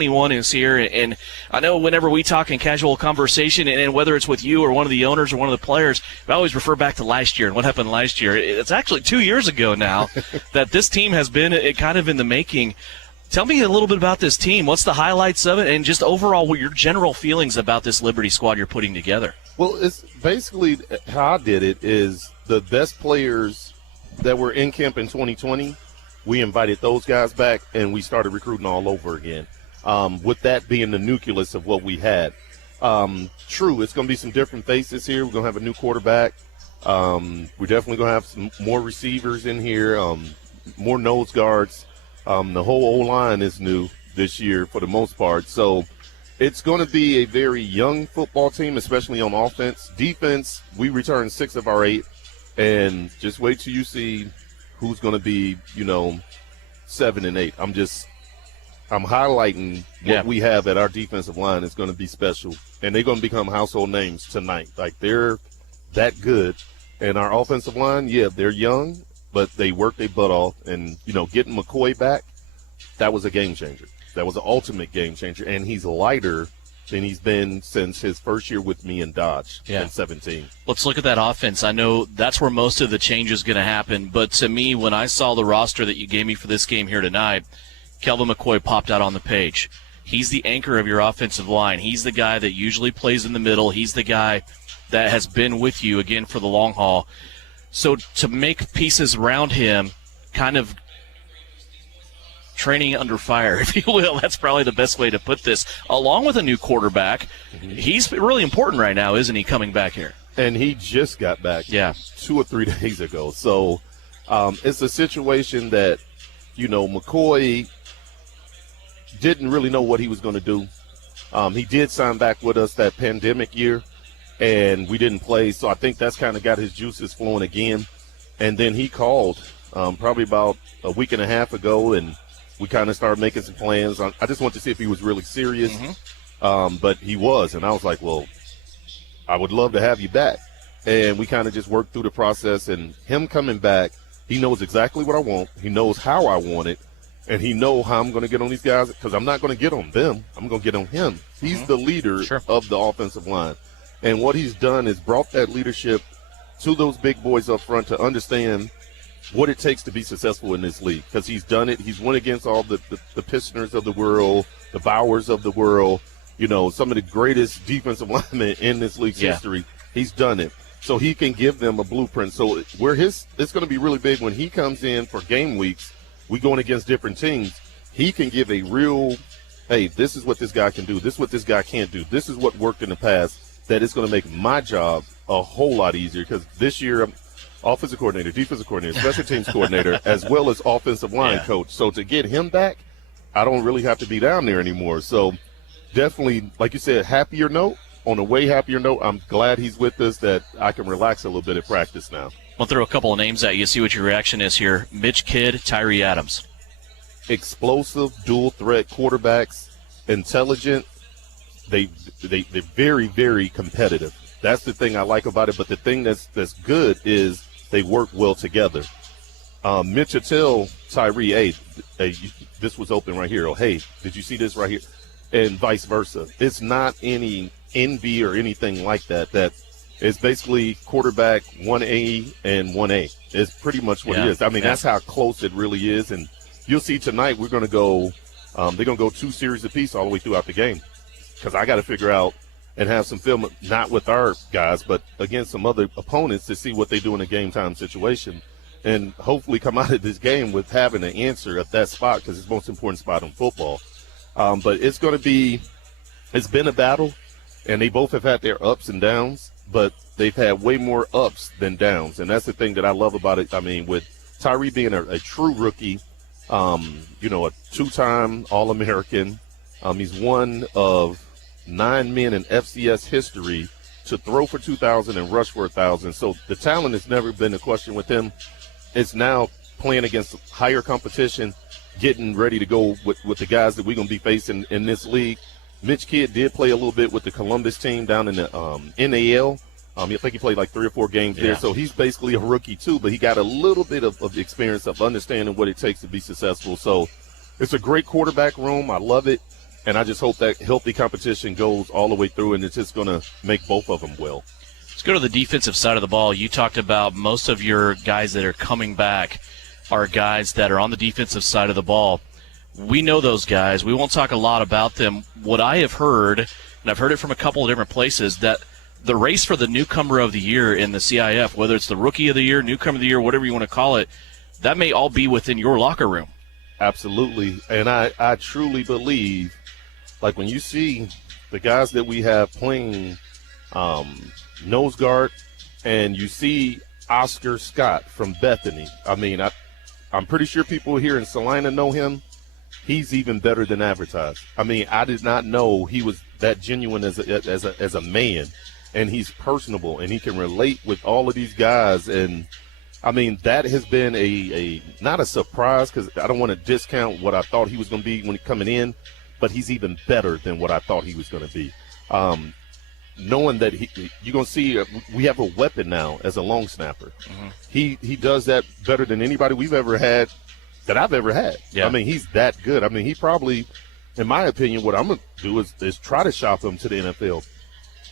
Anyone is here, and I know whenever we talk in casual conversation, and whether it's with you or one of the owners or one of the players, I always refer back to last year and what happened last year. It's actually 2 years ago now that this team has been kind of in the making. Tell me a little bit about this team. What's the highlights of it, and just overall what your general feelings about this Liberty squad you're putting together? Well, it's basically how I did it is the best players that were in camp in 2020, we invited those guys back, and we started recruiting all over again. With that being the nucleus of what we had. True, it's going to be some different faces here. We're going to have a new quarterback. We're definitely going to have some more receivers in here, more nose guards. The whole O-line is new this year for the most part. So it's going to be a very young football team, especially on offense. Defense, we returned 6 of our 8. And just wait till you see who's going to be, 7 and 8. I'm highlighting what we have at our defensive line is going to be special, and they're going to become household names tonight. Like, they're that good. And our offensive line, they're young, but they work their butt off. And, getting McCoy back, that was a game changer. That was an ultimate game changer. And he's lighter than he's been since his first year with me in Dodge in 17. Let's look at that offense. I know that's where most of the change is going to happen, but to me, when I saw the roster that you gave me for this game here tonight, Kelvin McCoy popped out on the page. He's the anchor of your offensive line. He's the guy that usually plays in the middle. He's the guy that has been with you, again, for the long haul. So to make pieces around him, kind of training under fire, if you will, that's probably the best way to put this, along with a new quarterback. He's really important right now, isn't he, coming back here? And he just got back 2 or 3 days ago. So it's a situation that, McCoy didn't really know what he was going to do. He did sign back with us that pandemic year, and we didn't play. So I think that's kind of got his juices flowing again. And then he called probably about a week and a half ago, and we kind of started making some plans. I just wanted to see if he was really serious, but he was. And I was like, well, I would love to have you back. And we kind of just worked through the process. And him coming back, he knows exactly what I want. He knows how I want it. And he knows how I'm going to get on these guys, because I'm not going to get on them. I'm going to get on him. He's the leader of the offensive line. And what he's done is brought that leadership to those big boys up front to understand what it takes to be successful in this league, because he's done it. He's went against all the Pistoners of the world, the Bowers of the world, some of the greatest defensive linemen in this league's history. He's done it. So he can give them a blueprint. So it's going to be really big when he comes in for game weeks. We going against different teams. He can give a real, hey, this is what this guy can do. This is what this guy can't do. This is what worked in the past. That is going to make my job a whole lot easier, because this year I'm offensive coordinator, defensive coordinator, special teams coordinator, as well as offensive line coach. So to get him back, I don't really have to be down there anymore. So definitely, like you said, happier note. On a way happier note, I'm glad he's with us, that I can relax a little bit at practice now. I'll throw a couple of names at you, see what your reaction is here. Mitch Kidd, Tyree Adams. Explosive, dual threat quarterbacks, intelligent. They're very, very competitive. That's the thing I like about it. But the thing that's good is they work well together. Mitch will tell Tyree, hey, this was open right here. Oh, hey, did you see this right here? And vice versa. It's not any envy or anything like that. That is basically quarterback 1A and 1A. It's pretty much what it is. I mean, that's how close it really is. And you'll see tonight we're going to go they're going to go 2 series apiece all the way throughout the game, because I got to figure out and have some film, not with our guys, but against some other opponents, to see what they do in a game-time situation, and hopefully come out of this game with having an answer at that spot, because it's the most important spot in football. But it's been a battle, and they both have had their ups and downs, but they've had way more ups than downs, and that's the thing that I love about it. I mean, with Tyree being a true rookie, a 2-time All-American, he's one of 9 men in FCS history to throw for 2,000 and rush for 1,000. So the talent has never been a question with him. It's now playing against higher competition, getting ready to go with the guys that we're going to be facing in this league. Mitch Kidd did play a little bit with the Columbus team down in the NAL. I think he played like 3 or 4 games there. So he's basically a rookie too, but he got a little bit of experience of understanding what it takes to be successful. So it's a great quarterback room. I love it. And I just hope that healthy competition goes all the way through, and it's just going to make both of them well. Let's go to the defensive side of the ball. You talked about most of your guys that are coming back are guys that are on the defensive side of the ball. We know those guys. We won't talk a lot about them. What I have heard, and I've heard it from a couple of different places, that the race for the newcomer of the year in the CIF, whether it's the rookie of the year, newcomer of the year, whatever you want to call it, that may all be within your locker room. Absolutely. And I truly believe, like when you see the guys that we have playing nose guard, and you see Oscar Scott from Bethany. I mean, I'm pretty sure people here in Salina know him. He's even better than advertised. I mean, I did not know he was that genuine as a man, and he's personable, and he can relate with all of these guys. And I mean, that has been a not a surprise, because I don't want to discount what I thought he was going to be when coming in, but he's even better than what I thought he was going to be. Knowing that you're going to see we have a weapon now as a long snapper. Mm-hmm. He does that better than anybody we've ever had, that I've ever had. Yeah. I mean, he's that good. I mean, he probably, in my opinion, what I'm going to do is try to shop him to the NFL,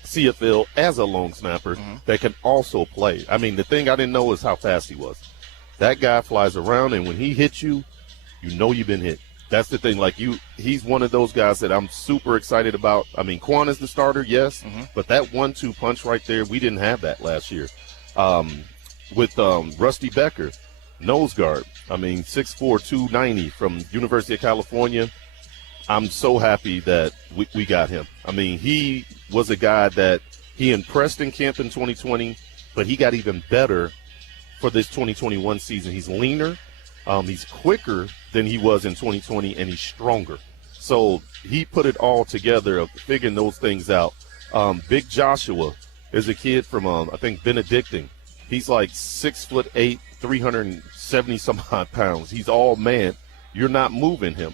CFL as a long snapper that can also play. I mean, the thing I didn't know is how fast he was. That guy flies around, and when he hits you, you know you've been hit. That's the thing. Like, he's one of those guys that I'm super excited about. I mean, Quan is the starter, yes, but that 1-2 punch right there, we didn't have that last year. With Rusty Becker, nose guard, I mean, 6'4", 290 from University of California. I'm so happy that we got him. I mean, he was a guy that he impressed in camp in 2020, but he got even better for this 2021 season. He's leaner. He's quicker than he was in 2020, and he's stronger. So he put it all together of figuring those things out. Big Joshua is a kid from, I think, Benedictine. He's like 6'8", 370-some-odd pounds. He's all man. You're not moving him.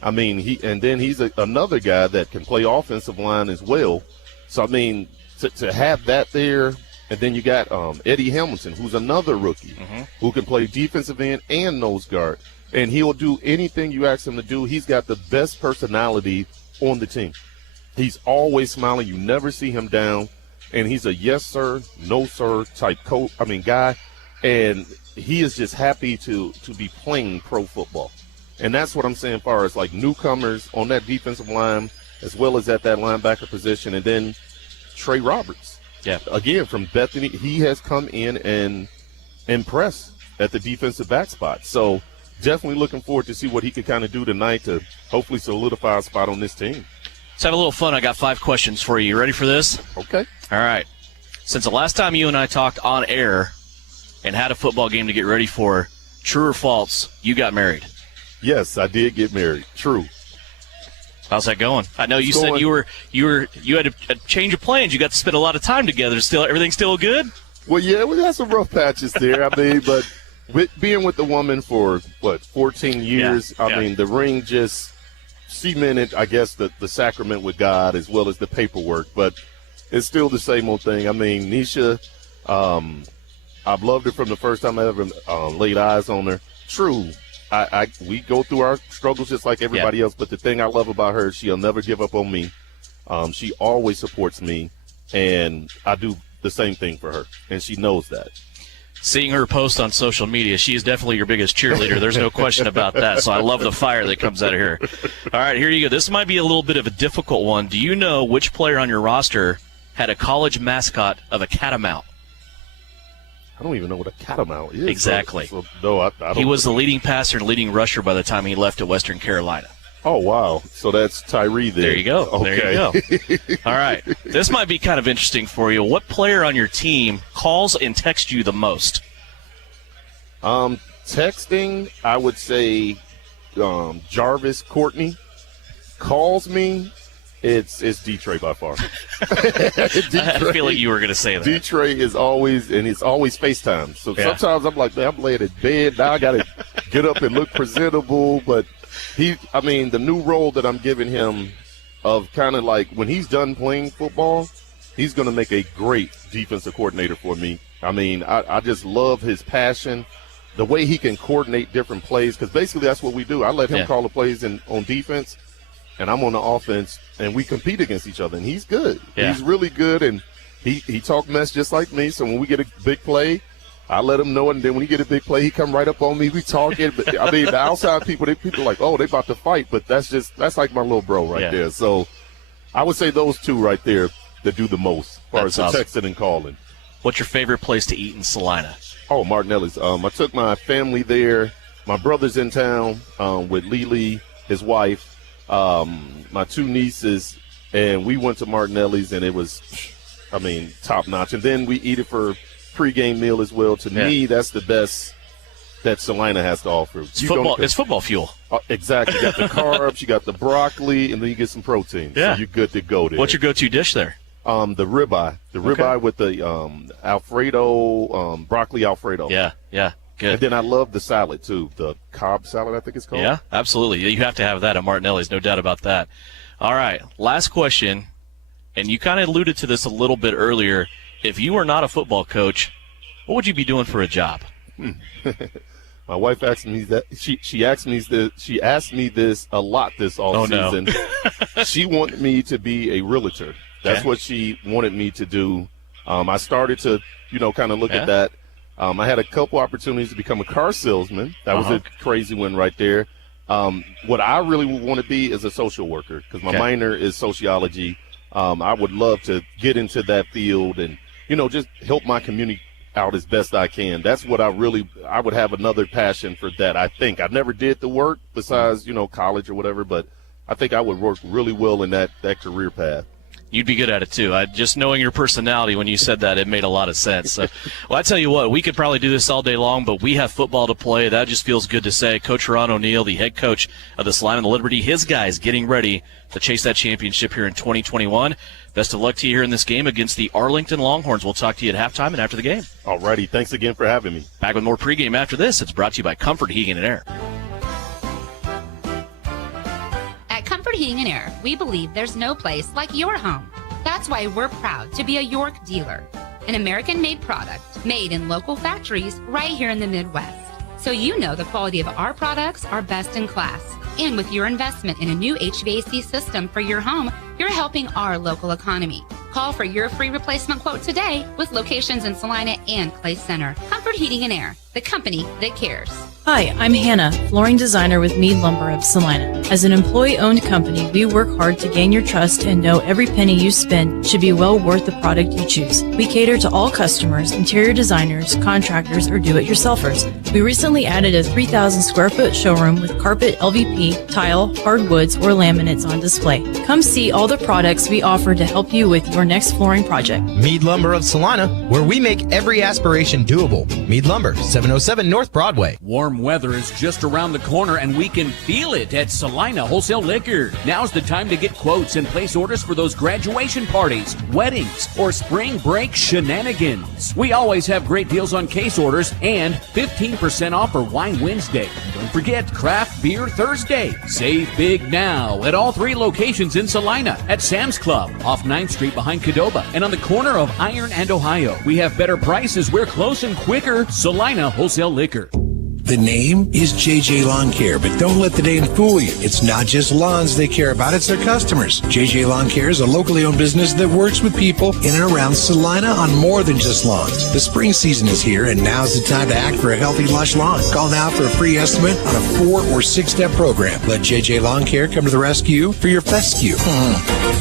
I mean, he's another guy that can play offensive line as well. So, I mean, to have that there. And then you got Eddie Hamilton, who's another rookie who can play defensive end and nose guard. And he'll do anything you ask him to do. He's got the best personality on the team. He's always smiling. You never see him down. And he's a yes, sir, no, sir type guy. And he is just happy to be playing pro football. And that's what I'm saying as far as, like, newcomers on that defensive line as well as at that linebacker position. And then Trey Roberts. Yeah. Again, from Bethany, he has come in and impressed at the defensive back spot. So definitely looking forward to see what he can kind of do tonight to hopefully solidify a spot on this team. Let's have a little fun. I got 5 questions for you. You ready for this? Okay. All right. Since the last time you and I talked on air and had a football game to get ready for, true or false, you got married? Yes, I did get married. True. How's that going? I know you said you had a change of plans. You got to spend a lot of time together. Everything still good? Well, yeah, we had some rough patches there. I mean, but being with the woman for 14 years. I mean, the ring just cemented, I guess, the sacrament with God as well as the paperwork. But it's still the same old thing. I mean, Nisha, I've loved her from the first time I ever laid eyes on her. True. We go through our struggles just like everybody else, but the thing I love about her is she'll never give up on me. She always supports me, and I do the same thing for her, and she knows that. Seeing her post on social media, she is definitely your biggest cheerleader. There's no question about that, so I love the fire that comes out of her. All right, here you go. This might be a little bit of a difficult one. Do you know which player on your roster had a college mascot of a catamount? I don't even know what a catamount is. Exactly. No, I don't. He was the leading passer and leading rusher by the time he left at Western Carolina. Oh, wow. So that's Tyree there. There you go. Okay. There you go. All right. This might be kind of interesting for you. What player on your team calls and texts you the most? Texting, I would say Jarvis Courtney. Calls me, it's D-Trey by far. I had a feeling you were going to say that. D-Trey is always, and it's always FaceTime. So sometimes I'm like, man, I'm laying in bed. Now I got to get up and look presentable. But the new role that I'm giving him of kind of like when he's done playing football, he's going to make a great defensive coordinator for me. I mean, I just love his passion, the way he can coordinate different plays, because basically that's what we do. I let him call the plays on defense. and I'm on the offense, and we compete against each other, and he's good. Yeah. He's really good, and he talk mess just like me. So when we get a big play, I let him know, and then when he get a big play, he come right up on me. We talk it. But I mean, the outside people are like, oh, they about to fight, but that's like my little bro right there. So I would say those two right there that do the most as far as the texting and calling. What's your favorite place to eat in Salina? Oh, Martinelli's. I took my family there. My brother's in town with Lily, his wife, my two nieces, and we went to Martinelli's, and it was, top notch. And then we eat it for pregame meal as well. To me, that's the best that Salina has to offer. It's football fuel. Exactly. You got the carbs, you got the broccoli, and then you get some protein. Yeah. So you're good to go there. What's your go-to dish there? The ribeye. The ribeye with the Alfredo, broccoli Alfredo. Yeah. Good. And then I love the salad, too. The Cobb salad, I think it's called. Yeah, absolutely. You have to have that at Martinelli's, no doubt about that. All right, last question, and you kind of alluded to this a little bit earlier. If you were not a football coach, what would you be doing for a job? My wife asked me that. She asked me this a lot this offseason. No. She wanted me to be a realtor. That's what she wanted me to do. I started to, kind of look at that. I had a couple opportunities to become a car salesman. That was a crazy one right there. What I really want to be is a social worker because my minor is sociology. I would love to get into that field and, just help my community out as best I can. That's what I would have another passion for that. I think I never did the work besides, college or whatever, but I think I would work really well in that career path. You'd be good at it, too. Just knowing your personality when you said that, it made a lot of sense. So, well, I tell you what, we could probably do this all day long, but we have football to play. That just feels good to say. Coach Ron O'Neill, the head coach of the Salina and the Liberty, his guys getting ready to chase that championship here in 2021. Best of luck to you here in this game against the Arlington Longhorns. We'll talk to you at halftime and after the game. All righty. Thanks again for having me. Back with more pregame after this. It's brought to you by Comfort Heating and Air. At Comfort Heating and Air, we believe there's no place like your home. That's why we're proud to be a York dealer, an American-made product made in local factories right here in the Midwest. So you know the quality of our products are best in class. And with your investment in a new HVAC system for your home, you're helping our local economy. Call for your free replacement quote today with locations in Salina and Clay Center. Comfort Heating and Air, the company that cares. Hi, I'm Hannah, flooring designer with Mead Lumber of Salina. As an employee-owned company, we work hard to gain your trust and know every penny you spend should be well worth the product you choose. We cater to all customers, interior designers, contractors, or do-it-yourselfers. We recently added a 3,000 square foot showroom with carpet, LVP, tile, hardwoods, or laminates on display. Come see all the products we offer to help you with your next flooring project. Mead Lumber of Salina, where we make every aspiration doable. Mead Lumber, 707 North Broadway. Warm weather is just around the corner, and we can feel it at Salina Wholesale Liquor. Now's the time to get quotes and place orders for those graduation parties, weddings, or spring break shenanigans. We always have great deals on case orders and 15% off for Wine Wednesday. Don't forget Craft Beer Thursday. Save big now at all 3 locations in Salina, at Sam's Club, off 9th Street behind Cadova, and on the corner of Iron and Ohio. We have better prices. We're close and quicker. Salina Wholesale Liquor. The name is JJ Lawn Care, but don't let the name fool you. It's not just lawns they care about, it's their customers. JJ Lawn Care is a locally owned business that works with people in and around Salina on more than just lawns. The spring season is here, and now's the time to act for a healthy, lush lawn. Call now for a free estimate on a 4 or 6-step program. Let JJ Lawn Care come to the rescue for your fescue.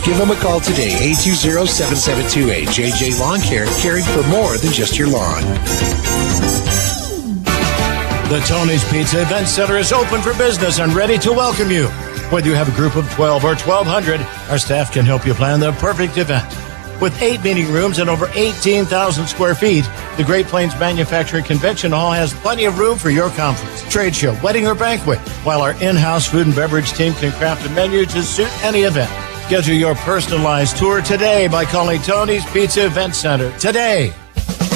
Give them a call today, 820-7728. JJ Lawn Care, caring for more than just your lawn. The Tony's Pizza Event Center is open for business and ready to welcome you. Whether you have a group of 12 or 1,200, our staff can help you plan the perfect event. With 8 meeting rooms and over 18,000 square feet, the Great Plains Manufacturing Convention Hall has plenty of room for your conference, trade show, wedding, or banquet, while our in-house food and beverage team can craft a menu to suit any event. Schedule your personalized tour today by calling Tony's Pizza Event Center today.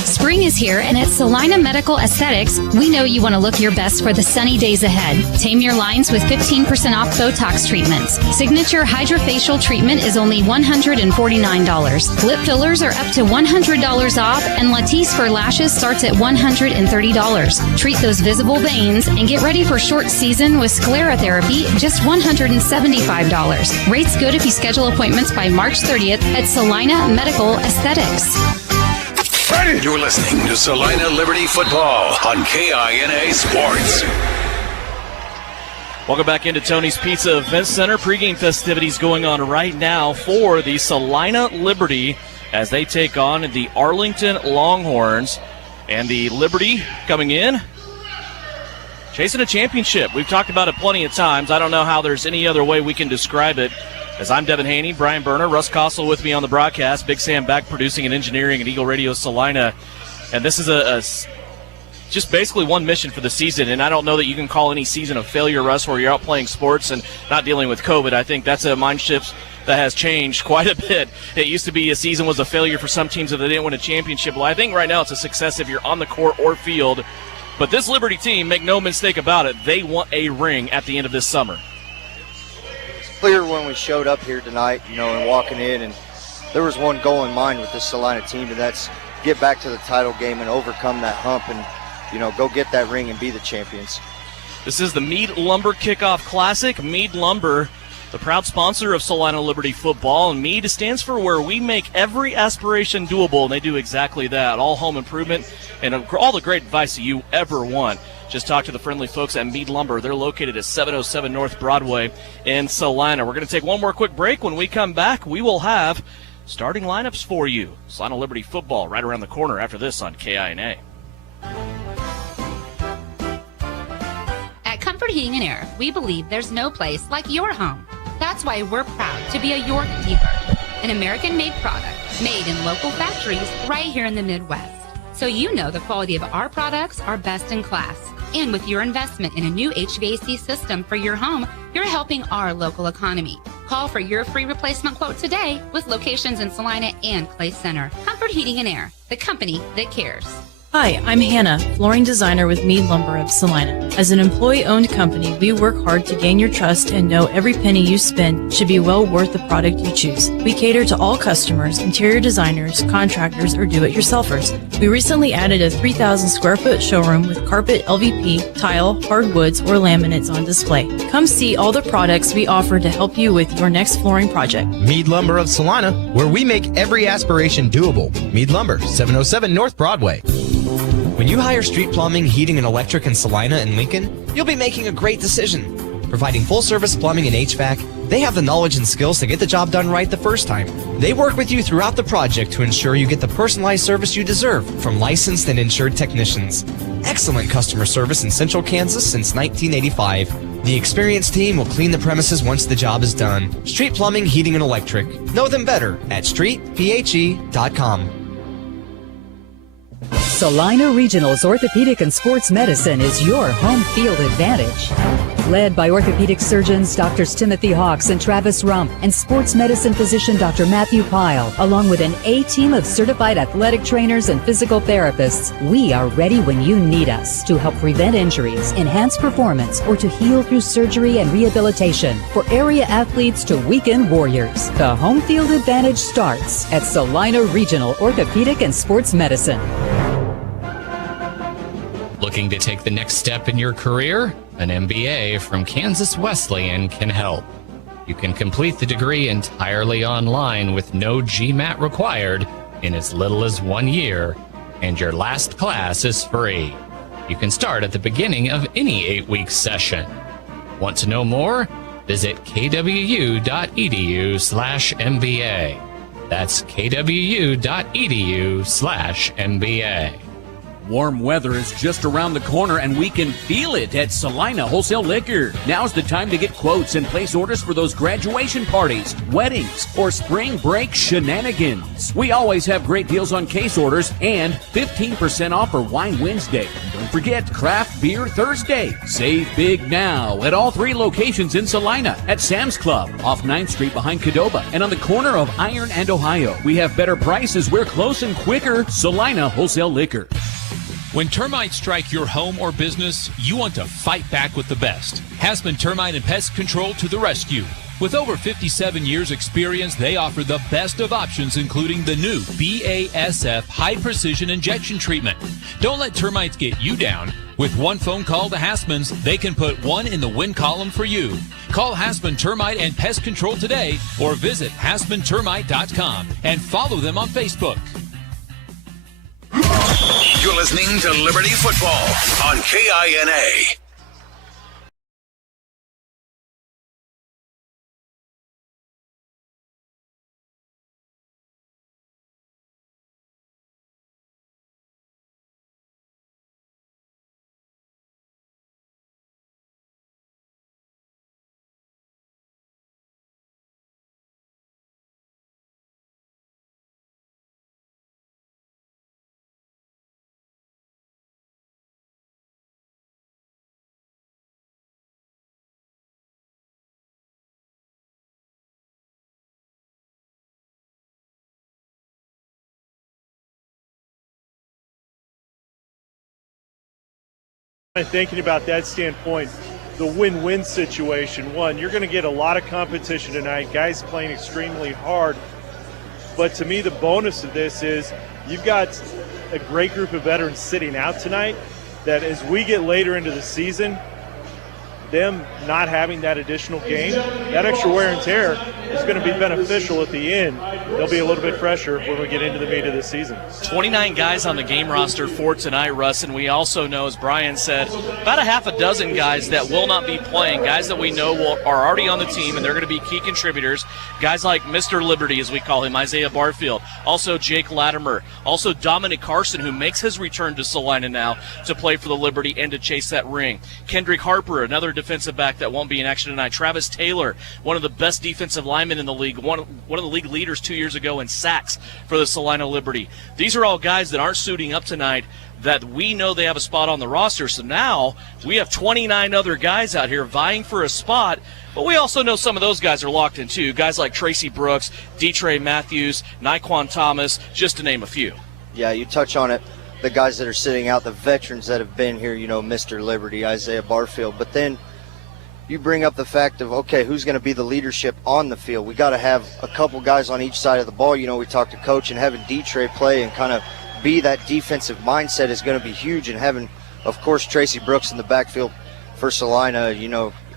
Spring is here, and at Salina Medical Aesthetics, we know you want to look your best for the sunny days ahead. Tame your lines with 15% off Botox treatments. Signature Hydrofacial treatment is only $149. Lip fillers are up to $100 off, and Latisse for lashes starts at $130. Treat those visible veins and get ready for short season with sclerotherapy, just $175. Rates good if you schedule appointments by March 30th at Salina Medical Aesthetics. You're listening to Salina Liberty Football on KINA Sports. Welcome back into Tony's Pizza Event Center. Pregame festivities going on right now for the Salina Liberty as they take on the Arlington Longhorns. And the Liberty coming in, chasing a championship. We've talked about it plenty of times. I don't know how there's any other way we can describe it. As I'm Devin Haney, Brian Berner, Russ Kossel with me on the broadcast, Big Sam back producing and engineering at Eagle Radio Salina. And this is just basically one mission for the season, and I don't know that you can call any season a failure, Russ, where you're out playing sports and not dealing with COVID. I think that's a mind shift that has changed quite a bit. It used to be a season was a failure for some teams if they didn't win a championship. Well, I think right now it's a success if you're on the court or field. But this Liberty team, make no mistake about it, they want a ring at the end of this summer. Clear when we showed up here tonight, and walking in, and there was one goal in mind with this Salina team, and that's get back to the title game and overcome that hump and, go get that ring and be the champions. This is the Meade Lumber Kickoff Classic. Meade Lumber, the proud sponsor of Salina Liberty football, and Meade stands for where we make every aspiration doable, and they do exactly that. All home improvement and all the great advice that you ever want. Just talk to the friendly folks at Meade Lumber. They're located at 707 North Broadway in Salina. We're going to take one more quick break. When we come back, we will have starting lineups for you. Salina Liberty football right around the corner after this on KINA. At Comfort Heating and Air, we believe there's no place like your home. That's why we're proud to be a York dealer, an American-made product made in local factories right here in the Midwest. So you know the quality of our products are best in class. And with your investment in a new HVAC system for your home, you're helping our local economy. Call for your free replacement quote today with locations in Salina and Clay Center. Comfort Heating and Air, the company that cares. Hi, I'm Hannah, flooring designer with Meade Lumber of Salina. As an employee-owned company, we work hard to gain your trust and know every penny you spend should be well worth the product you choose. We cater to all customers, interior designers, contractors, or do-it-yourselfers. We recently added a 3,000 square foot showroom with carpet, LVP, tile, hardwoods, or laminates on display. Come see all the products we offer to help you with your next flooring project. Meade Lumber of Salina, where we make every aspiration doable. Meade Lumber, 707 North Broadway. When you hire street plumbing, heating, and electric in Salina and Lincoln, you'll be making a great decision. Providing full-service plumbing and HVAC, they have the knowledge and skills to get the job done right the first time. They work with you throughout the project to ensure you get the personalized service you deserve from licensed and insured technicians. Excellent customer service in Central Kansas since 1985. The experienced team will clean the premises once the job is done. Street plumbing, heating, and electric. Know them better at streetphe.com. Salina Regional's Orthopedic and Sports Medicine is your home field advantage. Led by orthopedic surgeons Drs. Timothy Hawks and Travis Rump and sports medicine physician Dr. Matthew Pyle, along with an A-team of certified athletic trainers and physical therapists, we are ready when you need us to help prevent injuries, enhance performance, or to heal through surgery and rehabilitation. For area athletes to weekend warriors, the home field advantage starts at Salina Regional Orthopedic and Sports Medicine. Looking to take the next step in your career? An MBA from Kansas Wesleyan can help. You can complete the degree entirely online with no GMAT required in as little as 1 year, and your last class is free. You can start at the beginning of any 8-week session. Want to know more? Visit kwu.edu/MBA. That's kwu.edu/MBA. Warm weather is just around the corner, and we can feel it at Salina Wholesale Liquor. Now's the time to get quotes and place orders for those graduation parties, weddings, or spring break shenanigans. We always have great deals on case orders and 15% off for Wine Wednesday. And don't forget Craft Beer Thursday. Save big now at all 3 locations in Salina, at Sam's Club, off 9th Street behind Cadova, and on the corner of Iron and Ohio. We have better prices. We're close and quicker. Salina Wholesale Liquor. When termites strike your home or business, you want to fight back with the best. Hasman Termite and Pest Control to the rescue. With over 57 years experience, they offer the best of options, including the new BASF High Precision Injection Treatment. Don't let termites get you down. With one phone call to Hasman's, they can put one in the win column for you. Call Hasman Termite and Pest Control today or visit HasmanTermite.com and follow them on Facebook. You're listening to Liberty Football on KINA. Thinking about that standpoint, the win-win situation, one, you're going to get a lot of competition tonight, guys playing extremely hard. But to me, the bonus of this is you've got a great group of veterans sitting out tonight that as we get later into the season, them not having that additional game, that extra wear and tear is going to be beneficial at the end. They'll be a little bit fresher when we get into the meat of the season. 29 guys on the game roster for tonight, Russ, and we also know, as Brian said, about a half a dozen guys that will not be playing, guys that we know are already on the team, and they're going to be key contributors. Guys like Mr. Liberty, as we call him, Isaiah Barfield, also Jake Latimer, also Dominic Carson, who makes his return to Salina now to play for the Liberty and to chase that ring. Kendrick Harper, another defensive back that won't be in action tonight. Travis Taylor, one of the best defensive linemen in the league, one of the league leaders 2 years ago in sacks for the Salina Liberty. These are all guys that aren't suiting up tonight that we know they have a spot on the roster. So now we have 29 other guys out here vying for a spot, but we also know some of those guys are locked in too. Guys like Tracy Brooks, D-Trey Matthews, Naquan Thomas, just to name a few. Yeah, you touch on it. The guys that are sitting out, the veterans that have been here, Mr. Liberty, Isaiah Barfield. But then you bring up the fact of, okay, who's going to be the leadership on the field? We got to have a couple guys on each side of the ball. We talked to Coach, and having D-Trey play and kind of be that defensive mindset is going to be huge. And having, of course, Tracy Brooks in the backfield for Salina,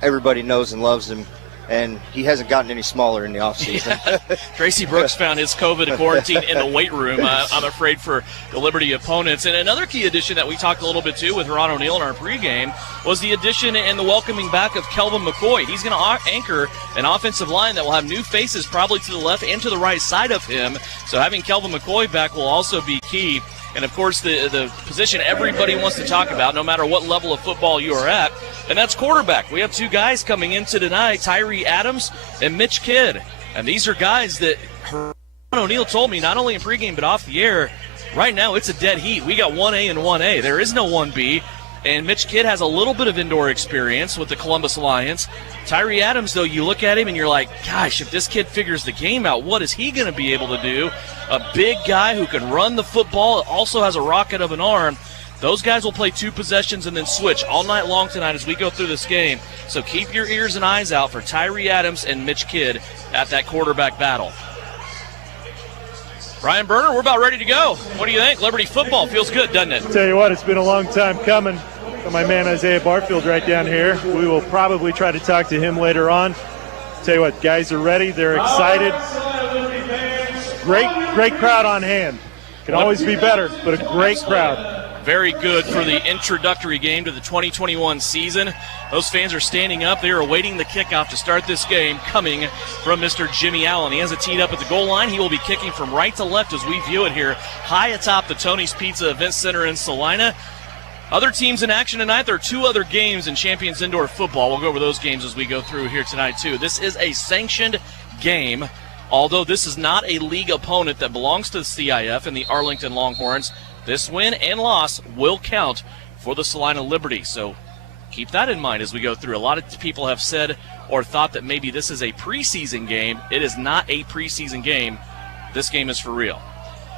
everybody knows and loves him. And he hasn't gotten any smaller in the offseason. Yeah. Tracy Brooks found his COVID quarantine in the weight room, I'm afraid, for the Liberty opponents. And another key addition that we talked a little bit to with Ron O'Neill in our pregame was the addition and the welcoming back of Kelvin McCoy. He's going to anchor an offensive line that will have new faces probably to the left and to the right side of him. So having Kelvin McCoy back will also be key. And, of course, the position everybody wants to talk about, no matter what level of football you are at, and that's quarterback. We have two guys coming into tonight, Tyree Adams and Mitch Kidd. And these are guys that Ron O'Neill told me, not only in pregame but off the air, right now it's a dead heat. We got 1A and 1A. There is no 1B. And Mitch Kidd has a little bit of indoor experience with the Columbus Alliance. Tyree Adams, though, you look at him and you're like, gosh, if this kid figures the game out, what is he going to be able to do? A big guy who can run the football, also has a rocket of an arm. Those guys will play two possessions and then switch all night long tonight as we go through this game. So keep your ears and eyes out for Tyree Adams and Mitch Kidd at that quarterback battle. Brian Berner, we're about ready to go. What do you think? Liberty football feels good, doesn't it? Tell you what, it's been a long time coming. My man Isaiah Barfield right down here. We will probably try to talk to him later on. Tell you what, guys are ready. They're excited. Great crowd on hand. Can always be better, but a great crowd. Very good for the introductory game to the 2021 season. Those fans are standing up. They are awaiting the kickoff to start this game, coming from Mr. Jimmy Allen. He has it teed up at the goal line. He will be kicking from right to left as we view it here, high atop the Tony's Pizza Event Center in Salina. Other teams in action tonight. There are 2 other games in Champions Indoor Football. We'll go over those games as we go through here tonight, too. This is a sanctioned game, although this is not a league opponent that belongs to the CIF and the Arlington Longhorns. This win and loss will count for the Salina Liberty, so keep that in mind as we go through. A lot of people have said or thought that maybe this is a preseason game. It is not a preseason game. This game is for real.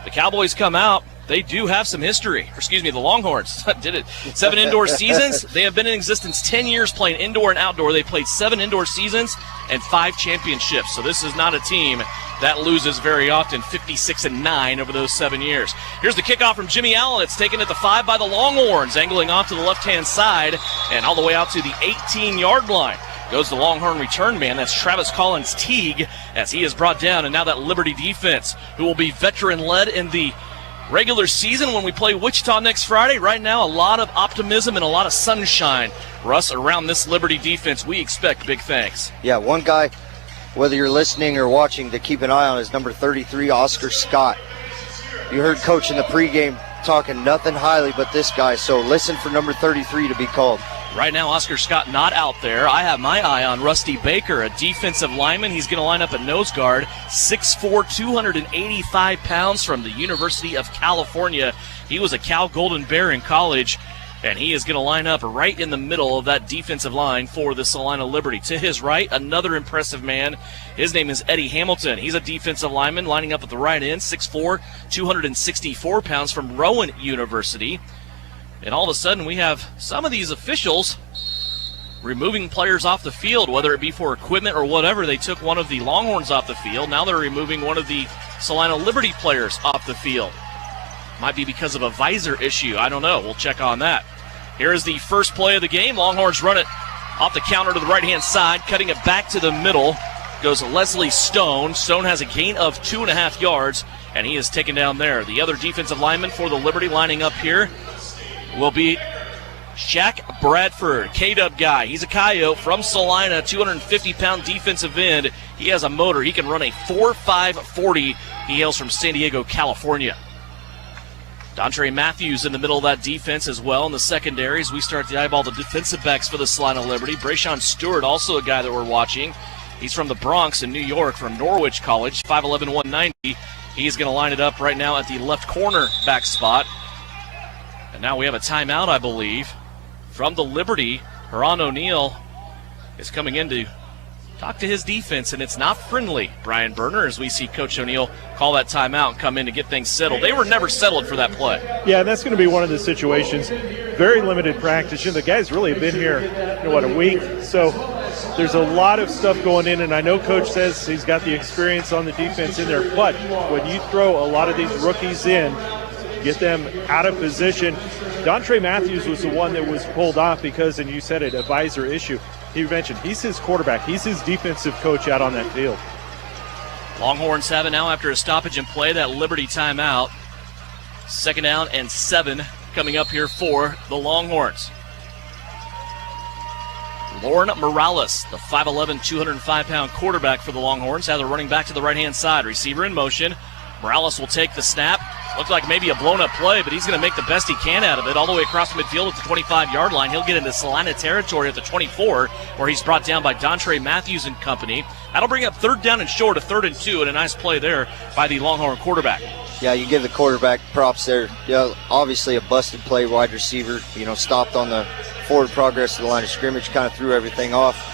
The Cowboys come out. They do have some history. The Longhorns did it. 7 indoor seasons. They have been in existence 10 years playing indoor and outdoor. They played 7 indoor seasons and 5 championships. So this is not a team that loses very often, 56-9 over those 7 years. Here's the kickoff from Jimmy Allen. It's taken at the 5 by the Longhorns, angling off to the left-hand side and all the way out to the 18-yard line. Goes the Longhorn return man. That's Travis Collins-Teague as he is brought down. And now that Liberty defense, who will be veteran-led in the regular season when we play Wichita next Friday. Right now, a lot of optimism and a lot of sunshine. Russ, around this Liberty defense, we expect big things. Yeah, one guy, whether you're listening or watching, to keep an eye on is number 33, Oscar Scott. You heard Coach in the pregame talking nothing highly but this guy, so listen for number 33 to be called. Right now, Oscar Scott not out there. I have my eye on Rusty Baker, a defensive lineman. He's going to line up at nose guard, 6'4", 285 pounds from the University of California. He was a Cal Golden Bear in college, and he is going to line up right in the middle of that defensive line for the Salina Liberty. To his right, another impressive man. His name is Eddie Hamilton. He's a defensive lineman lining up at the right end, 6'4", 264 pounds from Rowan University. And all of a sudden, we have some of these officials removing players off the field, whether it be for equipment or whatever. They took one of the Longhorns off the field. Now they're removing one of the Salina Liberty players off the field. Might be because of a visor issue. I don't know. We'll check on that. Here is the first play of the game. Longhorns run it off the counter to the right-hand side, cutting it back to the middle. Goes Leslie Stone. Stone has a gain of 2.5 yards, and he is taken down there. The other defensive lineman for the Liberty lining up here will be Shaq Bradford, K-Dub guy. He's a Coyote from Salina, 250-pound defensive end. He has a motor. He can run a 4.5 40. He hails from San Diego, California. Dontre Matthews in the middle of that defense as well in the secondaries. We start to eyeball the defensive backs for the Salina Liberty. Brayshawn Stewart, also a guy that we're watching. He's from the Bronx in New York, from Norwich College, 5'11", 190. He's going to line it up right now at the left corner back spot. And now we have a timeout, I believe, from the Liberty. Heron O'Neill is coming in to talk to his defense, and it's not friendly, Brian Berner, as we see Coach O'Neill call that timeout and come in to get things settled. They were never settled for that play. Yeah, and that's going to be one of the situations. Very limited practice. The guys really have been here, a week. So there's a lot of stuff going in, and I know Coach says he's got the experience on the defense in there, but when you throw a lot of these rookies in, get them out of position. Dontre Matthews was the one that was pulled off because, and you said it, a visor issue. He mentioned he's his quarterback. He's his defensive coach out on that field. Longhorns have it now after a stoppage in play, that Liberty timeout. 2nd down and 7 coming up here for the Longhorns. Lauren Morales, the 5'11", 205-pound quarterback for the Longhorns, has a running back to the right-hand side. Receiver in motion. Morales will take the snap. Looked like maybe a blown-up play, but he's going to make the best he can out of it all the way across the midfield at the 25-yard line. He'll get into Salina territory at the 24, where he's brought down by Dontre Matthews and company. That'll bring up 3rd down and short, a 3rd and 2, and a nice play there by the Longhorn quarterback. Yeah, you give the quarterback props there. Yeah, obviously a busted play, wide receiver, stopped on the forward progress of the line of scrimmage, kind of threw everything off.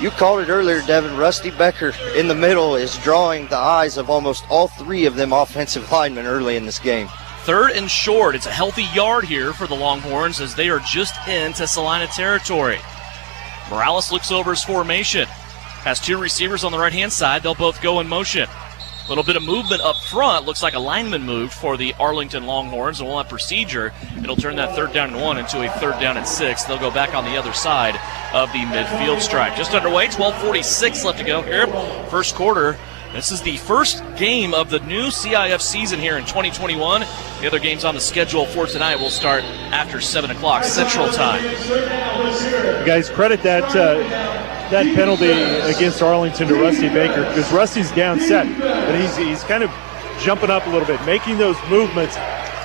You called it earlier, Devin. Rusty Becker in the middle is drawing the eyes of almost all 3 of them offensive linemen early in this game. 3rd and short. It's a healthy yard here for the Longhorns as they are just into Salina territory. Morales looks over his formation. Has 2 receivers on the right-hand side. They'll both go in motion. A little bit of movement up front. Looks like a lineman moved for the Arlington Longhorns, and we'll have procedure. It'll turn that 3rd down and 1 into a 3rd down and 6. They'll go back on the other side of the midfield stripe. Just underway, 12:46 left to go here. First quarter. This is the first game of the new CIF season here in 2021. The other games on the schedule for tonight will start after 7 o'clock Central Time. Guys, credit that penalty against Arlington to Rusty Baker, because Rusty's down set, but he's kind of jumping up a little bit, making those movements.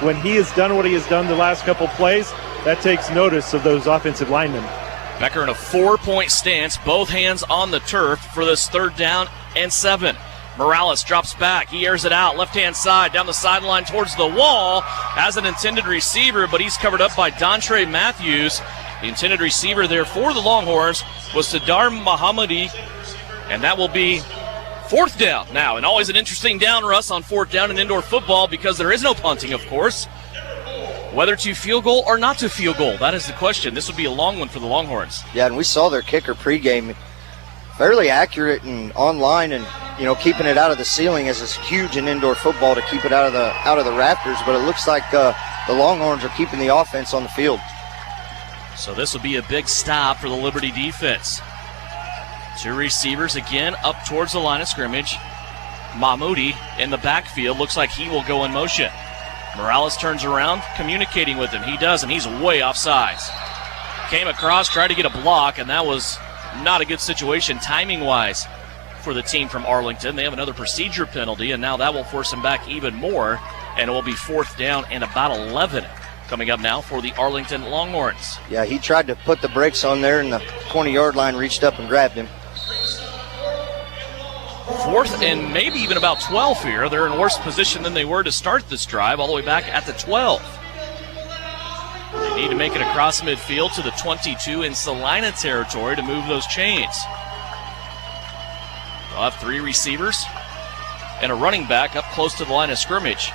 When he has done what he has done the last couple plays, that takes notice of those offensive linemen. Becker in a 4-point stance, both hands on the turf for this 3rd down and 7. Morales drops back. He airs it out, left-hand side, down the sideline towards the wall. Has an intended receiver, but he's covered up by Dontre Matthews. The intended receiver there for the Longhorns was Sadar Mohammadi, and that will be 4th down now. And always an interesting down, Russ, on 4th down in indoor football, because there is no punting, of course. Whether to field goal or not to field goal, that is the question. This would be a long one for the Longhorns. Yeah, and we saw their kicker pregame, fairly accurate and online, and keeping it out of the ceiling is huge in indoor football to keep it out of the rafters. But it looks like the Longhorns are keeping the offense on the field. So this will be a big stop for the Liberty defense. 2 receivers again up towards the line of scrimmage. Mahmoudi in the backfield, looks like he will go in motion. Morales turns around, communicating with him. He does, and he's way offsides. Came across, tried to get a block, and that was not a good situation timing-wise for the team from Arlington. They have another procedure penalty, and now that will force him back even more, and it will be 4th down and about 11 coming up now for the Arlington Longhorns. Yeah, he tried to put the brakes on there, and the 20-yard line reached up and grabbed him. 4th and maybe even about 12 here. They're in worse position than they were to start this drive, all the way back at the 12. They need to make it across midfield to the 22 in Salina territory to move those chains. They'll have 3 receivers and a running back up close to the line of scrimmage.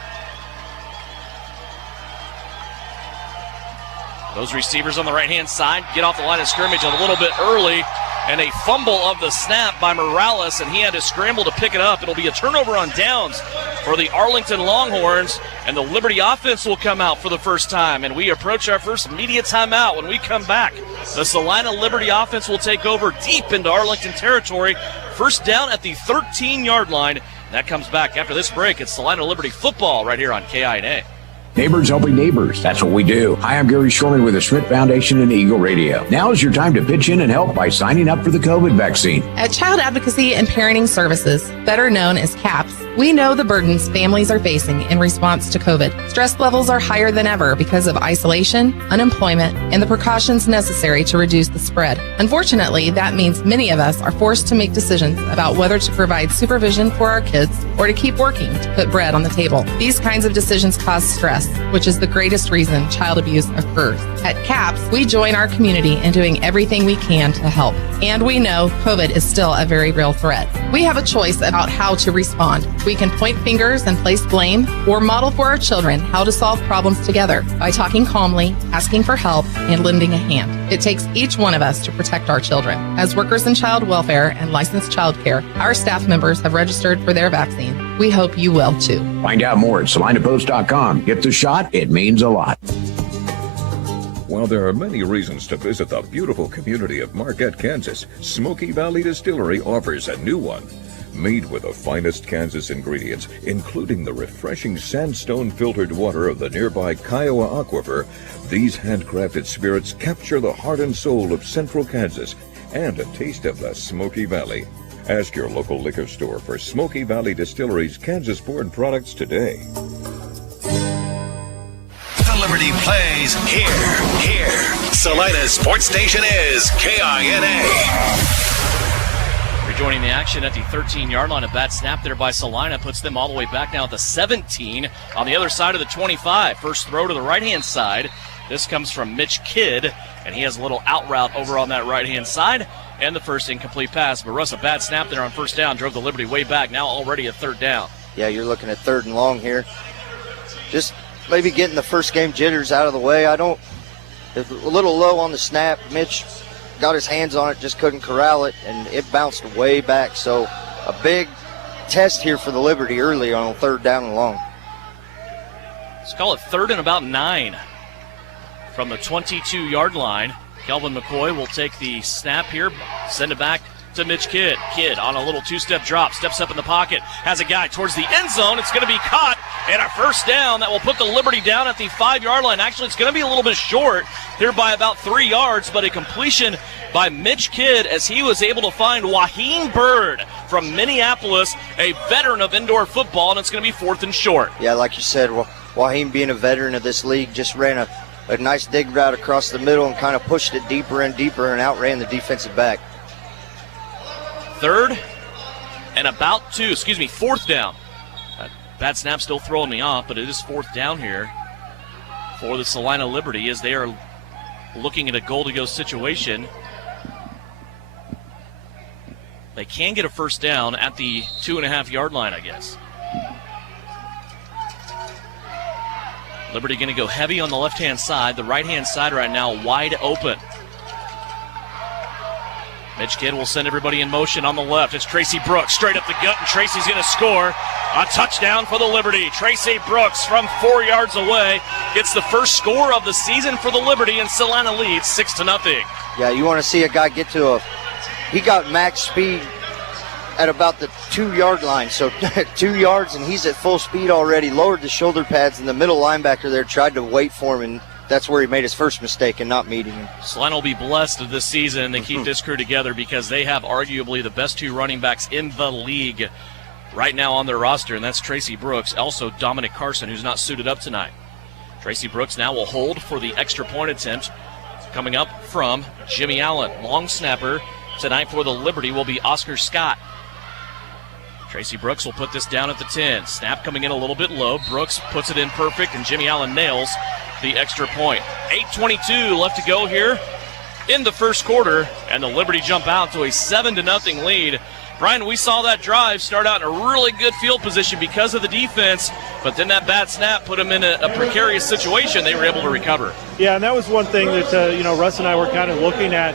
Those receivers on the right-hand side get off the line of scrimmage a little bit early, and a fumble of the snap by Morales, and he had to scramble to pick it up. It'll be a turnover on downs for the Arlington Longhorns, and the Liberty offense will come out for the first time, and we approach our first media timeout. When we come back, the Salina Liberty offense will take over deep into Arlington territory. First down at the 13-yard line. And that comes back after this break. It's Salina Liberty football right here on KINA. Neighbors helping neighbors. That's what we do. Hi, I'm Gary Shorman with the Schmidt Foundation and Eagle Radio. Now is your time to pitch in and help by signing up for the COVID vaccine. At Child Advocacy and Parenting Services, better known as CAPS, we know the burdens families are facing in response to COVID. Stress levels are higher than ever because of isolation, unemployment, and the precautions necessary to reduce the spread. Unfortunately, that means many of us are forced to make decisions about whether to provide supervision for our kids or to keep working to put bread on the table. These kinds of decisions cause stress, which is the greatest reason child abuse occurs. At CAPS, we join our community in doing everything we can to help. And we know COVID is still a very real threat. We have a choice about how to respond. We can point fingers and place blame, or model for our children how to solve problems together by talking calmly, asking for help, and lending a hand. It takes each one of us to protect our children. As workers in child welfare and licensed child care, our staff members have registered for their vaccine. We hope you will too. Find out more at salinapost.com. Get the shot. It means a lot. While there are many reasons to visit the beautiful community of Marquette, Kansas, Smoky Valley Distillery offers a new one. Made with the finest Kansas ingredients, including the refreshing sandstone filtered water of the nearby Kiowa Aquifer, these handcrafted spirits capture the heart and soul of central Kansas and a taste of the Smoky Valley. Ask your local liquor store for Smoky Valley Distillery's Kansas-born products today. The Liberty plays here. Salina's sports station is KINA. Rejoining the action at the 13-yard line. A bad snap there by Salina puts them all the way back now at the 17 on the other side of the 25. First throw to the right-hand side. This comes from Mitch Kidd, and he has a little out route over on that right-hand side. And the first incomplete pass. But Russ, a bad snap there on first down. Drove the Liberty way back. Now already a 3rd down. Yeah, you're looking at 3rd and long here. Just maybe getting the first game jitters out of the way. It's a little low on the snap. Mitch got his hands on it, just couldn't corral it, and it bounced way back. So a big test here for the Liberty early on 3rd down and long. Let's call it 3rd and about 9 from the 22-yard line. Kelvin McCoy will take the snap here, send it back to Mitch Kidd. Kidd on a little two-step drop, steps up in the pocket, has a guy towards the end zone. It's going to be caught, and a first down that will put the Liberty down at the 5-yard line. Actually, it's going to be a little bit short here by about 3 yards, but a completion by Mitch Kidd as he was able to find Waheem Bird from Minneapolis, a veteran of indoor football, and it's going to be 4th and short. Yeah, like you said, Waheem being a veteran of this league just ran a nice dig route across the middle and kind of pushed it deeper and deeper and outran the defensive back. 3rd and about 2, 4th down. Bad snap still throwing me off, but it is 4th down here for the Salina Liberty as they are looking at a goal-to-go situation. They can get a first down at the 2.5-yard line, I guess. Liberty going to go heavy on the left-hand side. The right-hand side right now wide open. Mitch Kidd will send everybody in motion on the left. It's Tracy Brooks straight up the gut, and Tracy's going to score a touchdown for the Liberty. Tracy Brooks from 4 yards away gets the first score of the season for the Liberty, and Salina leads 6-0. Yeah, you want to see a guy get to he got max speed at about the 2-yard line. So 2 yards, and he's at full speed already. Lowered the shoulder pads, and the middle linebacker there tried to wait for him, and that's where he made his first mistake in not meeting him. Salina will be blessed this season. They keep this crew together because they have arguably the best 2 running backs in the league right now on their roster, and that's Tracy Brooks, also Dominic Carson, who's not suited up tonight. Tracy Brooks now will hold for the extra point attempt coming up from Jimmy Allen. Long snapper tonight for the Liberty will be Oscar Scott. Tracy Brooks will put this down at the 10. Snap coming in a little bit low. Brooks puts it in perfect, and Jimmy Allen nails the extra point. 8:22 left to go here in the first quarter, and the Liberty jump out to a 7-0 lead. Brian, we saw that drive start out in a really good field position because of the defense, but then that bad snap put them in a precarious situation. They were able to recover. Yeah, and that was one thing that Russ and I were kind of looking at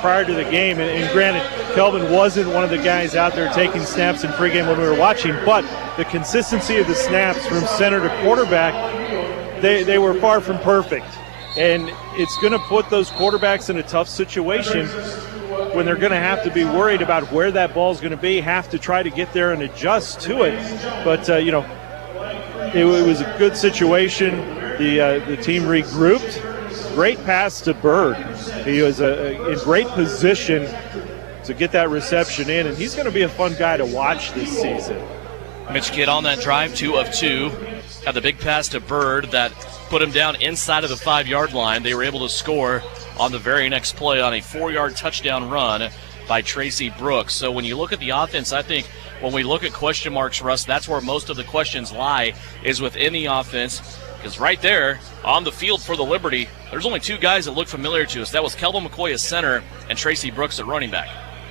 prior to the game, and granted, Kelvin wasn't one of the guys out there taking snaps in pregame when we were watching, but the consistency of the snaps from center to quarterback, they were far from perfect. And it's going to put those quarterbacks in a tough situation when they're going to have to be worried about where that ball is going to be, have to try to get there and adjust to it. But, it was a good situation. The team regrouped. Great pass to Bird. He was in great position to get that reception in, and he's going to be a fun guy to watch this season. Mitch Kidd on that drive, 2 of 2. Had the big pass to Bird that put him down inside of the 5-yard line. They were able to score on the very next play on a 4-yard touchdown run by Tracy Brooks. So when you look at the offense, I think when we look at question marks, Russ, that's where most of the questions lie, is within the offense. Because right there on the field for the Liberty, there's only 2 guys that look familiar to us. That was Kelvin McCoy as center and Tracy Brooks at running back.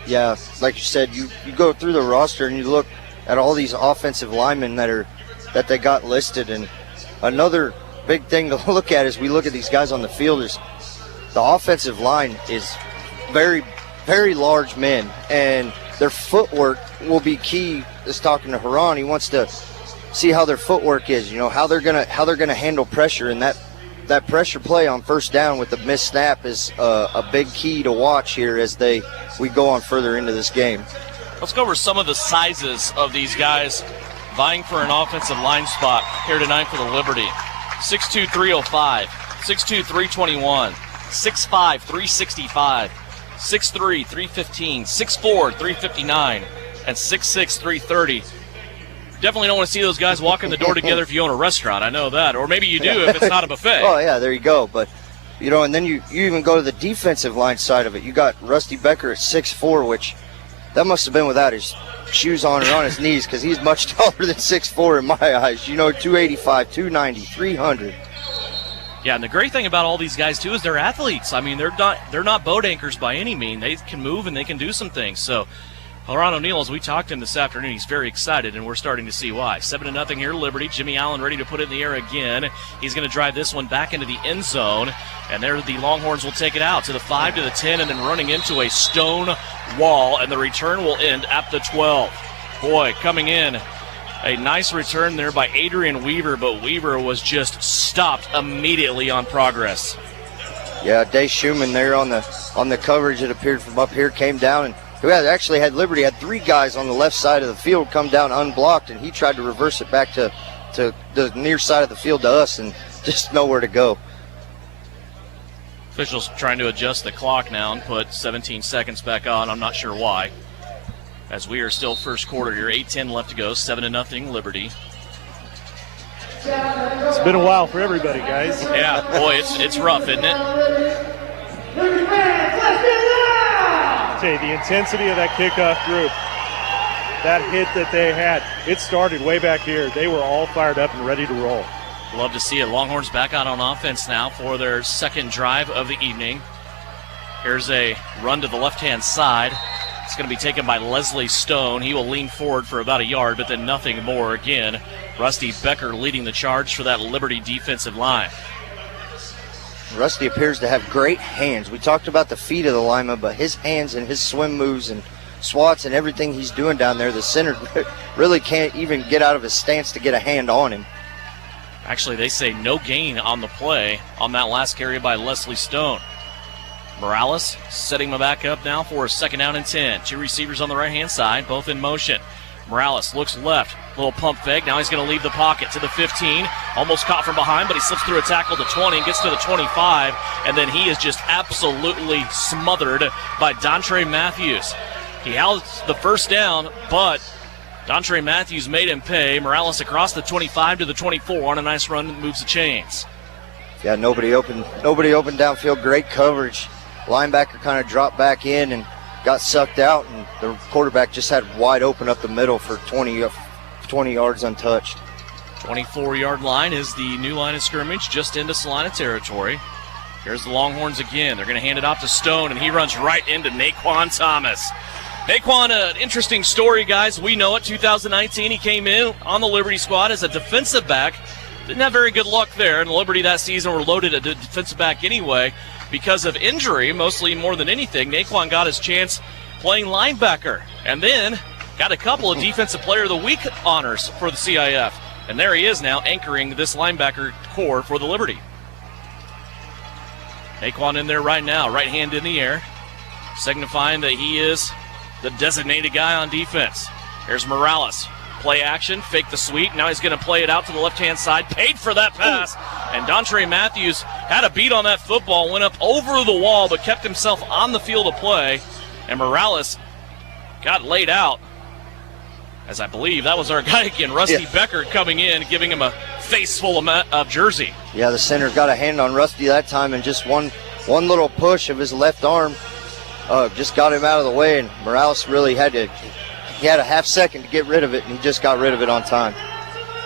Yeah, like you said, you go through the roster and you look at all these offensive linemen that they got listed. And another big thing to look at as we look at these guys on the field is the offensive line is very, very large men, and their footwork will be key. Just talking to Haran, he wants to see how their footwork is, how they're gonna handle pressure, and that pressure play on first down with the missed snap is a big key to watch here as we go on further into this game. Let's go over some of the sizes of these guys vying for an offensive line spot here tonight for the Liberty. 6'2", 305, 6'2", 321, 6'5", 365, 6'3", 315, 6'4", 359, and 6'6", 330. Definitely don't want to see those guys walk in the door together if you own a restaurant. I know that. Or maybe you do if it's not a buffet. Oh, yeah, there you go. But, and then you even go to the defensive line side of it. You got Rusty Becker at 6'4", which that must have been without his shoes on and on his knees, because he's much taller than 6'4" in my eyes. 285, 290, 300. Yeah, and the great thing about all these guys, too, is they're athletes. I mean, they're not boat anchors by any means. They can move and they can do some things. So, Haran O'Neal, as we talked to him this afternoon, he's very excited, and we're starting to see why. 7-0 here, Liberty. Jimmy Allen ready to put it in the air again. He's going to drive this one back into the end zone, and there the Longhorns will take it out to the 5, to the 10, and then running into a stone wall, and the return will end at the 12. Boy, coming in, a nice return there by Adrian Weaver, but Weaver was just stopped immediately on progress. Yeah, Dave Schumann there on the coverage, it appeared from up here, came down and who actually had Liberty, had 3 guys on the left side of the field come down unblocked, and he tried to reverse it back to the near side of the field to us, and just nowhere to go. Officials trying to adjust the clock now and put 17 seconds back on. I'm not sure why. As we are still first quarter here, 8:10 left to go, 7-0 Liberty. It's been a while for everybody, guys. Yeah, boy, it's rough, isn't it? Say the intensity of that kickoff group, that hit that they had, it started way back here. They were all fired up and ready to roll. Love to see it. Longhorns back out on offense now for their second drive of the evening. Here's a run to the left-hand side. It's going to be taken by Leslie Stone. He will lean forward for about a yard, but then nothing more again. Rusty Becker leading the charge for that Liberty defensive line. Rusty appears to have great hands. We talked about the feet of the lineman, but his hands and his swim moves and swats and everything he's doing down there, the center really can't even get out of his stance to get a hand on him. Actually, they say no gain on the play on that last carry by Leslie Stone. Morales setting him back up now for a 2nd down and 10. 2 receivers on the right-hand side, both in motion. Morales looks left, little pump fake. Now he's going to leave the pocket to the 15. Almost caught from behind, but he slips through a tackle to 20 and gets to the 25. And then he is just absolutely smothered by Dontre Matthews. He held the first down, but Dontre Matthews made him pay. Morales across the 25 to the 24 on a nice run that moves the chains. Yeah, nobody open downfield. Great coverage. Linebacker kind of dropped back in and got sucked out, and the quarterback just had wide open up the middle for 20 yards untouched. 24-yard line is the new line of scrimmage just into Salina territory. Here's the Longhorns again. They're going to hand it off to Stone, and he runs right into Naquan Thomas. Naquan, an interesting story, guys. We know it. 2019, he came in on the Liberty squad as a defensive back. Didn't have very good luck there, and Liberty that season were loaded at a defensive back anyway. Because of injury, mostly more than anything, Naquan got his chance playing linebacker, and then got a couple of Defensive Player of the Week honors for the CIF. And there he is now anchoring this linebacker core for the Liberty. Naquan in there right now, right hand in the air, signifying that he is the designated guy on defense. Here's Morales. Play action, fake the sweep. Now he's going to play it out to the left-hand side. Paid for that pass. And Dontre Matthews had a beat on that football, went up over the wall, but kept himself on the field of play. And Morales got laid out, as I believe that was our guy again, Rusty Becker, coming in, giving him a face full of jersey. Yeah, the center got a hand on Rusty that time, and just one little push of his left arm just got him out of the way, and Morales really had a half second to get rid of it, and he just got rid of it on time.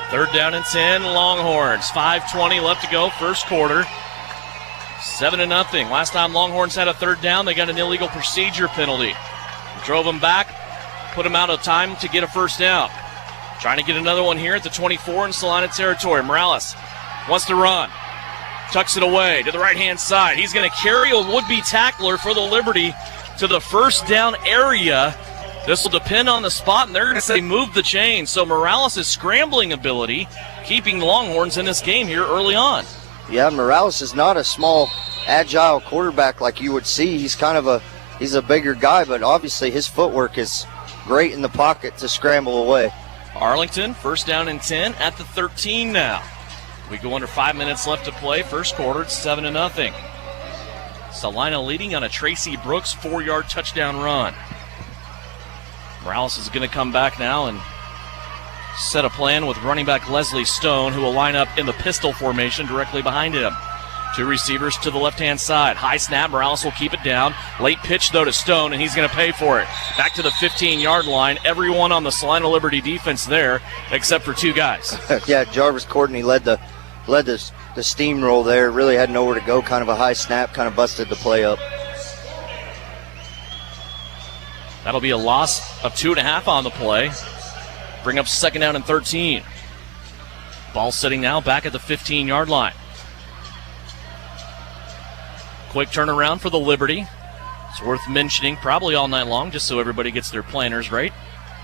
3rd down and 10, Longhorns. 5:20 left to go, first quarter. 7-0. Last time Longhorns had a 3rd down, they got an illegal procedure penalty. Drove them back, put them out of time to get a 1st down. Trying to get another one here at the 24 in Salina territory. Morales wants to run. Tucks it away to the right-hand side. He's going to carry a would-be tackler for the Liberty to the 1st down area. This will depend on the spot, and they're going to say move the chain. So Morales' scrambling ability keeping the Longhorns in this game here early on. Yeah, Morales is not a small, agile quarterback like you would see. He's he's a bigger guy, but obviously his footwork is great in the pocket to scramble away. Arlington, 1st down and 10 at the 13 now. We go under 5 minutes left to play. First quarter, it's 7-0. Salina leading on a Tracy Brooks 4-yard touchdown run. Morales is going to come back now and set a plan with running back Leslie Stone, who will line up in the pistol formation directly behind him. 2 receivers to the left-hand side. High snap, Morales will keep it down. Late pitch, though, to Stone, and he's going to pay for it. Back to the 15-yard line. Everyone on the Salina Liberty defense there, except for 2 guys. Yeah, Jarvis Courtney led the steamroll there. Really had nowhere to go. Kind of a high snap, kind of busted the play up. That'll be a loss of 2.5 on the play. Bring up 2nd down and 13. Ball sitting now back at the 15-yard line. Quick turnaround for the Liberty. It's worth mentioning probably all night long just so everybody gets their planners right.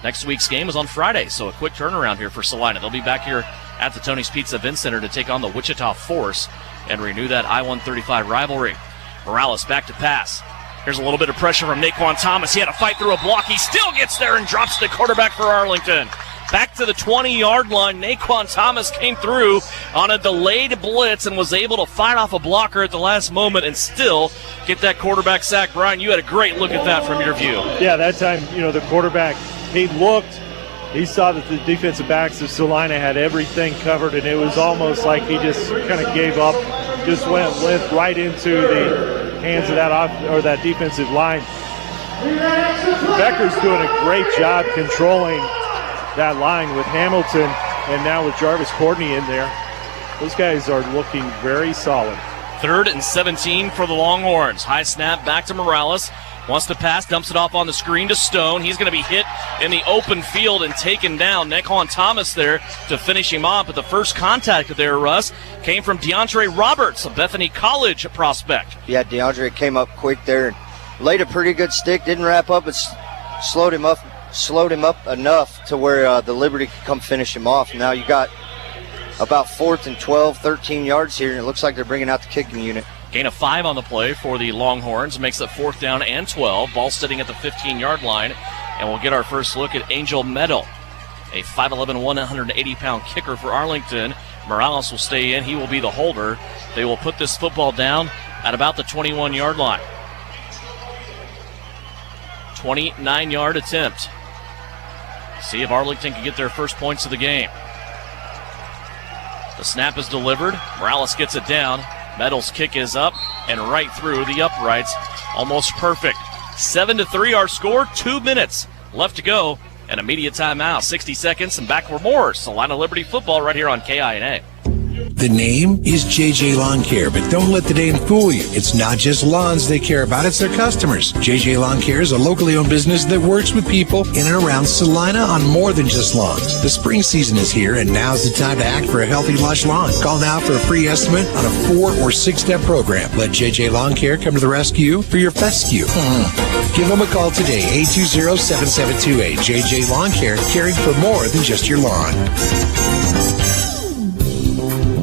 Next week's game is on Friday, so a quick turnaround here for Salina. They'll be back here at the Tony's Pizza Event Center to take on the Wichita Force and renew that I-135 rivalry. Morales back to pass. Here's a little bit of pressure from Naquan Thomas. He had to fight through a block. He still gets there and drops the quarterback for Arlington. Back to the 20-yard line. Naquan Thomas came through on a delayed blitz and was able to fight off a blocker at the last moment and still get that quarterback sack. Brian, you had a great look at that from your view. Yeah, that time, the quarterback, he saw that the defensive backs of Salina had everything covered, and it was almost like he just kind of gave up, just went right into the hands of that defensive line. Becker's doing a great job controlling that line with Hamilton, and now with Jarvis Courtney in there. Those guys are looking very solid. 3rd and 17 for the Longhorns. High snap back to Morales. Wants to pass, dumps it off on the screen to Stone. He's going to be hit in the open field and taken down. Naquan Thomas there to finish him off. But the first contact there, Russ, came from DeAndre Roberts, a Bethany College prospect. Yeah, DeAndre came up quick there and laid a pretty good stick. Didn't wrap up, but slowed him up enough to where the Liberty could come finish him off. Now you got about 4th and 12, 13 yards here, and it looks like they're bringing out the kicking unit. Gain of 5 on the play for the Longhorns. Makes it 4th down and 12. Ball sitting at the 15-yard line. And we'll get our first look at Angel Medal, a 5'11", 180-pound kicker for Arlington. Morales will stay in. He will be the holder. They will put this football down at about the 21-yard line. 29-yard attempt. See if Arlington can get their first points of the game. The snap is delivered. Morales gets it down. Medal's kick is up and right through the uprights. Almost perfect. 7-3 our score. 2 minutes left to go. An immediate timeout. 60 seconds and back for more Salina Liberty football right here on KINA. The name is JJ Lawn Care, but don't let the name fool you. It's not just lawns they care about, it's their customers. JJ Lawn Care is a locally owned business that works with people in and around Salina on more than just lawns. The spring season is here, and now's the time to act for a healthy, lush lawn. Call now for a free estimate on a 4 or 6-step program. Let JJ Lawn Care come to the rescue for your fescue. Give them a call today, 820-7728. JJ Lawn Care, caring for more than just your lawn.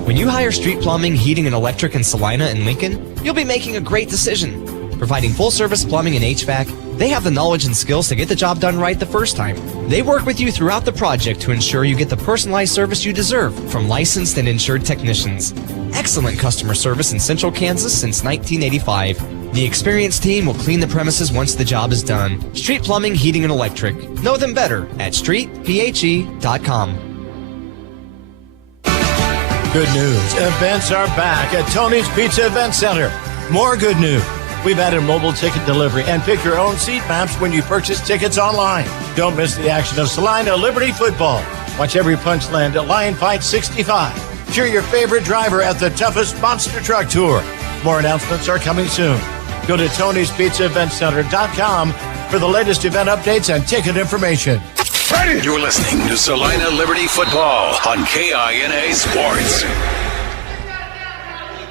When you hire street plumbing, heating, and electric in Salina and Lincoln, you'll be making a great decision. Providing full-service plumbing and HVAC, they have the knowledge and skills to get the job done right the first time. They work with you throughout the project to ensure you get the personalized service you deserve from licensed and insured technicians. Excellent customer service in Central Kansas since 1985. The experienced team will clean the premises once the job is done. Street Plumbing, Heating, and Electric. Know them better at streetphe.com. Good news. Events are back at Tony's Pizza Event Center. More good news. We've added mobile ticket delivery and pick your own seat maps when you purchase tickets online. Don't miss the action of Salina Liberty football. Watch every punch land at Lion Fight 65. Cheer your favorite driver at the toughest monster truck tour. More announcements are coming soon. Go to Tony'sPizzaEventCenter.com for the latest event updates and ticket information. You're listening to Salina Liberty football on KINA Sports.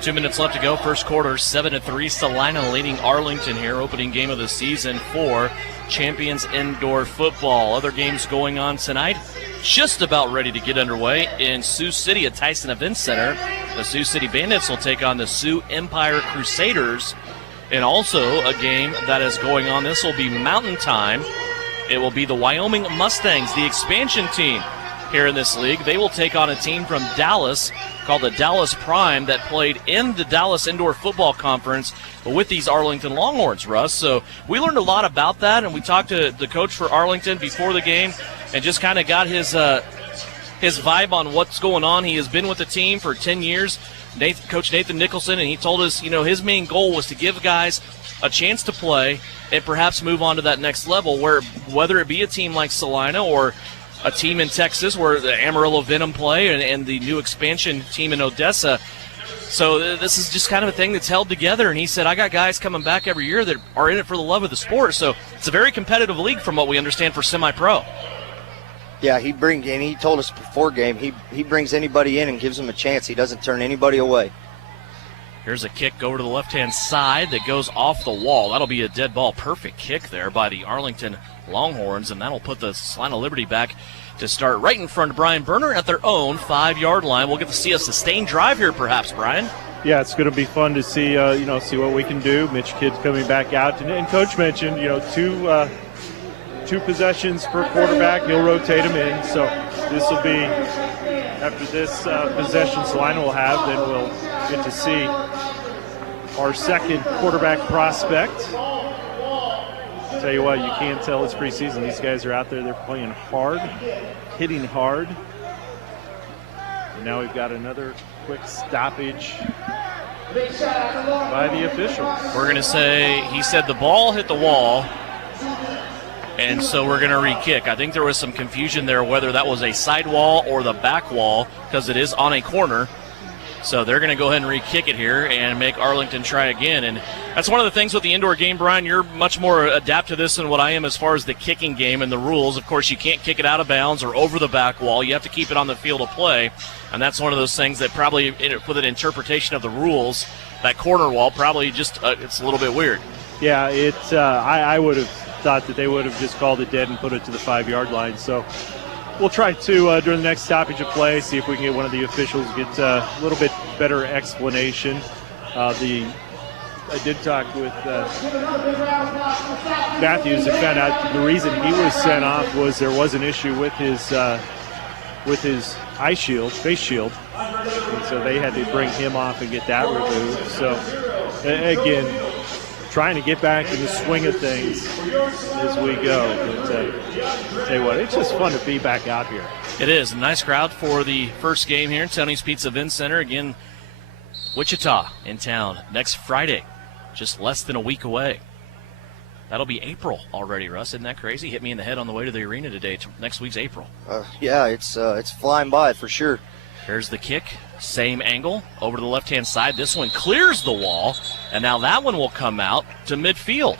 2 minutes left to go. First quarter, 7-3. Salina leading Arlington here. Opening game of the season for Champions Indoor Football. Other games going on tonight. Just about ready to get underway in Sioux City at Tyson Event Center. The Sioux City Bandits will take on the Sioux Empire Crusaders. And also a game that is going on. This will be Mountain Time. It will be the Wyoming Mustangs, the expansion team here in this league. They will take on a team from Dallas called the Dallas Prime that played in the Dallas Indoor Football Conference with these Arlington Longhorns, Russ. So we learned a lot about that, and we talked to the coach for Arlington before the game and just kind of got his vibe on what's going on. He has been with the team for 10 years, Coach Nathan Nicholson, and he told us, his main goal was to give guys a chance to play and perhaps move on to that next level, where whether it be a team like Salina or a team in Texas where the Amarillo Venom play and the new expansion team in Odessa. So this is just kind of a thing that's held together. And he said, I got guys coming back every year that are in it for the love of the sport. So it's a very competitive league from what we understand for semi-pro. Yeah, and he told us before game, he brings anybody in and gives them a chance. He doesn't turn anybody away. Here's a kick over to the left-hand side that goes off the wall. That'll be a dead ball. Perfect kick there by the Arlington Longhorns, and that'll put the Salina Liberty back to start right in front of Brian Berner at their own 5-yard line. We'll get to see a sustained drive here perhaps, Brian. Yeah, it's going to be fun to see, see what we can do. Mitch Kidd coming back out. And Coach mentioned, two possessions per quarterback. He'll rotate them in. So this will be, after this possession Salina will have, then we'll get to see our second quarterback prospect. Tell you what, you can't tell it's preseason. These guys are out there. They're playing hard, hitting hard. And now we've got another quick stoppage by the officials. We're going to say he said the ball hit the wall, and so we're going to re-kick. I think there was some confusion there whether that was a side wall or the back wall because it is on a corner. So they're going to go ahead and re-kick it here and make Arlington try again. And that's one of the things with the indoor game, Brian. You're much more adept to this than what I am as far as the kicking game and the rules. Of course, you can't kick it out of bounds or over the back wall. You have to keep it on the field of play. And that's one of those things that probably, with an interpretation of the rules, that corner wall probably just it's a little bit weird. Yeah, I would have thought that they would have just called it dead and put it to the 5-yard line. So we'll try to, during the next stoppage of play, see if we can get one of the officials, get a little bit better explanation. I did talk with Matthews and found out the reason he was sent off was there was an issue with his eye shield, face shield. And so they had to bring him off and get that removed. So, again, trying to get back in the swing of things as we go. But tell you what, it's just fun to be back out here. It is. A nice crowd for the first game here at Tony's Pizza Event Center. Again, Wichita in town next Friday, just less than a week away. That'll be April already, Russ. Isn't that crazy? Hit me in the head on the way to the arena today. Next week's April. Yeah, it's flying by for sure. Here's the kick. Same angle over to the left-hand side. This one clears the wall, and now that one will come out to midfield.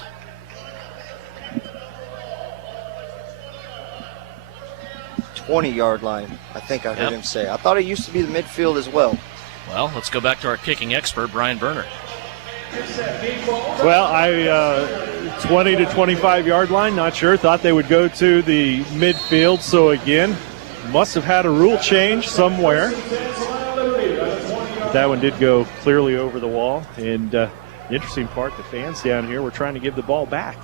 "20-yard line," I think I heard him say. I thought it used to be the midfield as well. Well, let's go back to our kicking expert, Brian Berner. Well, 20 to 25-yard line, not sure. Thought they would go to the midfield. So, again, must have had a rule change somewhere. That one did go clearly over the wall. And the interesting part, the fans down here were trying to give the ball back.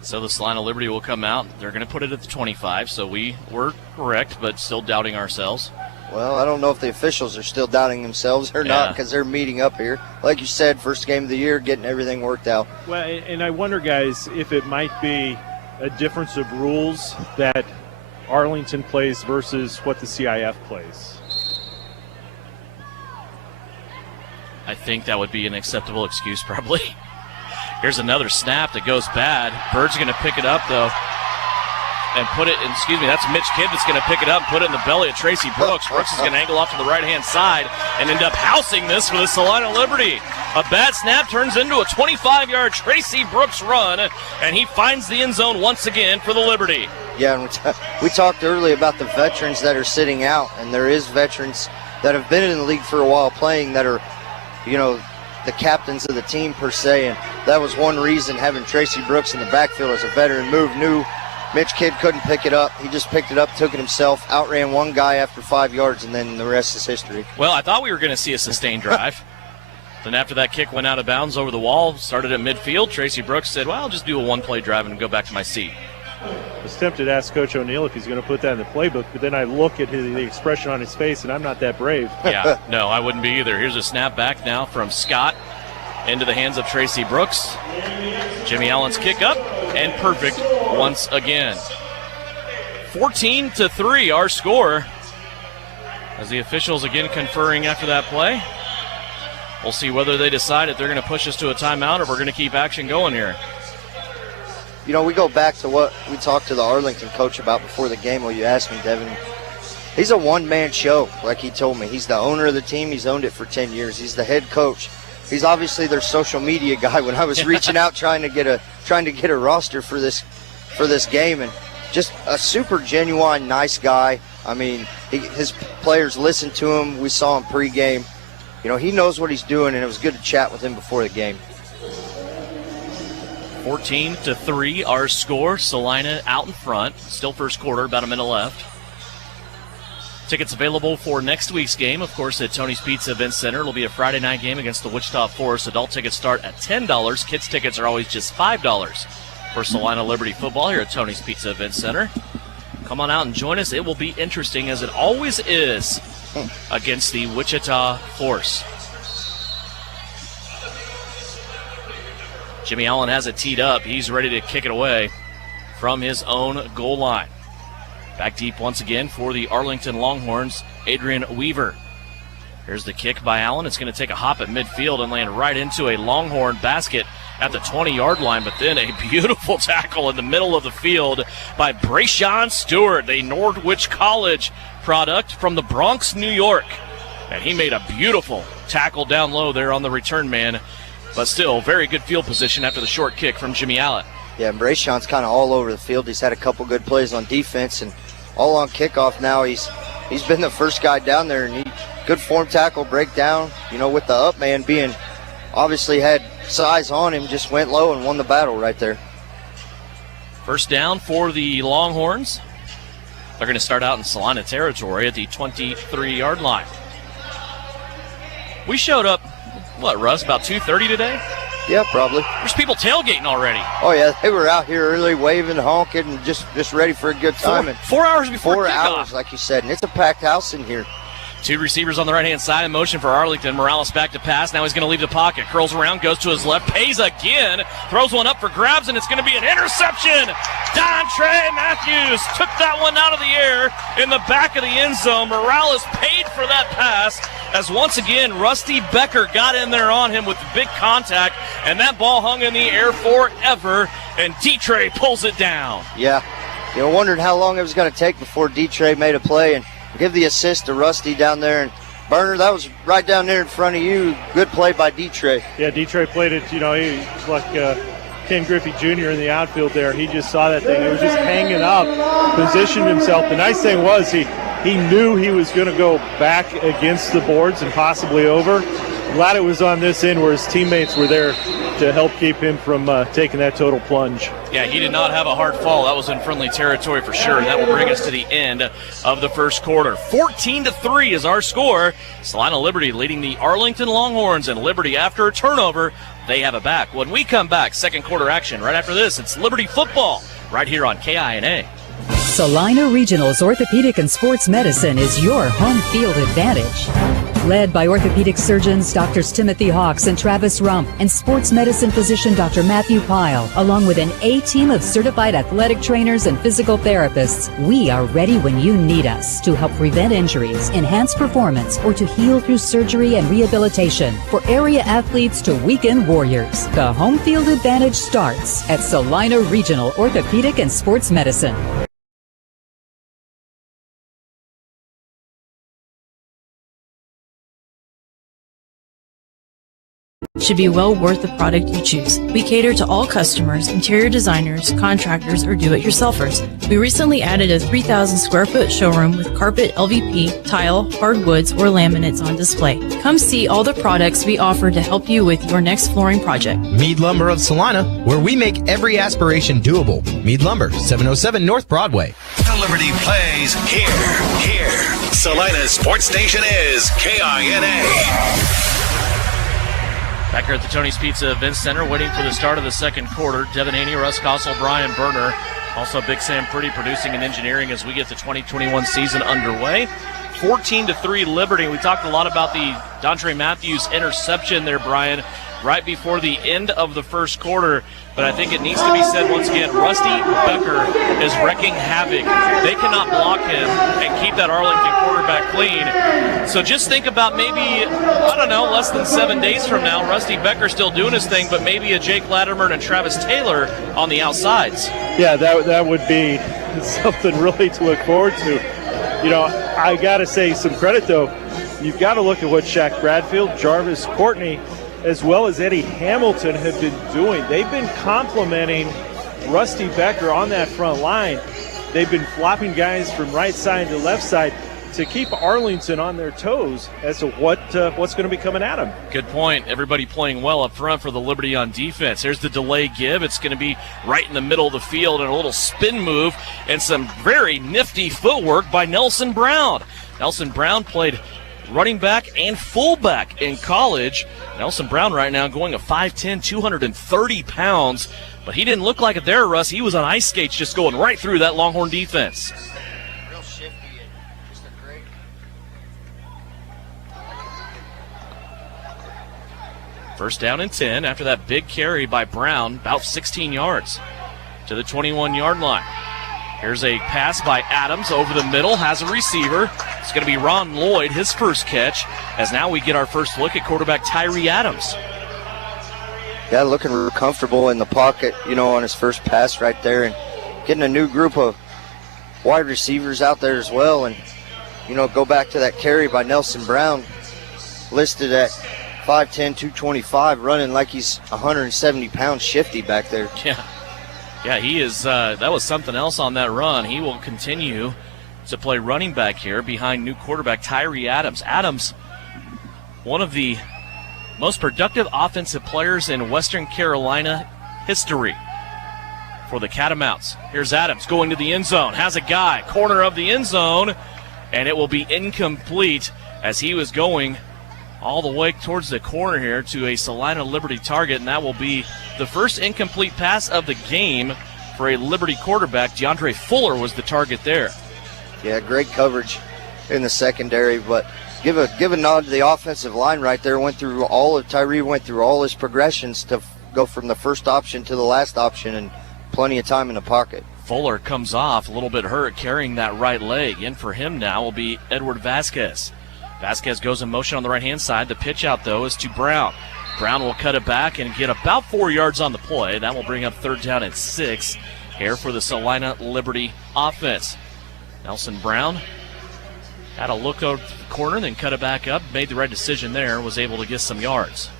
So the Salina Liberty will come out. They're going to put it at the 25, so we were correct, but still doubting ourselves. Well, I don't know if the officials are still doubting themselves or not because they're meeting up here. Like you said, first game of the year, getting everything worked out. Well, and I wonder, guys, if it might be a difference of rules that Arlington plays versus what the CIF plays. I think that would be an acceptable excuse, probably. Here's another snap that goes bad. Bird's going to pick it up, though, and put it, that's Mitch Kidd that's going to pick it up and put it in the belly of Tracy Brooks. Brooks is going to angle off to the right-hand side and end up housing this for the Salina Liberty. A bad snap turns into a 25-yard Tracy Brooks run, and he finds the end zone once again for the Liberty. Yeah, and we talked earlier about the veterans that are sitting out, and there is veterans that have been in the league for a while playing that are, the captains of the team per se, and that was one reason having Tracy Brooks in the backfield as a veteran move. Knew Mitch Kidd couldn't pick it up. He just picked it up, took it himself, outran one guy after 5 yards, and then the rest is history. Well, I thought we were going to see a sustained drive. Then after that kick went out of bounds over the wall, started at midfield, Tracy Brooks said, well, I'll just do a one-play drive and go back to my seat. I was tempted to ask Coach O'Neill if he's going to put that in the playbook, but then I look at the expression on his face, and I'm not that brave. Yeah, no, I wouldn't be either. Here's a snap back now from Scott into the hands of Tracy Brooks. Jimmy Allen's kick up, and perfect once again. 14-3, our score. As the officials again conferring after that play. We'll see whether they decide if they're going to push us to a timeout or if we're going to keep action going here. We go back to what we talked to the Arlington coach about before the game. Well, you asked me, Devin. He's a one-man show, like he told me. He's the owner of the team. He's owned it for 10 years. He's the head coach. He's obviously their social media guy. When I was reaching out trying to get a roster for this game, and just a super genuine, nice guy. I mean, his players listen to him. We saw him pregame. He knows what he's doing, and it was good to chat with him before the game. 14-3, our score. Salina out in front. Still first quarter, about a minute left. Tickets available for next week's game, of course, at Tony's Pizza Event Center. It'll be a Friday night game against the Wichita Forest. Adult tickets start at $10. Kids tickets are always just $5 for Salina Liberty football here at Tony's Pizza Event Center. Come on out and join us. It will be interesting, as it always is, against the Wichita Force. Jimmy Allen has it teed up. He's ready to kick it away from his own goal line. Back deep once again for the Arlington Longhorns, Adrian Weaver. Here's the kick by Allen. It's going to take a hop at midfield and land right into a Longhorn basket at the 20-yard line, but then a beautiful tackle in the middle of the field by Brayshawn Stewart, the Norwich College product from the Bronx, New York. And he made a beautiful tackle down low there on the return man, but still very good field position after the short kick from Jimmy Allen. Yeah, and Brayshawn's kind of all over the field. He's had a couple good plays on defense, and all on kickoff now. He's been the first guy down there, and good form tackle, breakdown, with the up man being obviously had size on him, just went low and won the battle right there. First down for the Longhorns. They're going to start out in Salina territory at the 23-yard line. We showed up, Russ, about 2:30 today? Yeah, probably. There's people tailgating already. Oh, yeah, they were out here early waving, honking, and just ready for a good time. 4 hours before 4 kickoff. hours, like you said, and it's a packed house in here. Two receivers on the right-hand side in motion for Arlington. Morales back to pass. Now he's going to leave the pocket. Curls around, goes to his left, pays again, throws one up for grabs, and it's going to be an interception. Dontre Matthews took that one out of the air in the back of the end zone. Morales paid for that pass as once again Rusty Becker got in there on him with big contact, and that ball hung in the air forever, and D-Trey pulls it down. Yeah, wondered how long it was going to take before D-Trey made a play, and give the assist to Rusty down there. And Burner, that was right down there in front of you. Good play by D-Trey. Yeah, D-Trey played it, he like Ken Griffey Jr. in the outfield there. He just saw that thing. It was just hanging up, positioned himself. The nice thing was he knew he was going to go back against the boards and possibly over. Glad it was on this end where his teammates were there to help keep him from taking that total plunge. Yeah, he did not have a hard fall. That was in friendly territory for sure, and that will bring us to the end of the first quarter. 14-3 is our score. Salina Liberty leading the Arlington Longhorns, and Liberty, after a turnover, they have it back. When we come back, second quarter action. Right after this, it's Liberty football right here on KINA. Salina Regional's Orthopedic and Sports Medicine is your home field advantage. Led by orthopedic surgeons Drs. Timothy Hawks and Travis Rump and sports medicine physician Dr. Matthew Pyle, along with an A-team of certified athletic trainers and physical therapists, we are ready when you need us to help prevent injuries, enhance performance, or to heal through surgery and rehabilitation. For area athletes to weekend warriors, the home field advantage starts at Salina Regional Orthopedic and Sports Medicine. Should be well worth the product you choose. We cater to all customers, interior designers, contractors, or do-it-yourselfers. We recently added a 3,000 square foot showroom with carpet, LVP, tile, hardwoods, or laminates on display. Come see all the products we offer to help you with your next flooring project. Mead Lumber of Salina, where we make every aspiration doable. Mead Lumber, 707 North Broadway. The Liberty plays here. Salina's sports station is KINA. Back here at the Tony's Pizza Event Center, waiting for the start of the second quarter. Devin Haney, Russ Kossel, Brian Berner. Also Big Sam Pretty producing and engineering as we get the 2021 season underway. 14-3 Liberty. We talked a lot about the Dontre Matthews interception there, Brian, right before the end of the first quarter. But I think it needs to be said once again, Rusty Becker is wrecking havoc. They cannot block him and keep that Arlington quarterback clean. So just think about maybe, less than 7 days from now, Rusty Becker still doing his thing, but maybe a Jake Latimer and Travis Taylor on the outsides. Yeah, that would be something really to look forward to. I got to say some credit, though. You've got to look at what Shaq Bradfield, Jarvis Courtney, as well as Eddie Hamilton have been doing. They've been complimenting Rusty Becker on that front line. They've been flopping guys from right side to left side to keep Arlington on their toes as to what's going to be coming at them. Good point. Everybody playing well up front for the Liberty on defense. Here's the delay give. It's going to be right in the middle of the field, and a little spin move and some very nifty footwork by Nelson Brown. Nelson Brown played running back and fullback in college. Nelson Brown right now going a 5'10", 230 pounds. But he didn't look like it there, Russ. He was on ice skates just going right through that Longhorn defense. Real shifty and just a great. First down and 10 after that big carry by Brown, about 16 yards to the 21-yard line. Here's a pass by Adams over the middle, has a receiver. It's going to be Ron Lloyd, his first catch, as now we get our first look at quarterback Tyree Adams. Yeah, looking real comfortable in the pocket, on his first pass right there, and getting a new group of wide receivers out there as well. And, go back to that carry by Nelson Brown, listed at 5'10", 225, running like he's 170 pounds shifty back there. Yeah, he is. That was something else on that run. He will continue to play running back here behind new quarterback Tyree Adams. Adams, one of the most productive offensive players in Western Carolina history for the Catamounts. Here's Adams going to the end zone, has a guy, corner of the end zone, and it will be incomplete as he was going all the way towards the corner here to a Salina Liberty target, and that will be the first incomplete pass of the game for a Liberty quarterback. DeAndre Fuller was the target there. Yeah, great coverage in the secondary, but give a nod to the offensive line right there. Tyree went through all his progressions to go from the first option to the last option, and plenty of time in the pocket. Fuller comes off a little bit hurt, carrying that right leg. In for him now will be Edward Vasquez. Vasquez goes in motion on the right-hand side. The pitch out, though, is to Brown. Brown will cut it back and get about 4 yards on the play. That will bring up third down and 6 here for the Salina Liberty offense. Nelson Brown had a look over the corner, then cut it back up, made the right decision there, was able to get some yards.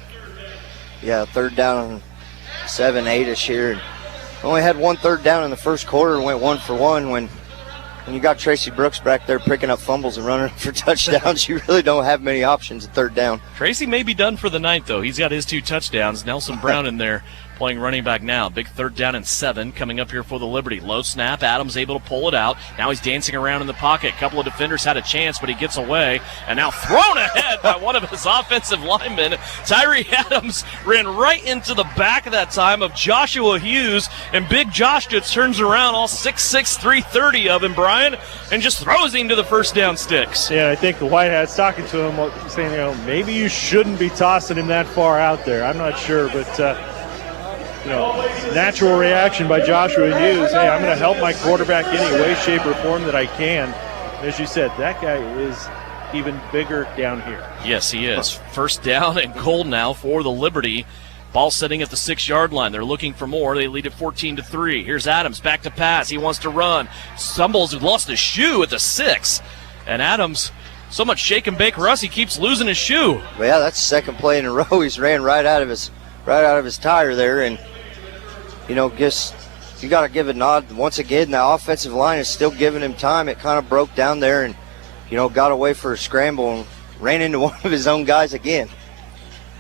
Yeah, third down, 7, 8-ish here. Only had one third down in the first quarter, went 1 for 1. When you got Tracy Brooks back there picking up fumbles and running for touchdowns, you really don't have many options at third down. Tracy may be done for the night, though. He's got his 2 touchdowns. Nelson Brown in there playing running back now. Big third down and 7 coming up here for the Liberty. Low snap. Adams able to pull it out. Now he's dancing around in the pocket. A couple of defenders had a chance, but he gets away. And now thrown ahead by one of his offensive linemen. Tyree Adams ran right into the back of that time of Joshua Hughes. And Big Josh just turns around, all 6'6", 330 of him, Brian, and just throws him to the first down sticks. Yeah, I think the White Hat's talking to him, saying, maybe you shouldn't be tossing him that far out there. I'm not sure, but natural reaction by Joshua Hughes. Hey, I'm going to help my quarterback any way, shape, or form that I can. As you said, that guy is even bigger down here. Yes, he is. First down and goal now for the Liberty. Ball sitting at the 6-yard line. They're looking for more. They lead at 14-3. Here's Adams back to pass. He wants to run. Stumbles, lost his shoe at the 6. And Adams, so much shake and bake Russ, he keeps losing his shoe. Well, yeah, that's the second play in a row. He's ran right out of his tire there, and just you got to give a nod. Once again, the offensive line is still giving him time. It kind of broke down there and, got away for a scramble and ran into one of his own guys again.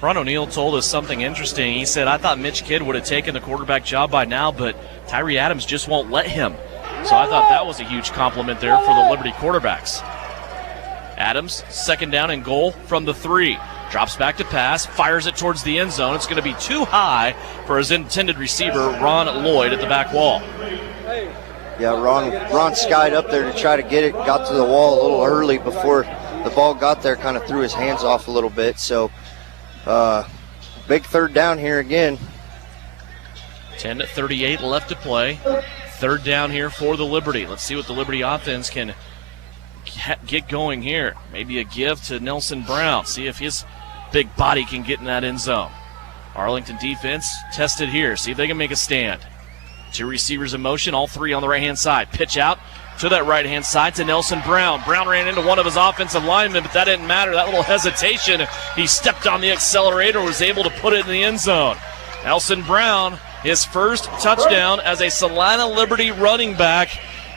Ron O'Neill told us something interesting. He said, I thought Mitch Kidd would have taken the quarterback job by now, but Tyree Adams just won't let him. So I thought that was a huge compliment there for the Liberty quarterbacks. Adams, second down and goal from the 3. Drops back to pass, fires it towards the end zone. It's going to be too high for his intended receiver, Ron Lloyd, at the back wall. Yeah, Ron skied up there to try to get it, got to the wall a little early before the ball got there, kind of threw his hands off a little bit. So, big third down here again. 10:38 left to play. Third down here for the Liberty. Let's see what the Liberty offense can get going here. Maybe a give to Nelson Brown. See if his big body can get in that end zone. Arlington defense tested here. See if they can make a stand. 2 receivers in motion, all 3 on the right-hand side. Pitch out to that right-hand side to Nelson Brown. Brown ran into one of his offensive linemen, but that didn't matter. That little hesitation, he stepped on the accelerator, was able to put it in the end zone. Nelson Brown, his first touchdown as a Salina Liberty running back.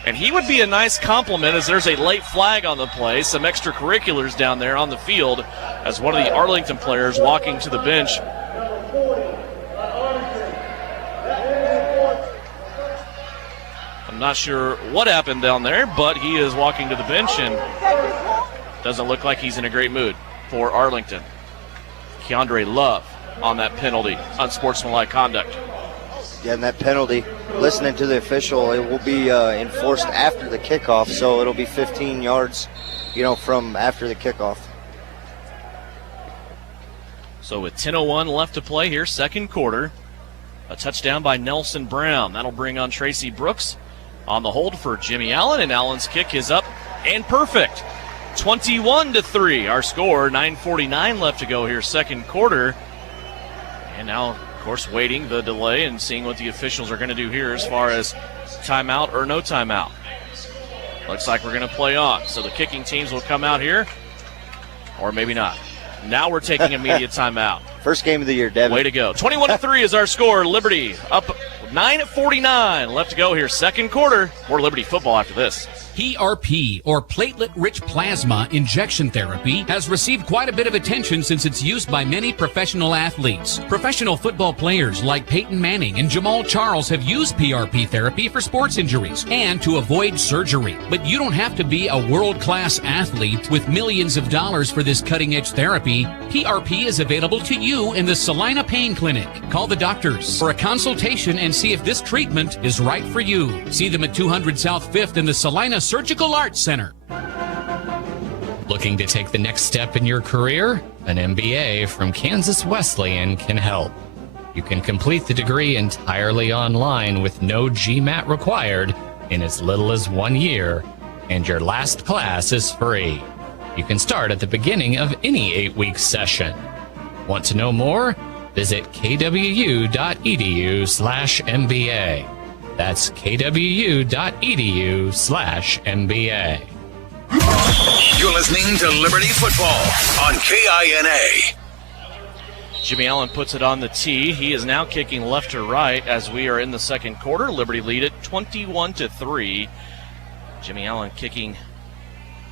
And he would be a nice compliment as there's a late flag on the play. Some extracurriculars down there on the field as one of the Arlington players walking to the bench. I'm not sure what happened down there, but he is walking to the bench, and Doesn't look like he's in a great mood for Arlington. Keandre Love on that penalty, unsportsmanlike conduct. Yeah, and that penalty, listening to the official, it will be enforced after the kickoff, so it'll be 15 yards, from after the kickoff. So with 10:01 left to play here, second quarter, a touchdown by Nelson Brown. That'll bring on Tracy Brooks on the hold for Jimmy Allen, and Allen's kick is up and perfect. 21-3, our score. 9:49 left to go here, second quarter. And now, of course, waiting the delay and seeing what the officials are going to do here as far as timeout or no timeout. Looks like we're going to play on. So the kicking teams will come out here, or maybe not. Now we're taking immediate timeout. First game of the year, Devin. Way to go. 21-3 is our score. Liberty up 9:49 left to go here. Second quarter. More Liberty football after this. PRP, or platelet-rich plasma injection therapy, has received quite a bit of attention since its use by many professional athletes. Professional football players like Peyton Manning and Jamal Charles have used PRP therapy for sports injuries and to avoid surgery. But you don't have to be a world-class athlete with millions of dollars for this cutting-edge therapy. PRP is available to you in the Salina Pain Clinic. Call the doctors for a consultation and see if this treatment is right for you. See them at 200 South 5th in the Salina Surgical Arts Center. Looking to take the next step in your career? An MBA from Kansas Wesleyan can help. You can complete the degree entirely online with no GMAT required in as little as 1 year, and your last class is free. You can start at the beginning of any 8-week session. Want to know more? Visit kwu.edu/MBA. That's kwu.edu/MBA. You're listening to Liberty Football on KINA. Jimmy Allen puts it on the tee. He is now kicking left to right as we are in the second quarter. Liberty lead it 21-3. Jimmy Allen kicking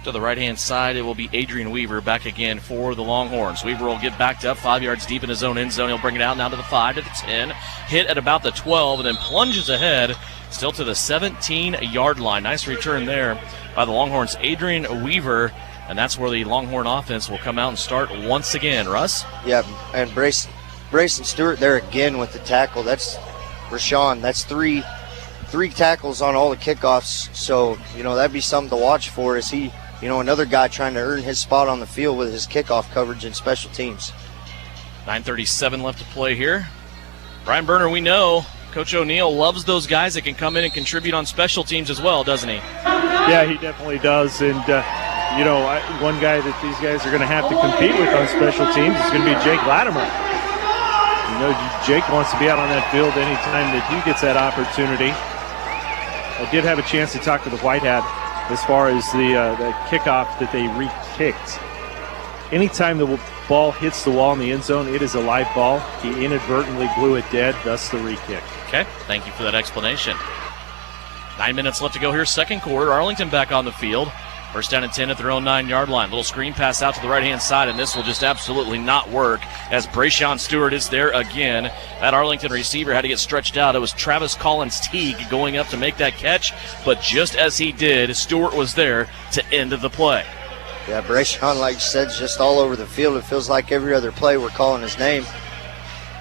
to the right-hand side. It will be Adrian Weaver back again for the Longhorns. Weaver will get backed up 5 yards deep in his own end zone. He'll bring it out now to the 5, to the 10, hit at about the 12, and then plunges ahead still to the 17-yard line. Nice return there by the Longhorns, Adrian Weaver, and that's where the Longhorn offense will come out and start once again. Russ? Yeah, and Brayson Stewart there again with the tackle. That's Rashawn. That's three tackles on all the kickoffs, so, that'd be something to watch for. Is he, another guy trying to earn his spot on the field with his kickoff coverage and special teams. 9:37 left to play here. Brian Berner, we know Coach O'Neill loves those guys that can come in and contribute on special teams as well, doesn't he? Yeah, he definitely does. And, one guy that these guys are going to have to compete with on special teams is going to be Jake Latimer. Jake wants to be out on that field anytime that he gets that opportunity. I did have a chance to talk to the White Hat as far as the kickoff that they re-kicked. Anytime the ball hits the wall in the end zone, it is a live ball. He inadvertently blew it dead, thus the re-kick. Okay, thank you for that explanation. 9 minutes left to go here, second quarter. Arlington back on the field. First down and 10 at their own 9-yard line. Little screen pass out to the right-hand side, and this will just absolutely not work as Brayshawn Stewart is there again. That Arlington receiver had to get stretched out. It was Travis Collins-Teague going up to make that catch, but just as he did, Stewart was there to end the play. Yeah, Brayshawn, like you said, is just all over the field. It feels like every other play we're calling his name.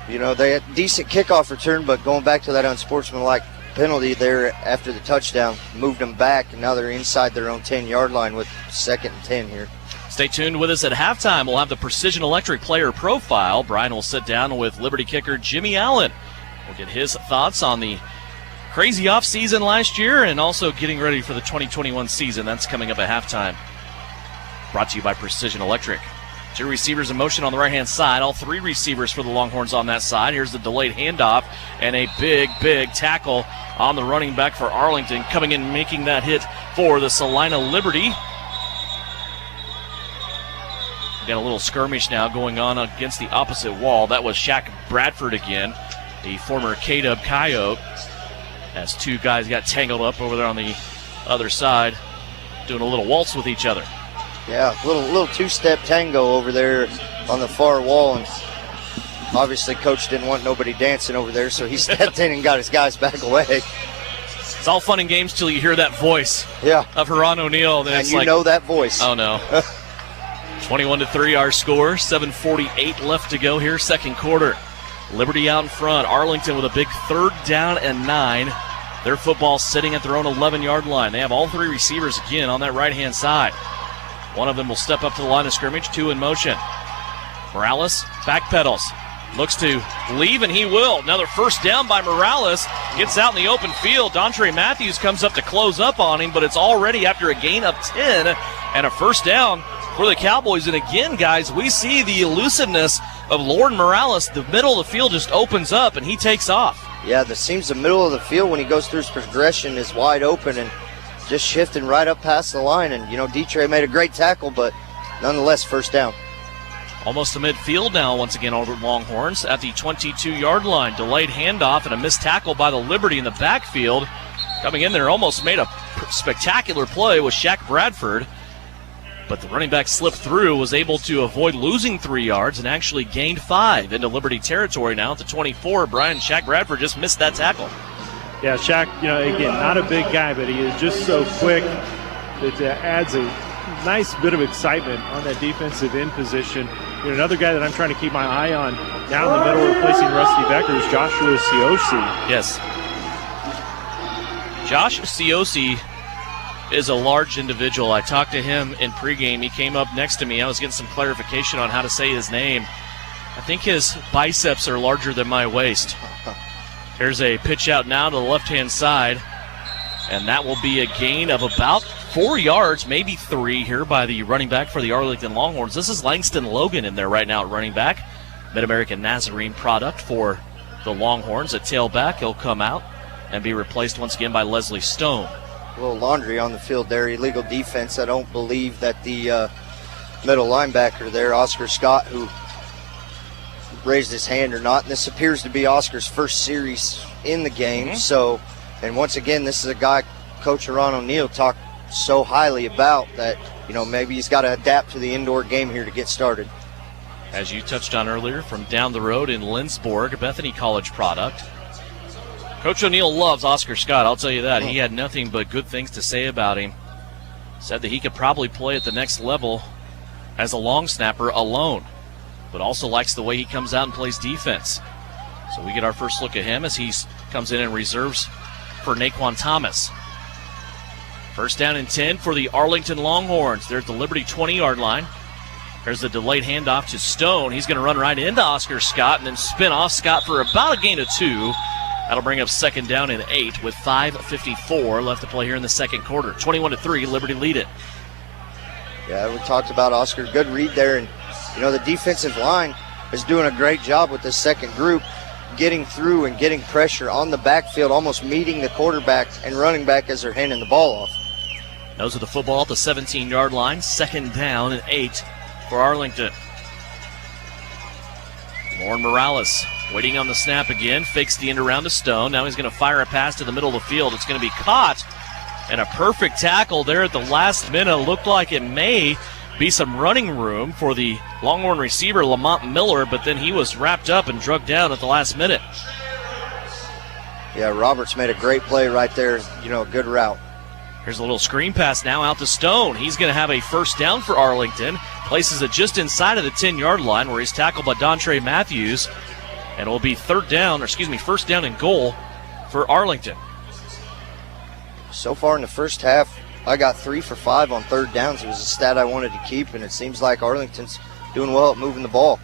They had decent kickoff return, but going back to that unsportsmanlike penalty there after the touchdown, moved them back, and now they're inside their own 10-yard line with 2nd and 10 here. Stay tuned with us at halftime. We'll have the Precision Electric player profile. Brian will sit down with Liberty kicker Jimmy Allen. We'll get his thoughts on the crazy offseason last year and also getting ready for the 2021 season. That's coming up at halftime. Brought to you by Precision Electric. 2 receivers in motion on the right-hand side. All 3 receivers for the Longhorns on that side. Here's the delayed handoff and a big tackle on the running back for Arlington. Coming in making that hit for the Salina Liberty. We've got a little skirmish now going on against the opposite wall. That was Shaq Bradford again, the former K-Dub Coyote, as 2 guys got tangled up over there on the other side, doing a little waltz with each other. Yeah, little 2-step tango over there on the far wall, and obviously Coach didn't want nobody dancing over there, so he stepped in and got his guys back away. It's all fun and games till you hear that voice of Haran O'Neill. And you know that voice. Oh, no. 21-3 our score. 7:48 left to go here, second quarter. Liberty out in front. Arlington with a big 3rd down and 9. Their football sitting at their own 11-yard line. They have all 3 receivers again on that right-hand side. One of them will step up to the line of scrimmage, 2 in motion. Morales backpedals. Looks to leave, and he will. Another first down by Morales. Gets out in the open field. Dontre Matthews comes up to close up on him, but it's already after a gain of 10 and a first down for the Cowboys. And again, guys, we see the elusiveness of Lord Morales. The middle of the field just opens up, and he takes off. Yeah, it seems the middle of the field when he goes through his progression is wide open and just shifting right up past the line. And, Detre made a great tackle, but nonetheless, first down. Almost to midfield now, once again, over Longhorns at the 22-yard line. Delayed handoff and a missed tackle by the Liberty in the backfield. Coming in there, almost made a spectacular play with Shaq Bradford. But the running back slipped through, was able to avoid losing 3 yards and actually gained 5 into Liberty territory now at the 24. Shaq Bradford just missed that tackle. Yeah, Shaq, again, not a big guy, but he is just so quick that adds a nice bit of excitement on that defensive end position. Another guy that I'm trying to keep my eye on down the middle replacing Rusty Becker is Joshua Siosi. Yes. Josh Siosi is a large individual. I talked to him in pregame. He came up next to me. I was getting some clarification on how to say his name. I think his biceps are larger than my waist. Here's a pitch out now to the left-hand side, and that will be a gain of about 4 yards, maybe 3 here by the running back for the Arlington Longhorns. This is Langston Logan in there right now at running back. Mid-American Nazarene product for the Longhorns at tailback. He'll come out and be replaced once again by Leslie Stone. A little laundry on the field there. Illegal defense. I don't believe that the middle linebacker there, Oscar Scott, who raised his hand or not. And this appears to be Oscar's first series in the game. So, and once again, this is a guy Coach Ron O'Neill talked so highly about that, maybe he's got to adapt to the indoor game here to get started. As you touched on earlier, from down the road in Lindsborg, a Bethany College product. Coach O'Neill loves Oscar Scott, I'll tell you that. He had nothing but good things to say about him. Said that he could probably play at the next level as a long snapper alone, but also likes the way he comes out and plays defense. So we get our first look at him as he comes in and reserves for Naquan Thomas. First down and 10 for the Arlington Longhorns. They're at the Liberty 20-yard line. There's the delayed handoff to Stone. He's going to run right into Oscar Scott and then spin off Scott for about a gain of 2. That'll bring up second down and 8 with 5:54 left to play here in the second quarter. 21-3, Liberty lead it. Yeah, we talked about Oscar. Good read there. And, the defensive line is doing a great job with this second group, getting through and getting pressure on the backfield, almost meeting the quarterback and running back as they're handing the ball off. Those are the football at the 17-yard line. Second down and 8 for Arlington. Lauren Morales waiting on the snap again. Fakes the end around to Stone. Now he's going to fire a pass to the middle of the field. It's going to be caught. And a perfect tackle there at the last minute. Looked like it may be some running room for the Longhorn receiver, Lamont Miller, but then he was wrapped up and drugged down at the last minute. Yeah, Roberts made a great play right there. A good route. Here's a little screen pass now out to Stone. He's going to have a first down for Arlington. Places it just inside of the 10-yard line where he's tackled by Dontre Matthews. And it will be first down and goal for Arlington. So far in the first half, I got 3 for 5 on third downs. It was a stat I wanted to keep, and it seems like Arlington's doing well at moving the ball.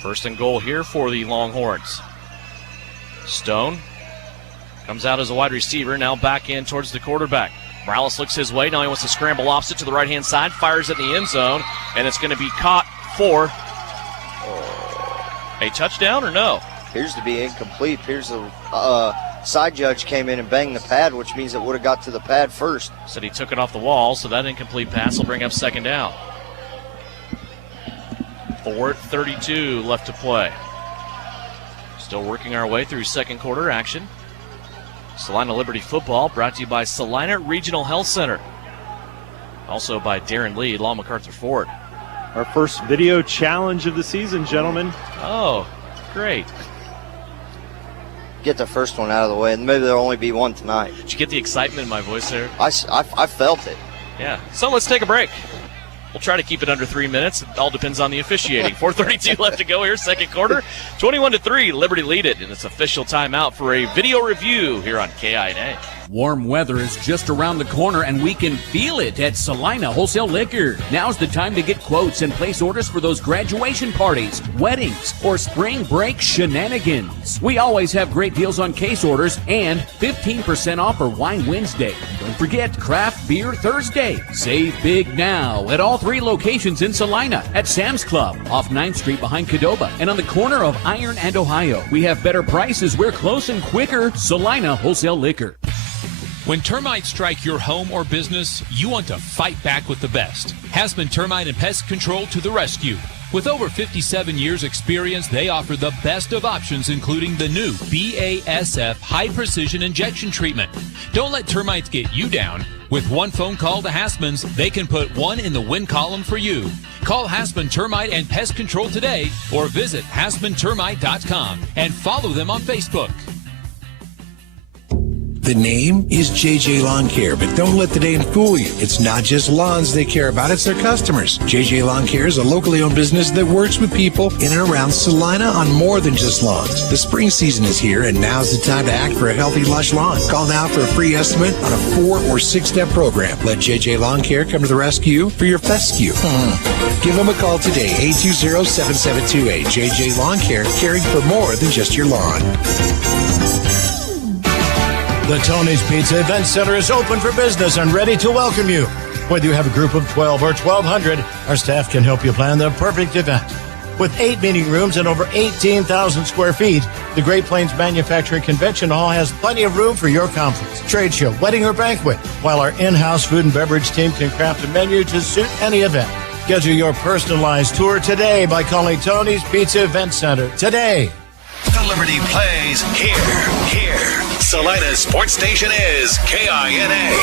First and goal here for the Longhorns. Stone comes out as a wide receiver, now back in towards the quarterback. Morales looks his way. Now he wants to scramble opposite to the right-hand side, fires at the end zone, and it's going to be caught for a touchdown or no? Appears to be incomplete. Appears the side judge came in and banged the pad, which means it would have got to the pad first. Said he took it off the wall, so that incomplete pass will bring up second down. 4:32 left to play. Still working our way through second quarter action. Salina Liberty football brought to you by Salina Regional Health Center. Also by Darren Lee, Law MacArthur Ford. Our first video challenge of the season, gentlemen. Oh, great. Get the first one out of the way, and maybe there'll only be one tonight. Did you get the excitement in my voice there? I felt it. Yeah. So let's take a break. We'll try to keep it under 3 minutes. It all depends on the officiating. 4:32 left to go here, second quarter. 21-3, Liberty lead it, and it's official timeout for a video review here on KINA. Warm weather is just around the corner, and we can feel it at Salina Wholesale Liquor. Now's the time to get quotes and place orders for those graduation parties, weddings, or spring break shenanigans. We always have great deals on case orders and 15% off for Wine Wednesday. Don't forget Craft Beer Thursday. Save big now at all 3 locations in Salina, at Sam's Club, off 9th Street behind Cadova, and on the corner of Iron and Ohio. We have better prices. We're close and quicker. Salina Wholesale Liquor. When termites strike your home or business, you want to fight back with the best. Hasman Termite and Pest Control to the rescue. With over 57 years experience, they offer the best of options, including the new BASF High Precision Injection Treatment. Don't let termites get you down. With one phone call to Hasman's, they can put one in the win column for you. Call Hasman Termite and Pest Control today or visit HasmanTermite.com and follow them on Facebook. The name is JJ Lawn Care, but don't let the name fool you. It's not just lawns they care about, it's their customers. JJ Lawn Care is a locally owned business that works with people in and around Salina on more than just lawns. The spring season is here, and now's the time to act for a healthy, lush lawn. Call now for a free estimate on a 4 or 6 step program. Let JJ Lawn Care come to the rescue for your fescue. Give them a call today, 820-7728. JJ Lawn Care, caring for more than just your lawn. The Tony's Pizza Event Center is open for business and ready to welcome you. Whether you have a group of 12 or 1,200, our staff can help you plan the perfect event. With 8 meeting rooms and over 18,000 square feet, the Great Plains Manufacturing Convention Hall has plenty of room for your conference, trade show, wedding, or banquet, while our in-house food and beverage team can craft a menu to suit any event. Schedule your personalized tour today by calling Tony's Pizza Event Center today. The Liberty plays here. Salina's sports station is KINA.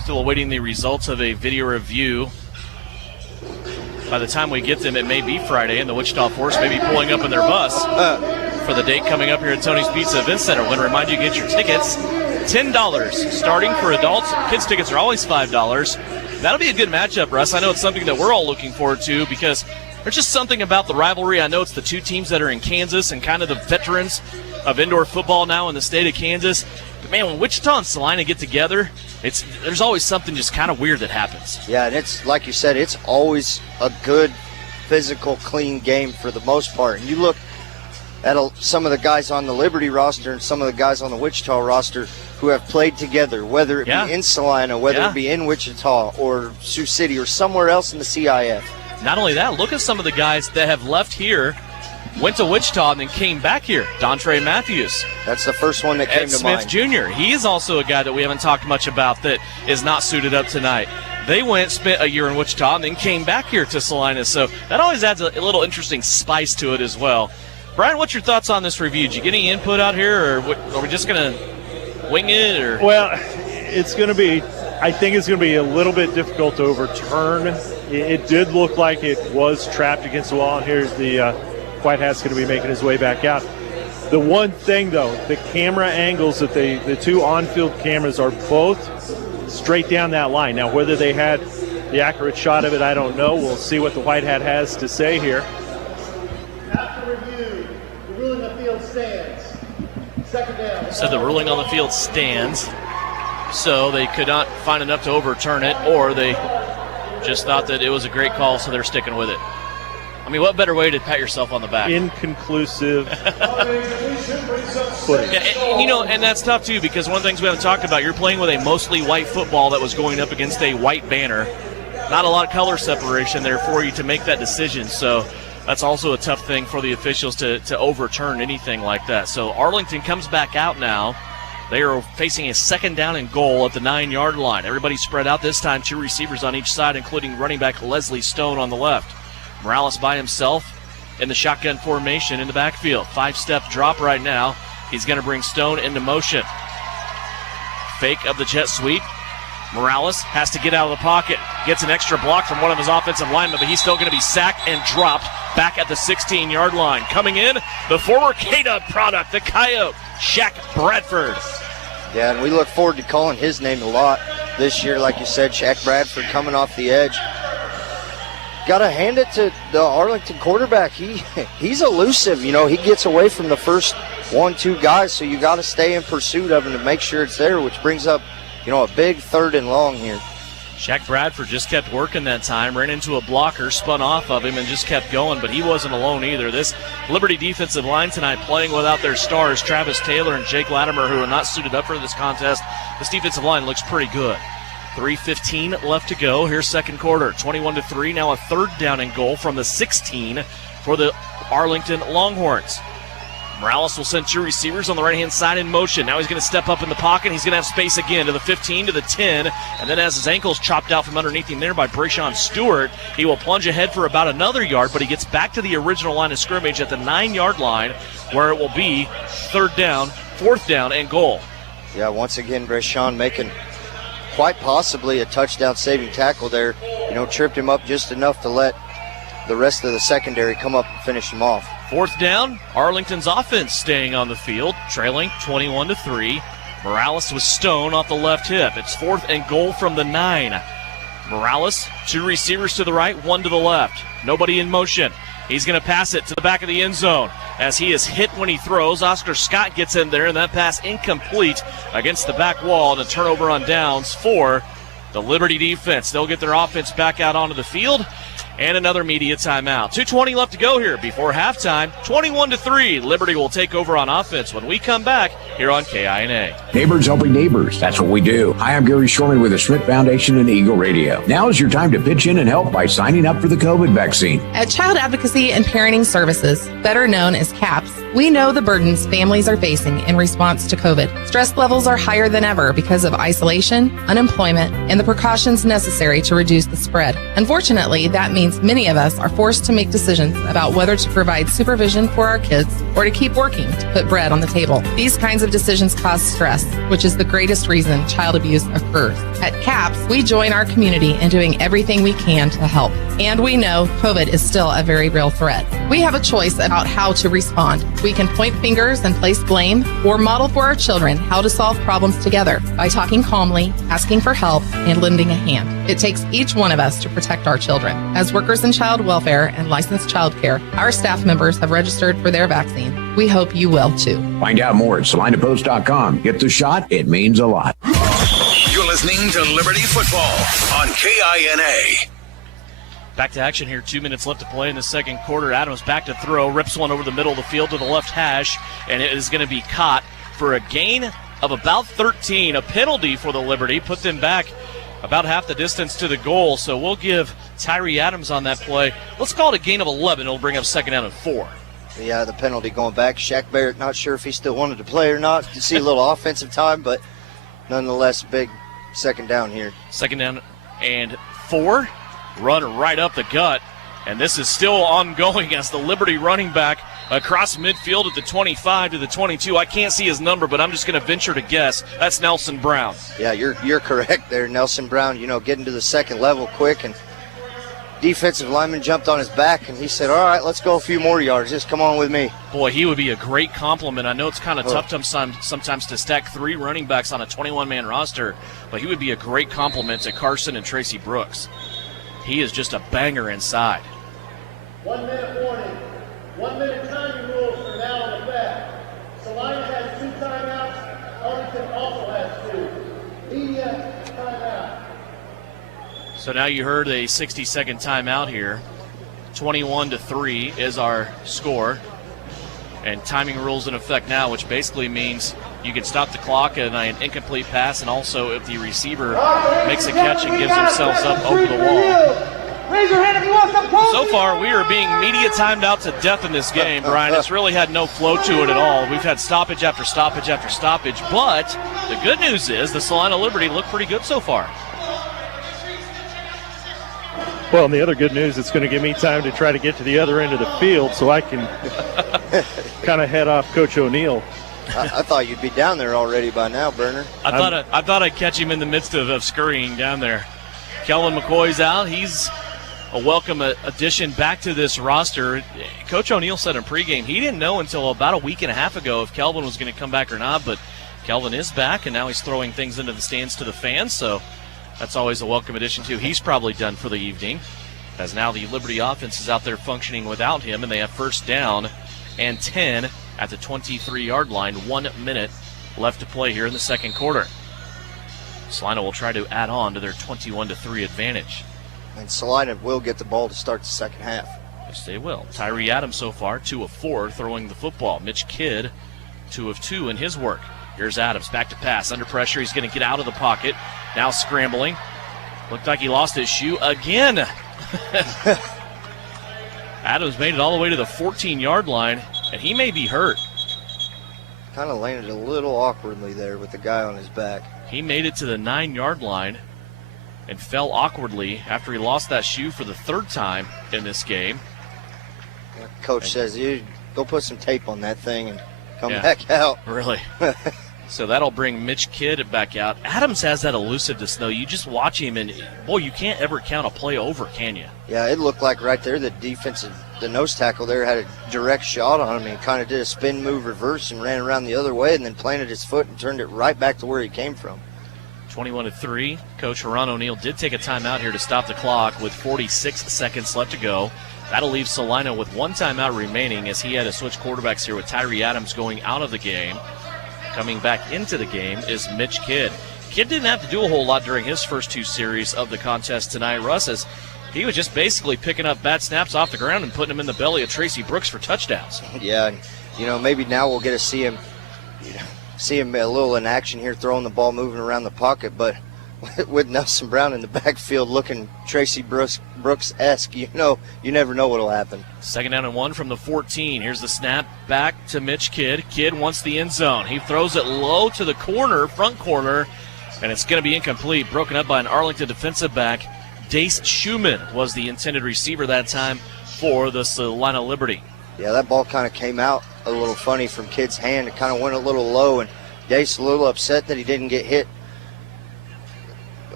Still awaiting the results of a video review. By the time we get them, it may be Friday, and the Wichita Force may be pulling up in their bus for the date coming up here at Tony's Pizza Event Center. I want to remind you, get your tickets, $10 starting for adults. Kids tickets are always $5. That'll be a good matchup, Russ. I know it's something that we're all looking forward to because there's just something about the rivalry. I know it's the 2 teams that are in Kansas and kind of the veterans of indoor football now in the state of Kansas. But, man, when Wichita and Salina get together, there's always something just kind of weird that happens. Yeah, and it's, like you said, it's always a good, physical, clean game for the most part. And you look at some of the guys on the Liberty roster and some of the guys on the Wichita roster who have played together, whether it be in Salina, whether it be in Wichita or Sioux City or somewhere else in the CIF. Not only that, look at some of the guys that have left here, went to Wichita, and then came back here. Dontre Matthews. That's the first one that came Ed to Smith mind. Jr. He is also a guy that we haven't talked much about that is not suited up tonight. They spent a year in Wichita, and then came back here to Salina. So that always adds a little interesting spice to it as well. Brian, what's your thoughts on this review? Did you get any input out here, or are we just going to wing it? Or? Well, it's going to be – I think it's going to be a little bit difficult to overturn. It did look like it was trapped against the wall, and here's the White Hat's going to be making his way back out. The one thing, though, the camera angles that the 2 on-field cameras are both straight down that line. Now, whether they had the accurate shot of it, I don't know. We'll see what the White Hat has to say here. After review, the ruling on the field stands. Second down. So the ruling on the field stands. So they could not find enough to overturn it, or they just thought that it was a great call, so they're sticking with it. I mean, what better way to pat yourself on the back? Inconclusive footage. Yeah, and that's tough, too, because one of the things we haven't talked about, you're playing with a mostly white football that was going up against a white banner. Not a lot of color separation there for you to make that decision, so that's also a tough thing for the officials to overturn anything like that. So Arlington comes back out now. They are facing a second down and goal at the 9-yard line. Everybody spread out this time, 2 receivers on each side, including running back Leslie Stone on the left. Morales by himself in the shotgun formation in the backfield. 5-step drop right now. He's going to bring Stone into motion. Fake of the jet sweep. Morales has to get out of the pocket. Gets an extra block from one of his offensive linemen, but he's still going to be sacked and dropped back at the 16-yard line. Coming in, the former K-Dub product, the Coyote, Shaq Bradford. Yeah, and we look forward to calling his name a lot this year, like you said, Shaq Bradford coming off the edge. Got to hand it to the Arlington quarterback. He's elusive. You know, he gets away from the first 1-2 guys, so you got to stay in pursuit of him to make sure it's there, which brings up, you know, a big 3rd and long here. Shaq Bradford just kept working that time, ran into a blocker, spun off of him, and just kept going, but he wasn't alone either. This Liberty defensive line tonight playing without their stars, Travis Taylor and Jake Latimer, who are not suited up for this contest. This defensive line looks pretty good. 3:15 left to go. Here's second quarter, 21-3. Now a 3rd down and goal from the 16 for the Arlington Longhorns. Morales will send 2 receivers on the right-hand side in motion. Now he's going to step up in the pocket. He's going to have space again to the 15, to the 10, and then has his ankles chopped out from underneath him there by Brayshawn Stewart. He will plunge ahead for about another yard, but he gets back to the original line of scrimmage at the 9-yard line, where it will be 3rd down, 4th down, and goal. Yeah, once again, Brayshawn making quite possibly a touchdown-saving tackle there. You know, tripped him up just enough to let the rest of the secondary come up and finish him off. 4th down, Arlington's offense staying on the field, trailing 21-3. Morales with Stone off the left hip. It's 4th and goal from the 9. Morales, 2 receivers to the right, 1 to the left. Nobody in motion. He's going to pass it to the back of the end zone. As he is hit when he throws, Oscar Scott gets in there, and that pass incomplete against the back wall, and a turnover on downs for the Liberty defense. They'll get their offense back out onto the field. And another media timeout. 2:20 left to go here before halftime. 21-3. Liberty will take over on offense when we come back here on KINA. Neighbors helping neighbors. That's what we do. Hi, I'm Gary Shorman with the Schmidt Foundation and Eagle Radio. Now is your time to pitch in and help by signing up for the COVID vaccine. At Child Advocacy and Parenting Services, better known as CAPS, we know the burdens families are facing in response to COVID. Stress levels are higher than ever because of isolation, unemployment, and the precautions necessary to reduce the spread. Unfortunately, that means many of us are forced to make decisions about whether to provide supervision for our kids or to keep working to put bread on the table. These kinds of decisions cause stress, which is the greatest reason child abuse occurs. At CAPS, we join our community in doing everything we can to help. And we know COVID is still a very real threat. We have a choice about how to respond. We can point fingers and place blame, or model for our children how to solve problems together by talking calmly, asking for help, and lending a hand. It takes each one of us to protect our children. As workers in child welfare and licensed child care, our staff members have registered for their vaccine. We hope you will too. Find out more at SalinaPost.com. Get the shot. It means a lot. You're listening to Liberty Football on KINA. Back to action here. 2 minutes left to play in the second quarter. Adams back to throw. Rips one over the middle of the field to the left hash, and it is going to be caught for a gain of about 13. A penalty for the Liberty. Put them back about half the distance to the goal. So we'll give Tyree Adams on that play. Let's call it a gain of 11. It'll bring up 2nd down and 4. Yeah, the penalty going back. Shaq Barrett not sure if he still wanted to play or not. You see a little offensive time, but nonetheless, big 2nd down here. 2nd down and 4. Run right up the gut, and this is still ongoing as the Liberty running back across midfield at the 25 to the 22. I can't see his number, but I'm just going to venture to guess that's Nelson Brown. Yeah, you're correct there. Nelson Brown, getting to the second level quick, and defensive lineman jumped on his back, and he said, all right, let's go a few more yards. Just come on with me. Boy, he would be a great compliment. I know it's kind of tough sometimes to stack 3 running backs on a 21-man roster, but he would be a great compliment to Carson and Tracy Brooks. He is just a banger inside. 1 minute warning. 1 minute timing rules are now in effect. Salina has 2 timeouts. Arlington also has 2. Media timeout. So now you heard a 60-second timeout here. 21-3 is our score. And timing rules in effect now, which basically means you can stop the clock at an incomplete pass, and also if the receiver makes a catch and gives themselves up over the wall. Raise your hand if you want some coffee. So far, we are being media timed out to death in this game, Brian. It's really had no flow to it at all. We've had stoppage after stoppage after stoppage, but the good news is the Salina Liberty look pretty good so far. Well, and the other good news, it's going to give me time to try to get to the other end of the field so I can kind of head off Coach O'Neill. I thought you'd be down there already by now, Burner. I thought I'd catch him in the midst of scurrying down there. Kelvin McCoy's out. He's a welcome addition back to this roster. Coach O'Neill said in pregame he didn't know until about a week and a half ago if Kelvin was going to come back or not, but Kelvin is back, and now he's throwing things into the stands to the fans, so That's always a welcome addition, too. He's probably done for the evening, as now the Liberty offense is out there functioning without him, and they have first down and 10 at the 23-yard line. 1 minute left to play here in the second quarter. Salina will try to add on to their 21-3 advantage. And Salina will get the ball to start the second half. Yes, they will. Tyree Adams so far, 2 of 4 throwing the football. Mitch Kidd, 2 of 2 in his work. Here's Adams, back to pass. Under pressure, he's going to get out of the pocket. Now scrambling. Looked like he lost his shoe again. Adams made it all the way to the 14-yard line, and he may be hurt. Kind of landed a little awkwardly there with the guy on his back. He made it to the 9-yard line and fell awkwardly after he lost that shoe for the 3rd time in this game. Coach says, you go put some tape on that thing and come back out. Really? So that'll bring Mitch Kidd back out. Adams has that elusiveness, though. You just watch him, and, boy, you can't ever count a play over, can you? Yeah, it looked like right there the nose tackle there had a direct shot on him, and kind of did a spin move reverse and ran around the other way and then planted his foot and turned it right back to where he came from. 21-3. Coach Haran O'Neal did take a timeout here to stop the clock with 46 seconds left to go. That'll leave Salina with 1 timeout remaining, as he had to switch quarterbacks here with Tyree Adams going out of the game. Coming back into the game is Mitch Kidd. Kidd didn't have to do a whole lot during his first 2 series of the contest tonight, Russ, as he was just basically picking up bad snaps off the ground and putting them in the belly of Tracy Brooks for touchdowns. Yeah, and, maybe now we'll get to see him a little in action here, throwing the ball, moving around the pocket, but with Nelson Brown in the backfield looking Tracy Brooks-esque, you never know what'll happen. 2nd down and 1 from the 14. Here's the snap back to Mitch Kidd. Kidd wants the end zone. He throws it low to the front corner, and it's going to be incomplete. Broken up by an Arlington defensive back. Dace Schumann was the intended receiver that time for the Salina Liberty. Yeah, that ball kind of came out a little funny from Kidd's hand. It kind of went a little low, and Dace a little upset that he didn't get hit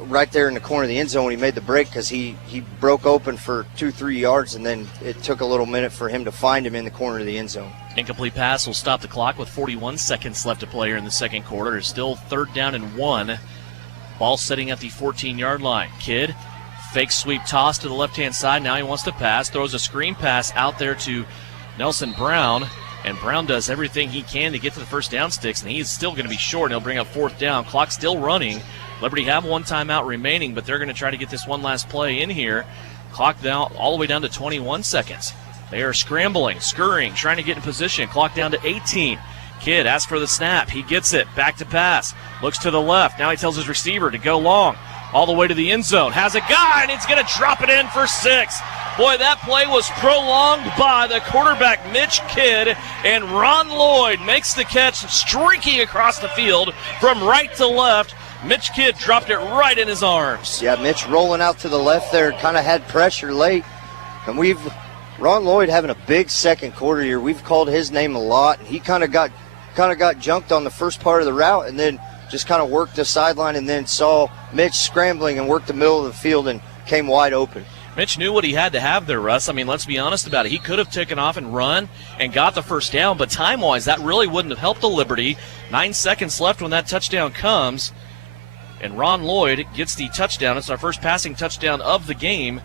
right there in the corner of the end zone when he made the break, because he broke open for 2-3 yards, and then it took a little minute for him to find him in the corner of the end zone. Incomplete pass will stop the clock with 41 seconds left to play here in the second quarter. It's still 3rd down and 1. Ball sitting at the 14-yard line. Kidd, fake sweep toss to the left-hand side. Now he wants to pass. Throws a screen pass out there to Nelson Brown, and Brown does everything he can to get to the first down sticks, and he's still going to be short, and he'll bring up 4th down. Clock still running. Liberty have 1 timeout remaining, but they're going to try to get this one last play in here. Clock down all the way down to 21 seconds. They are scrambling, scurrying, trying to get in position. Clock down to 18. Kidd asks for the snap. He gets it. Back to pass. Looks to the left. Now he tells his receiver to go long. All the way to the end zone. Has a guy, and he's going to drop it in for 6. Boy, that play was prolonged by the quarterback, Mitch Kidd, and Ron Lloyd makes the catch, streaking across the field from right to left. Mitch Kidd dropped it right in his arms. Yeah, Mitch rolling out to the left there, kind of had pressure late. And Ron Lloyd having a big second quarter here. We've called his name a lot, and he kind of got junked on the first part of the route, and then just kind of worked the sideline, and then saw Mitch scrambling and worked the middle of the field and came wide open. Mitch knew what he had to have there, Russ. I mean, let's be honest about it. He could have taken off and run and got the first down, but time-wise, that really wouldn't have helped the Liberty. 9 seconds left when that touchdown comes, and Ron Lloyd gets the touchdown. It's our first passing touchdown of the game,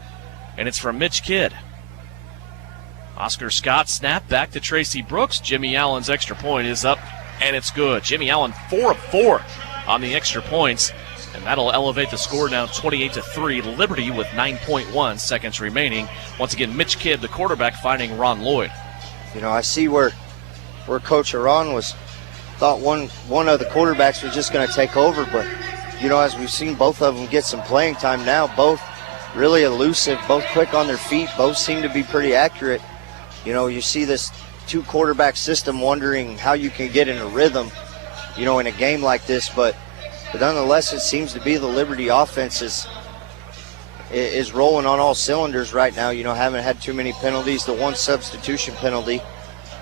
and it's from Mitch Kidd. Oscar Scott snap back to Tracy Brooks. Jimmy Allen's extra point is up, and it's good. Jimmy Allen 4 of 4 on the extra points, and that'll elevate the score now 28-3. Liberty with 9.1 seconds remaining. Once again, Mitch Kidd, the quarterback, finding Ron Lloyd. I see where Coach Haran thought one of the quarterbacks was just going to take over, but as we've seen both of them get some playing time now, both really elusive, both quick on their feet, both seem to be pretty accurate. You see this 2-quarterback system, wondering how you can get in a rhythm, in a game like this, but nonetheless, it seems to be the Liberty offense is rolling on all cylinders right now. Haven't had too many penalties, the 1 substitution penalty.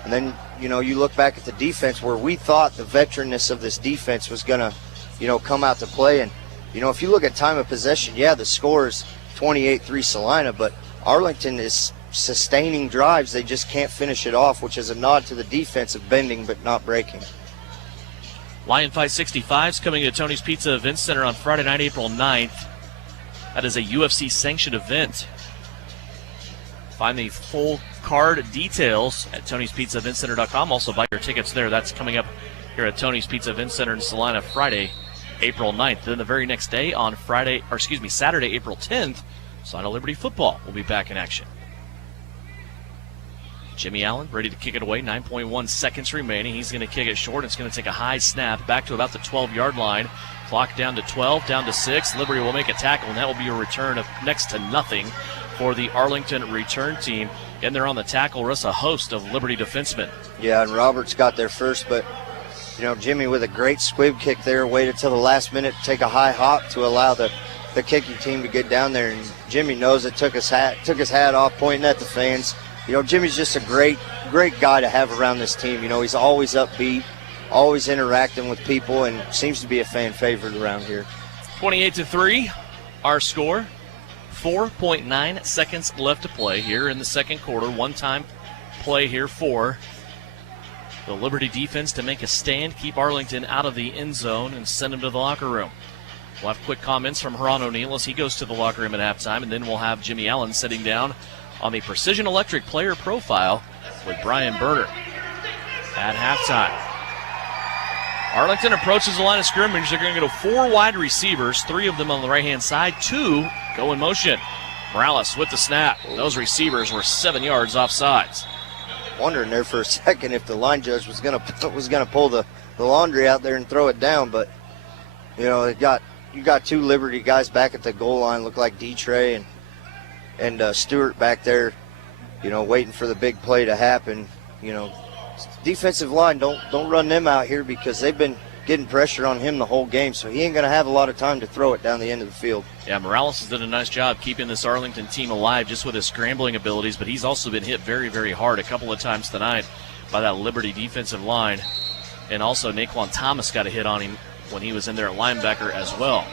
And then, you look back at the defense, where we thought the veteranness of this defense was going to, come out to play. And, if you look at time of possession, the score is 28-3 Salina, but Arlington is sustaining drives. They just can't finish it off, which is a nod to the defense of bending but not breaking. Lion Fight 65 is coming to Tony's Pizza Event Center on Friday night, April 9th. That is a UFC-sanctioned event. Find the full card details at Tony'sPizzaEventCenter.com. Also buy your tickets there. That's coming up here at Tony's Pizza Event Center in Salina Friday, April 9th. Then the very next day on Saturday, April 10th, Salina Liberty football will be back in action. Jimmy Allen ready to kick it away. 9.1 seconds remaining. He's going to kick it short. It's going to take a high snap back to about the 12-yard line. Clock down to 12, down to 6. Liberty will make a tackle, and that will be a return of next to nothing for the Arlington return team. And they're on the tackle. Russ, a host of Liberty defensemen. Yeah, and Roberts got there first, but Jimmy with a great squib kick there, waited till the last minute to take a high hop to allow the kicking team to get down there. And Jimmy knows it, took his hat off, pointing at the fans. Jimmy's just a great guy to have around this team. He's always upbeat, always interacting with people, and seems to be a fan favorite around here. 28-3, our score. 4.9 seconds left to play here in the second quarter. One-time play here for the Liberty defense to make a stand, keep Arlington out of the end zone, and send him to the locker room. We'll have quick comments from Heron O'Neill as he goes to the locker room at halftime, and then we'll have Jimmy Allen sitting down on the Precision Electric player profile with Brian Berner at halftime. Arlington approaches the line of scrimmage. They're going to go 4 wide receivers, 3 of them on the right-hand side, 2 go in motion. Morales with the snap. Those receivers were 7 yards offsides. Wondering there for a second if the line judge was going to pull the laundry out there and throw it down, but you got 2 Liberty guys back at the goal line. Look like D-Trey and Stewart back there, waiting for the big play to happen. Defensive line, don't run them out here because they've been getting pressure on him the whole game, so he ain't going to have a lot of time to throw it down the end of the field. Yeah, Morales has done a nice job keeping this Arlington team alive just with his scrambling abilities, but he's also been hit very, very hard a couple of times tonight by that Liberty defensive line. And also Naquan Thomas got a hit on him when he was in there at linebacker as well.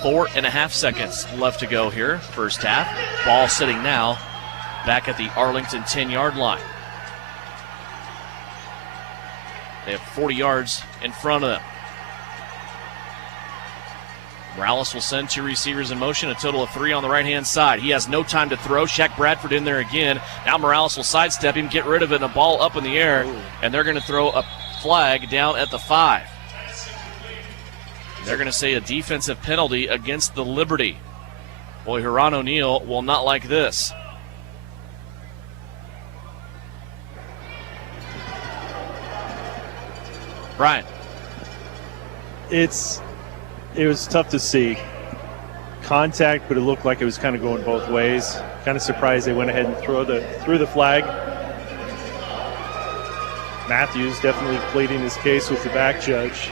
4.5 seconds left to go here, first half. Ball sitting now back at the Arlington 10-yard line. They have 40 yards in front of them. Morales will send 2 receivers in motion, a total of 3 on the right-hand side. He has no time to throw. Shaq Bradford in there again. Now Morales will sidestep him, get rid of it, and a ball up in the air, and they're going to throw a flag down at the 5. They're going to say a defensive penalty against the Liberty. Boy, Heron O'Neill will not like this. Brian. It was tough to see. Contact, but it looked like it was kind of going both ways. Kind of surprised they went ahead and threw the flag. Matthews definitely pleading his case with the back judge.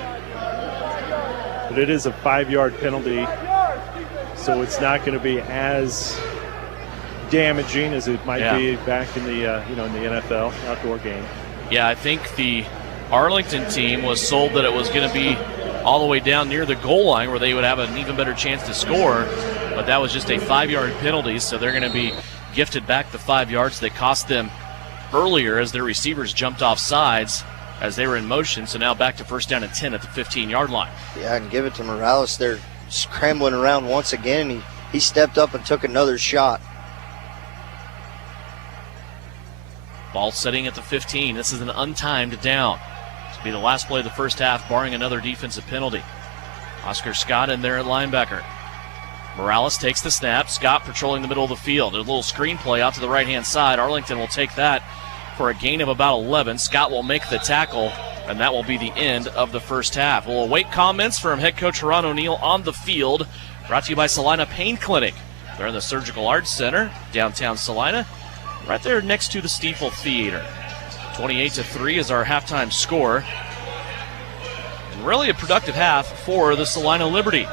But it is a 5-yard penalty, so it's not going to be as damaging as it might be back in the in the NFL outdoor game. Yeah, I think the Arlington team was sold that it was going to be all the way down near the goal line where they would have an even better chance to score, but that was just a 5-yard penalty, so they're going to be gifted back the 5 yards that cost them earlier as their receivers jumped off sides as they were in motion. So now back to first down and 10 at the 15-yard line. Yeah, and give it to Morales. They're scrambling around once again. He stepped up and took another shot. Ball sitting at the 15. This is an untimed down. This will be the last play of the first half, barring another defensive penalty. Oscar Scott in there at linebacker. Morales takes the snap. Scott patrolling the middle of the field. A little screen play out to the right-hand side. Arlington will take that for a gain of about 11. Scott will make the tackle, and that will be the end of the first half. We'll await comments from head coach Heron O'Neill on the field. Brought to you by Salina Pain Clinic. They're in the Surgical Arts Center, downtown Salina, right there next to the Stiefel Theater. 28-3 is our halftime score. And really a productive half for the Salina Liberty.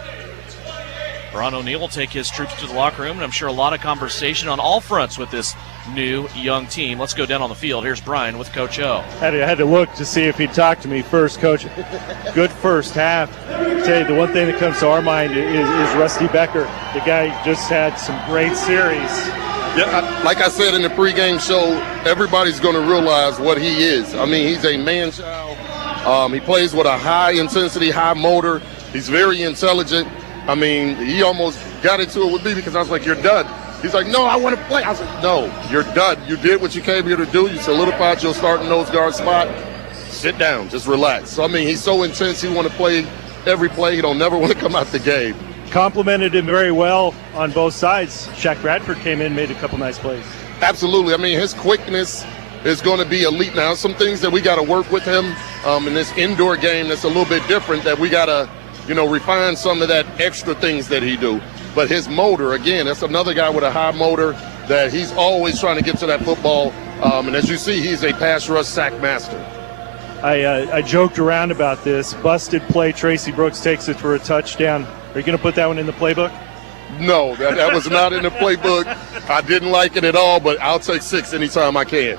Heron O'Neill will take his troops to the locker room, and I'm sure a lot of conversation on all fronts with this new young team. Let's go down on the field. Here's Brian with Coach O. I had to look to see if he'd talk to me first, Coach. Good first half. I tell you, the one thing that comes to our mind is Rusty Becker. The guy just had some great series. Yeah, like I said in the pregame show, everybody's going to realize what he is. I mean, he's a man-child. He plays with a high intensity, high motor. He's very intelligent. I mean, he almost got into it with me because I was like, you're done. He's like, no, I want to play. I was like, no, you're done. You did what you came here to do. You solidified your starting nose guard spot. Sit down. Just relax. So, I mean, he's so intense. He want to play every play. He don't never want to come out the game. Complimented him very well on both sides. Shaq Bradford came in, made a couple nice plays. Absolutely. I mean, his quickness is going to be elite now. Some things that we got to work with him in this indoor game that's a little bit different, that we got to, refine some of that extra things that he do. But his motor, again, that's another guy with a high motor that he's always trying to get to that football. And as you see, he's a pass rush sack master. I joked around about this. Busted play, Tracy Brooks takes it for a touchdown. Are you going to put that one in the playbook? No, that was not in the playbook. I didn't like it at all, but I'll take 6 anytime I can.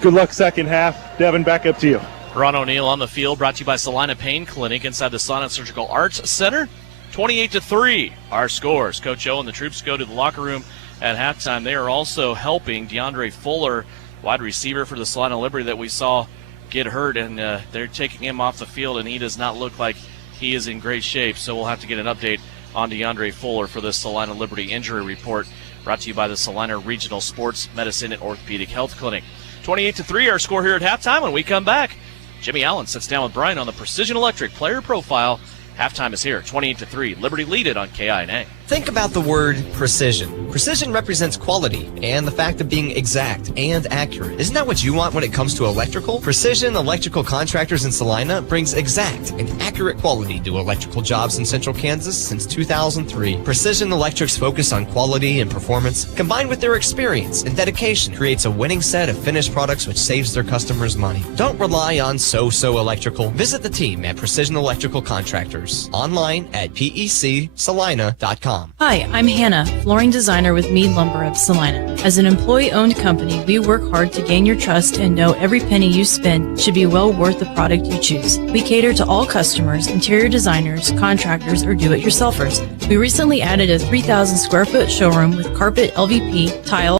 Good luck second half. Devin, back up to you. Ron O'Neill on the field, brought to you by Salina Pain Clinic inside the Salina Surgical Arts Center. 28-3, our scores. Coach O and the troops go to the locker room at halftime. They are also helping DeAndre Fuller, wide receiver for the Salina Liberty that we saw get hurt, and they're taking him off the field, and he does not look like he is in great shape. So we'll have to get an update on DeAndre Fuller for this Salina Liberty injury report, brought to you by the Salina Regional Sports Medicine and Orthopedic Health Clinic. 28-3, our score here at halftime. When we come back, Jimmy Allen sits down with Brian on the Precision Electric player profile. Halftime is here, 28-3. Liberty lead it on KINA. Think about the word precision. Precision represents quality and the fact of being exact and accurate. Isn't that what you want when it comes to electrical? Precision Electrical Contractors in Salina brings exact and accurate quality to electrical jobs in Central Kansas since 2003. Precision Electric's focus on quality and performance, combined with their experience and dedication, creates a winning set of finished products which saves their customers money. Don't rely on so-so electrical. Visit the team at Precision Electrical Contractors. Online at pecsalina.com. Hi, I'm Hannah, flooring designer with Mead Lumber of Salina. As an employee-owned company, we work hard to gain your trust and know every penny you spend should be well worth the product you choose. We cater to all customers, interior designers, contractors, or do-it-yourselfers. We recently added a 3,000 square foot showroom with carpet, LVP, tile,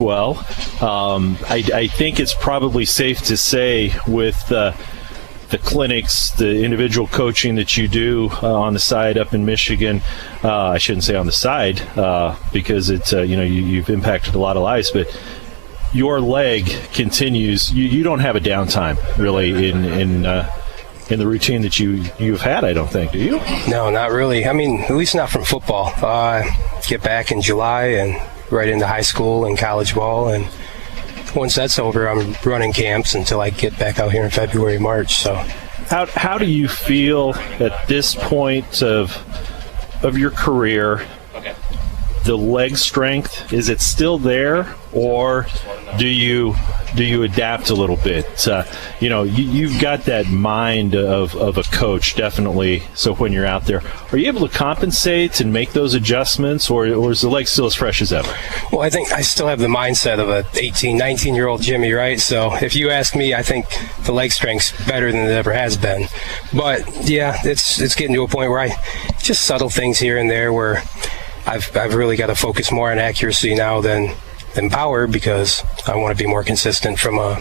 well. I think it's probably safe to say with the clinics, the individual coaching that you do on the side up in Michigan, I shouldn't say on the side because it's you've impacted a lot of lives, but your leg continues. You don't have a downtime really in the routine that you've had, I don't think, do you? No, not really. I mean, at least not from football. Get back in July and right into high school and college ball, and once that's over, I'm running camps until I get back out here in February, March. So, how do you feel at this point of your career? The leg strength, is it still there, or do you adapt a little bit? You've got that mind of a coach, definitely. So when you're out there, are you able to compensate and make those adjustments, or is the leg still as fresh as ever? Well, I think I still have the mindset of a 18, 19-year-old Jimmy, right? So if you ask me, I think the leg strength's better than it ever has been. But yeah, it's getting to a point where just subtle things here and there where I've really got to focus more on accuracy now than power, because I want to be more consistent from a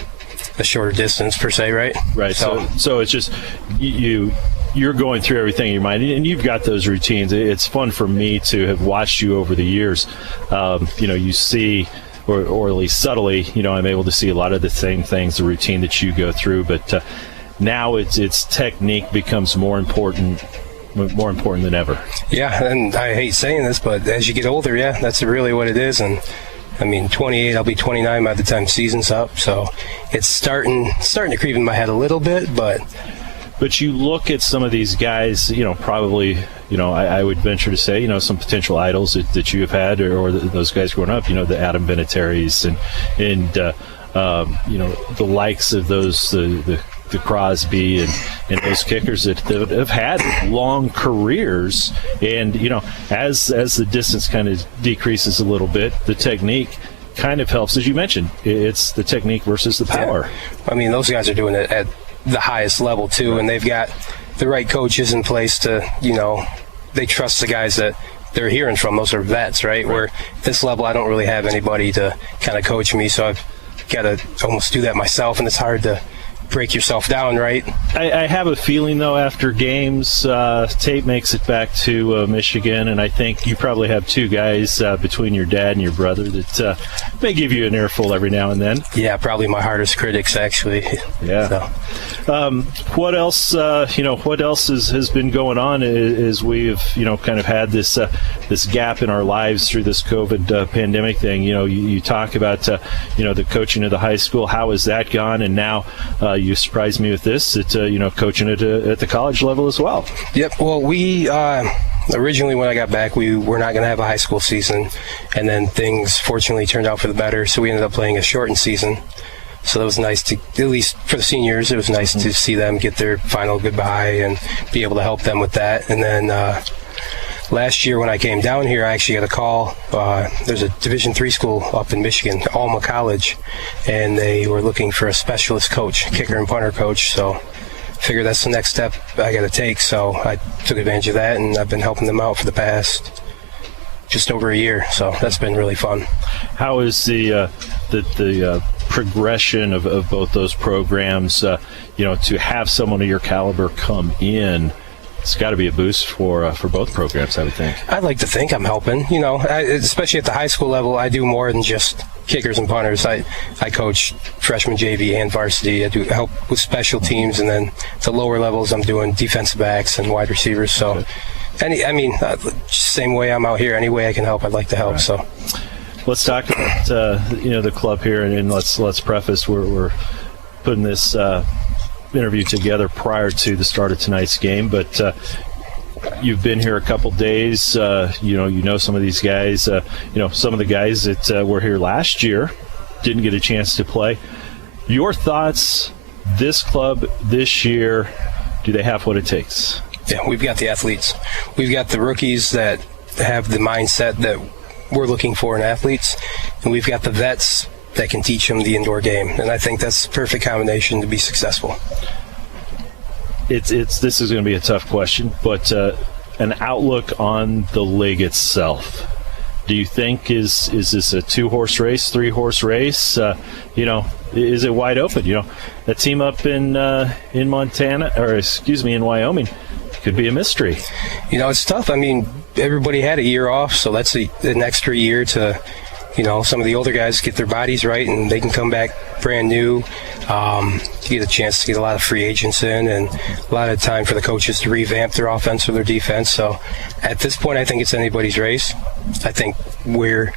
shorter distance per se, right? Right. So it's just you're going through everything in your mind, and you've got those routines. It's fun for me to have watched you over the years. You see, or at least subtly, I'm able to see a lot of the same things, the routine that you go through. But now it's technique becomes more important than ever. Yeah, and I hate saying this, but as you get older, yeah, that's really what it is. And I mean, 28, I'll be 29 by the time season's up, so it's starting to creep in my head a little bit, but you look at some of these guys, probably, I would venture to say, some potential idols that you have had, or those guys growing up, the Adam Vinatieri's and the likes of those, the Crosby and those kickers that have had long careers, and as the distance kind of decreases a little bit, the technique kind of helps. As you mentioned, it's the technique versus the power. Yeah. I mean, those guys are doing it at the highest level too, and they've got the right coaches in place to, they trust the guys that they're hearing from. Those are vets, right? Where at this level, I don't really have anybody to kind of coach me, so I've got to almost do that myself, and it's hard to break yourself down, right? I have a feeling, though, after games, Tate makes it back to Michigan, and I think you probably have two guys between your dad and your brother that may give you an earful every now and then. Yeah, probably my hardest critics, actually. Yeah. So. What else? What else has been going on as we've kind of had this gap in our lives through this COVID pandemic thing. You talk about the coaching of the high school. How has that gone? And now you surprised me with this, that coaching at the college level as well. Yep. Well, we originally, when I got back, we were not going to have a high school season, and then things fortunately turned out for the better, so we ended up playing a shortened season. So that was nice to, at least for the seniors, it was nice to see them get their final goodbye and be able to help them with that. And then last year when I came down here, I actually got a call. There's a Division III school up in Michigan, Alma College, and they were looking for a specialist coach, kicker and punter coach. So I figured that's the next step I got to take. So I took advantage of that, and I've been helping them out for the past just over a year. So that's been really fun. How is the progression of both those programs? To have someone of your caliber come in, it's got to be a boost for both programs, I would think. I'd like to think I'm helping. Especially at the high school level, I do more than just kickers and punters. I coach freshman JV and varsity. I do help with special teams, and then the lower levels, I'm doing defensive backs and wide receivers. So, same way I'm out here. Any way I can help, I'd like to help. Right. So. Let's talk about the club here, and let's preface we're putting this interview together prior to the start of tonight's game, but you've been here a couple days. You know some of these guys. Some of the guys that were here last year didn't get a chance to play. Your thoughts? This club this year, do they have what it takes? Yeah, we've got the athletes. We've got the rookies that have the mindset that we're looking for in athletes, and we've got the vets that can teach them the indoor game, and I think that's the perfect combination to be successful. This is going to be a tough question, but an outlook on the league itself. Do you think is this a 2-horse race, 3-horse race? Is it wide open? That team up in Montana, or in Wyoming, could be a mystery. It's tough. I mean, everybody had a year off, so that's an extra year to some of the older guys get their bodies right and they can come back brand new. You get a chance to get a lot of free agents in and a lot of time for the coaches to revamp their offense or their defense. So at this point, I think it's anybody's race. I think we're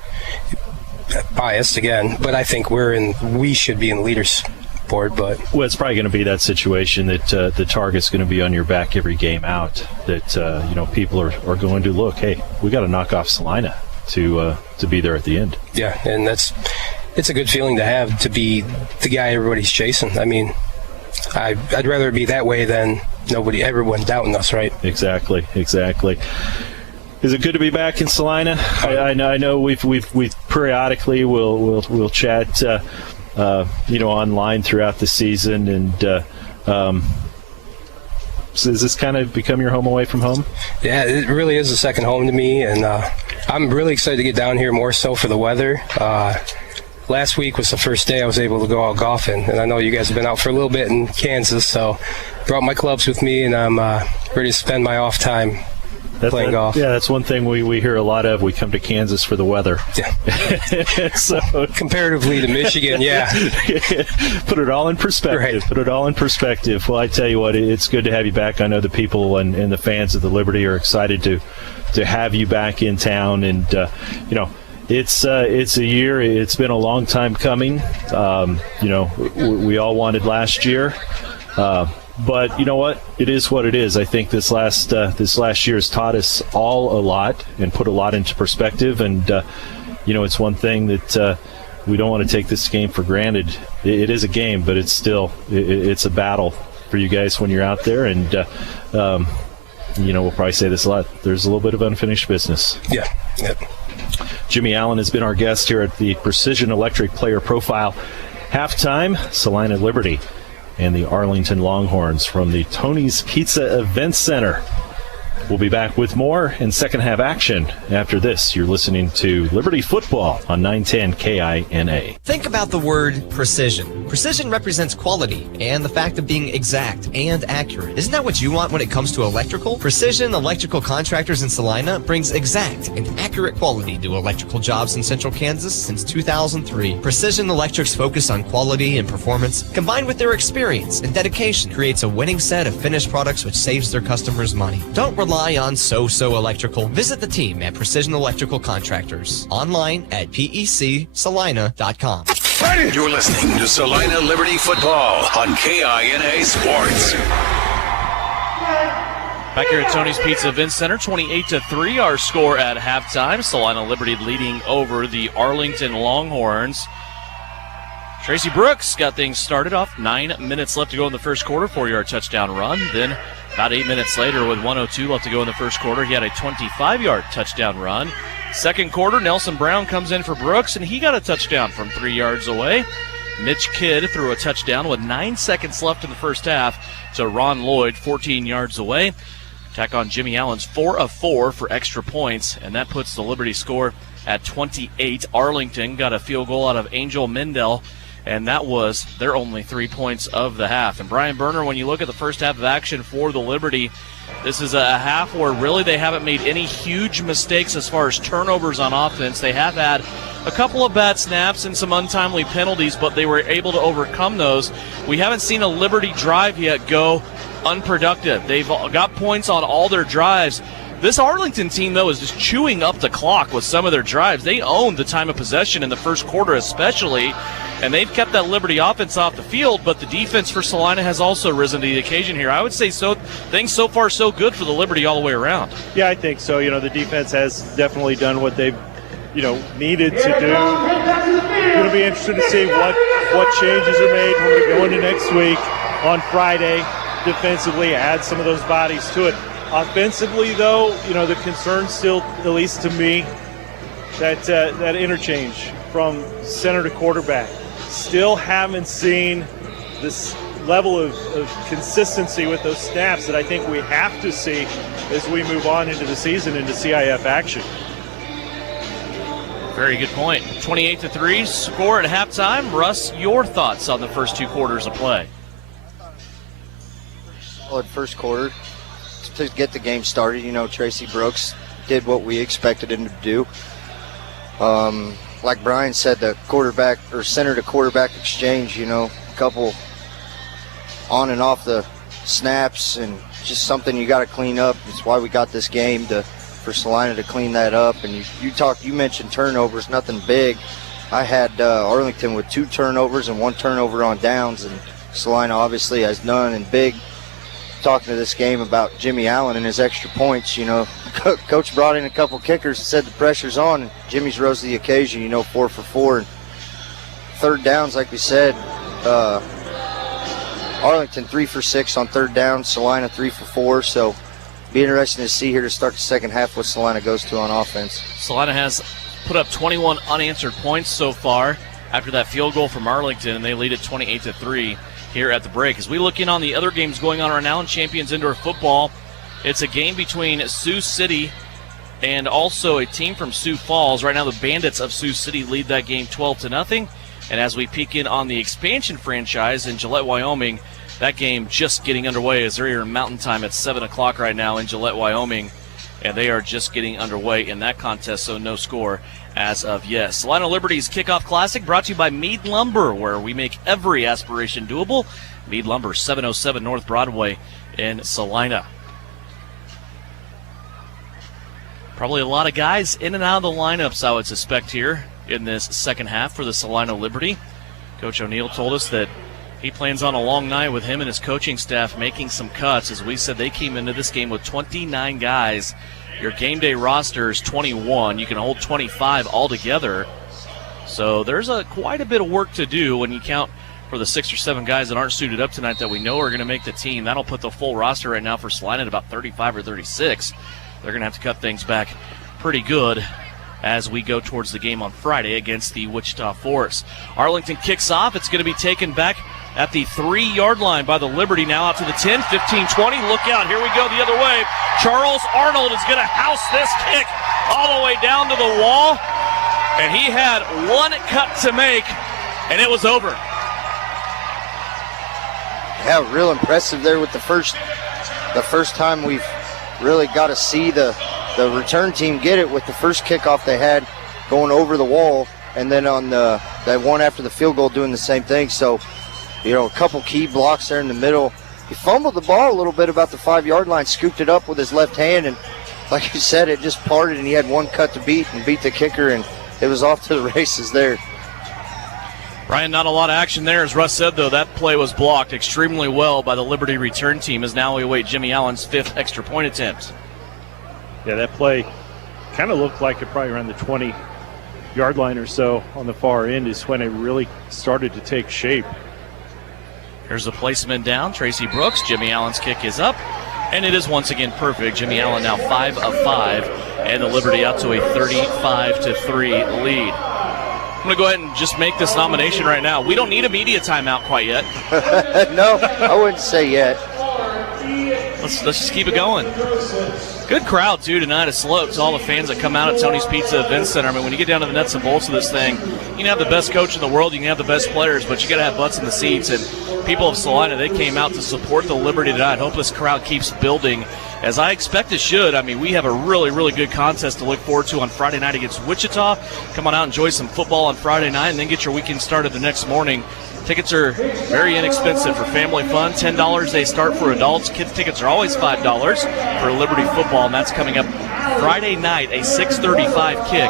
biased again, but I think we should be in the leaders board. But it's probably going to be that situation that the target's going to be on your back every game out. That people are going to look. Hey, we got to knock off Salina to be there at the end. Yeah, and it's a good feeling to have, to be the guy everybody's chasing. I mean, I'd rather it be that way than everyone doubting us, right? Exactly. Is it good to be back in Salina? I know we've periodically we'll chat online throughout the season, and so has this kind of become your home away from home? Yeah, it really is a second home to me, and I'm really excited to get down here, more so for the weather. Last week was the first day I was able to go out golfing, and I know you guys have been out for a little bit in Kansas, so brought my clubs with me, and I'm ready to spend my off time playing golf. Yeah, that's one thing we hear a lot of. We come to Kansas for the weather. Yeah. So comparatively to Michigan, yeah. Put it all in perspective. Right. Put it all in perspective. Well, I tell you what, it's good to have you back. I know the people and the fans of the Liberty are excited to have you back in town, and it's a year. It's been a long time coming. We all wanted last year. But you know what? It is what it is. I think this last year has taught us all a lot and put a lot into perspective. And it's one thing that we don't want to take this game for granted. It is a game, but it's still it's a battle for you guys when you're out there. And we'll probably say this a lot. There's a little bit of unfinished business. Yeah. Yep. Jimmy Allen has been our guest here at the Precision Electric Player Profile Halftime. Salina Liberty and the Arlington Longhorns from the Tony's Pizza Event Center. We'll be back with more in second half action. After this, you're listening to Liberty Football on 910 KINA. Think about the word precision. Precision represents quality and the fact of being exact and accurate. Isn't that what you want when it comes to electrical? Precision Electrical Contractors in Salina brings exact and accurate quality to electrical jobs in central Kansas since 2003. Precision Electric's focus on quality and performance, combined with their experience and dedication, creates a winning set of finished products which saves their customers money. Don't rely on so-so electrical. Visit the team at Precision Electrical Contractors. Online at pecsalina.com. You're listening to Salina Liberty Football on KINA Sports. Back here at Tony's Pizza Event Center, 28-3 our score at halftime. Salina Liberty leading over the Arlington Longhorns. Tracy Brooks got things started off. 9 minutes left to go in the first quarter, 4-yard touchdown run. Then about 8 minutes later, with 1:02 left to go in the first quarter, he had a 25-yard touchdown run. Second quarter, Nelson Brown comes in for Brooks, and he got a touchdown from 3 yards away. Mitch Kidd threw a touchdown with 9 seconds left in the first half to Ron Lloyd, 14 yards away. Tack on Jimmy Allen's 4 of 4 for extra points, and that puts the Liberty score at 28. Arlington got a field goal out of Angel Mendel, and that was their only 3 points of the half. And Brian Berner, when you look at the first half of action for the Liberty, this is a half where really they haven't made any huge mistakes as far as turnovers on offense. They have had a couple of bad snaps and some untimely penalties, but they were able to overcome those. We haven't seen a Liberty drive yet go unproductive. They've got points on all their drives. This Arlington team, though, is just chewing up the clock with some of their drives. They owned the time of possession in the first quarter especially, and they've kept that Liberty offense off the field, but the defense for Salina has also risen to the occasion here. I would say things so far so good for the Liberty all the way around. Yeah, I think so. The defense has definitely done what they've, needed to do. It's going to be interesting to see what changes are made when we go into next week on Friday. Defensively, add some of those bodies to it. Offensively, though, the concern still, at least to me, that interchange from center to quarterback. Still haven't seen this level of consistency with those snaps that I think we have to see as we move on into the season, into CIF action. Very good point. 28-3 score at halftime. Russ, your thoughts on the first 2 quarters of play? Solid first quarter to get the game started. Tracy Brooks did what we expected him to do. like Brian said, the quarterback or center to quarterback exchange, a couple on and off the snaps, and just something you got to clean up. It's why we got this game for Salina to clean that up. And you mentioned turnovers, nothing big. I had Arlington with 2 turnovers and 1 turnover on downs, and Salina obviously has none. And big, talking to this game about Jimmy Allen and his extra points, Coach brought in a couple kickers and said the pressure's on, and Jimmy's rose to the occasion, 4 for 4. And third downs, like we said, Arlington 3 for 6 on third down, Salina 3 for 4. So be interesting to see here to start the second half what Salina goes to on offense. Salina has put up 21 unanswered points so far after that field goal from Arlington, and they lead it 28-3 here at the break. As we look in on the other games going on right now in Champions Indoor Football, it's a game between Sioux City and also a team from Sioux Falls. Right now the Bandits of Sioux City lead that game 12-0. And as we peek in on the expansion franchise in Gillette, Wyoming, that game just getting underway as they're here in Mountain Time at 7 o'clock right now in Gillette, Wyoming. And they are just getting underway in that contest, so no score as of yet. Salina Liberty's Kickoff Classic brought to you by Mead Lumber, where we make every aspiration doable. Mead Lumber, 707 North Broadway in Salina. Probably a lot of guys in and out of the lineups, I would suspect, here in this second half for the Salina Liberty. Coach O'Neill told us that he plans on a long night with him and his coaching staff making some cuts. As we said, they came into this game with 29 guys. Your game day roster is 21. You can hold 25 altogether. So there's quite a bit of work to do when you count for the 6 or 7 guys that aren't suited up tonight that we know are going to make the team. That'll put the full roster right now for Salina at about 35 or 36. They're going to have to cut things back pretty good as we go towards the game on Friday against the Wichita Force. Arlington kicks off. It's going to be taken back at the 3-yard line by the Liberty, now out to the 10, 15, 20. Look out, here we go the other way. Charles Arnold is going to house this kick all the way down to the wall, and he had one cut to make, and it was over. Yeah, real impressive there with the first time we've really got to see the return team get it with the first kickoff they had going over the wall, and then on that one after the field goal doing the same thing. So, a couple key blocks there in the middle. He fumbled the ball a little bit about the 5-yard line, scooped it up with his left hand, and like you said, it just parted, and he had one cut to beat the kicker, and it was off to the races there. Ryan, not a lot of action there. As Russ said, though, that play was blocked extremely well by the Liberty return team, as now we await Jimmy Allen's 5th extra point attempt. Yeah, that play kind of looked like it probably around the 20-yard line or so on the far end is when it really started to take shape. Here's the placement down. Tracy Brooks. Jimmy Allen's kick is up, and it is once again perfect. Jimmy Allen now 5 of 5, and the Liberty out to a 35-3 lead. I'm going to go ahead and just make this nomination right now. We don't need a media timeout quite yet. No, I wouldn't say yet. Let's just keep it going. Good crowd, too, tonight at Slopes. All the fans that come out at Tony's Pizza Event Center. I mean, when you get down to the nuts and bolts of this thing, you can have the best coach in the world, you can have the best players, but you got to have butts in the seats. And people of Salina, they came out to support the Liberty tonight. Hope this crowd keeps building, as I expect it should. I mean, we have a really, really good contest to look forward to on Friday night against Wichita. Come on out, enjoy some football on Friday night, and then get your weekend started the next morning. Tickets are very inexpensive for family fun. $10 they start for adults. Kids tickets are always $5 for Liberty football, and that's coming up Friday night, a 6:35 kick.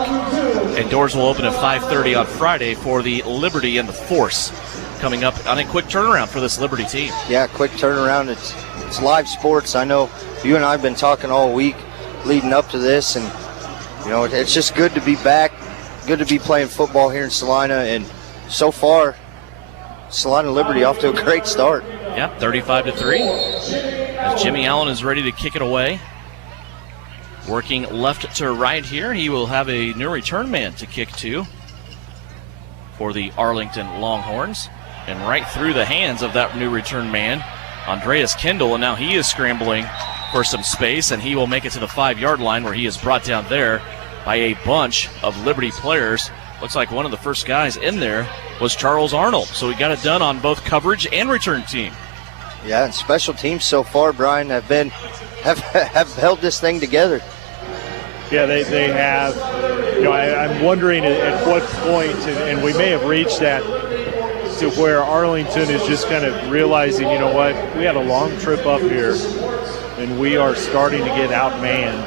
And doors will open at 5:30 on Friday for the Liberty and the Force. Coming up on a quick turnaround for this Liberty team. Yeah, quick turnaround. It's live sports. I know you and I have been talking all week leading up to this, and it's just good to be back, good to be playing football here in Salina, and so far Salina Liberty off to a great start. Yeah, 35-3. As Jimmy Allen is ready to kick it away. Working left to right here, he will have a new return man to kick to for the Arlington Longhorns. And right through the hands of that new return man, Andreas Kendall, and now he is scrambling for some space, and he will make it to the 5-yard line, where he is brought down there by a bunch of Liberty players. Looks like one of the first guys in there was Charles Arnold. So we got it done on both coverage and return team. Yeah, and special teams so far, Brian, have held this thing together. Yeah, they have. I'm wondering at what point, and we may have reached that, to where Arlington is just kind of realizing, you know what, we had a long trip up here, and we are starting to get outmanned.